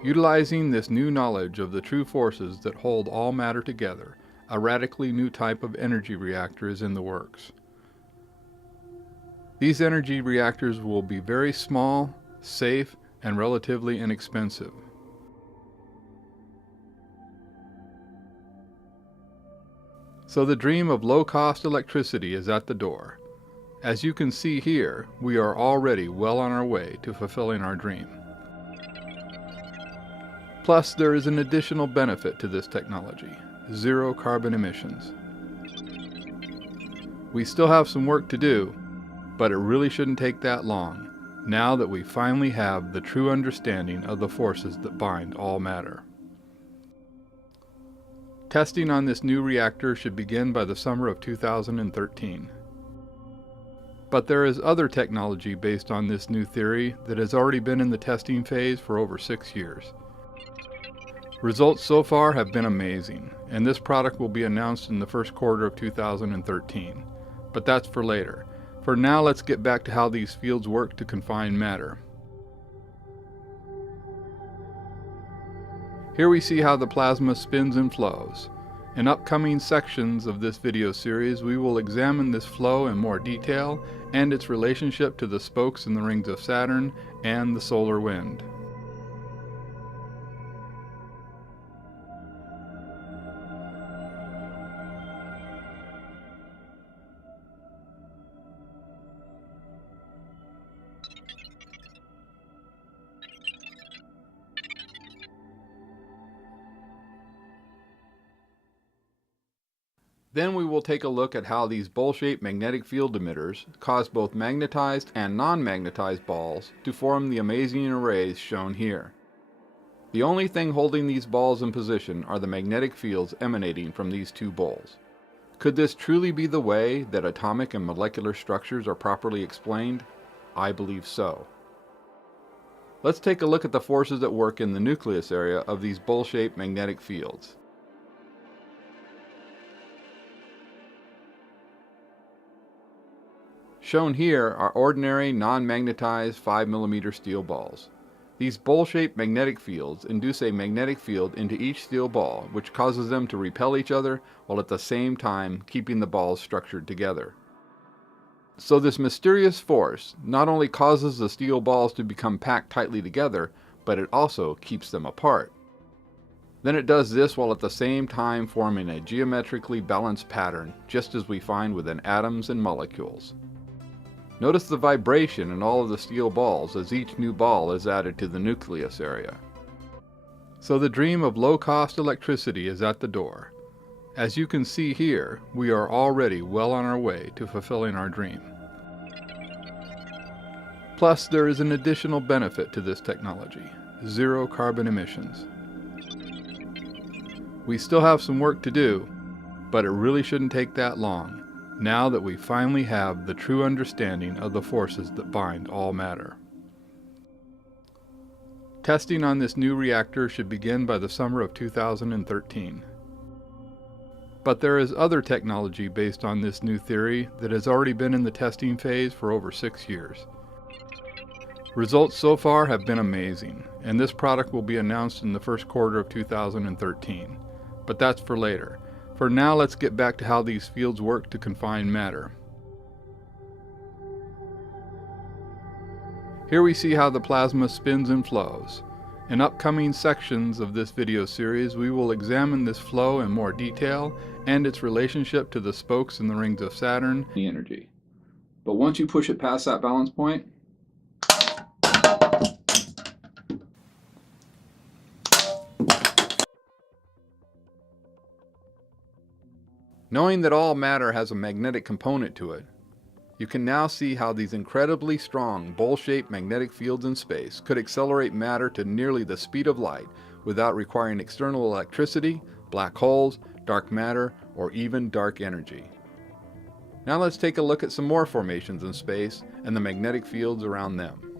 Utilizing this new knowledge of the true forces that hold all matter together, a radically new type of energy reactor is in the works. These energy reactors will be very small, safe, and relatively inexpensive. So the dream of low-cost electricity is at the door. As you can see here, we are already well on our way to fulfilling our dream. Plus, there is an additional benefit to this technology: zero carbon emissions. We still have some work to do, but it really shouldn't take that long, now that we finally have the true understanding of the forces that bind all matter. Testing on this new reactor should begin by the summer of 2013. But there is other technology based on this new theory that has already been in the testing phase for over 6 years. Results so far have been amazing, and this product will be announced in the first quarter of 2013. But that's for later. For now, let's get back to how these fields work to confine matter. Here we see how the plasma spins and flows. In upcoming sections of this video series, we will examine this flow in more detail and its relationship to the spokes in the rings of Saturn and the solar wind. Then we will take a look at how these bowl-shaped magnetic field emitters cause both magnetized and non-magnetized balls to form the amazing arrays shown here. The only thing holding these balls in position are the magnetic fields emanating from these two bowls. Could this truly be the way that atomic and molecular structures are properly explained? I believe so. Let's take a look at the forces at work in the nucleus area of these bowl-shaped magnetic fields. Shown here are ordinary non-magnetized 5mm steel balls. These bowl-shaped magnetic fields induce a magnetic field into each steel ball, which causes them to repel each other while at the same time keeping the balls structured together. So this mysterious force not only causes the steel balls to become packed tightly together, but it also keeps them apart. Then it does this while at the same time forming a geometrically balanced pattern, just as we find within atoms and molecules. Notice the vibration in all of the steel balls as each new ball is added to the nucleus area. So the dream of low-cost electricity is at the door. As you can see here, we are already well on our way to fulfilling our dream. Plus, there is an additional benefit to this technology: zero carbon emissions. We still have some work to do, but it really shouldn't take that long, now that we finally have the true understanding of the forces that bind all matter. Testing on this new reactor should begin by the summer of 2013. But there is other technology based on this new theory that has already been in the testing phase for over 6 years. Results so far have been amazing, and this product will be announced in the first quarter of 2013. But that's for later. For now, let's get back to how these fields work to confine matter. Here we see how the plasma spins and flows. In upcoming sections of this video series, we will examine this flow in more detail and its relationship to the spokes in the rings of Saturn. The energy. But once you push it past that balance point, knowing that all matter has a magnetic component to it, you can now see how these incredibly strong bowl-shaped magnetic fields in space could accelerate matter to nearly the speed of light without requiring external electricity, black holes, dark matter, or even dark energy. Now let's take a look at some more formations in space and the magnetic fields around them.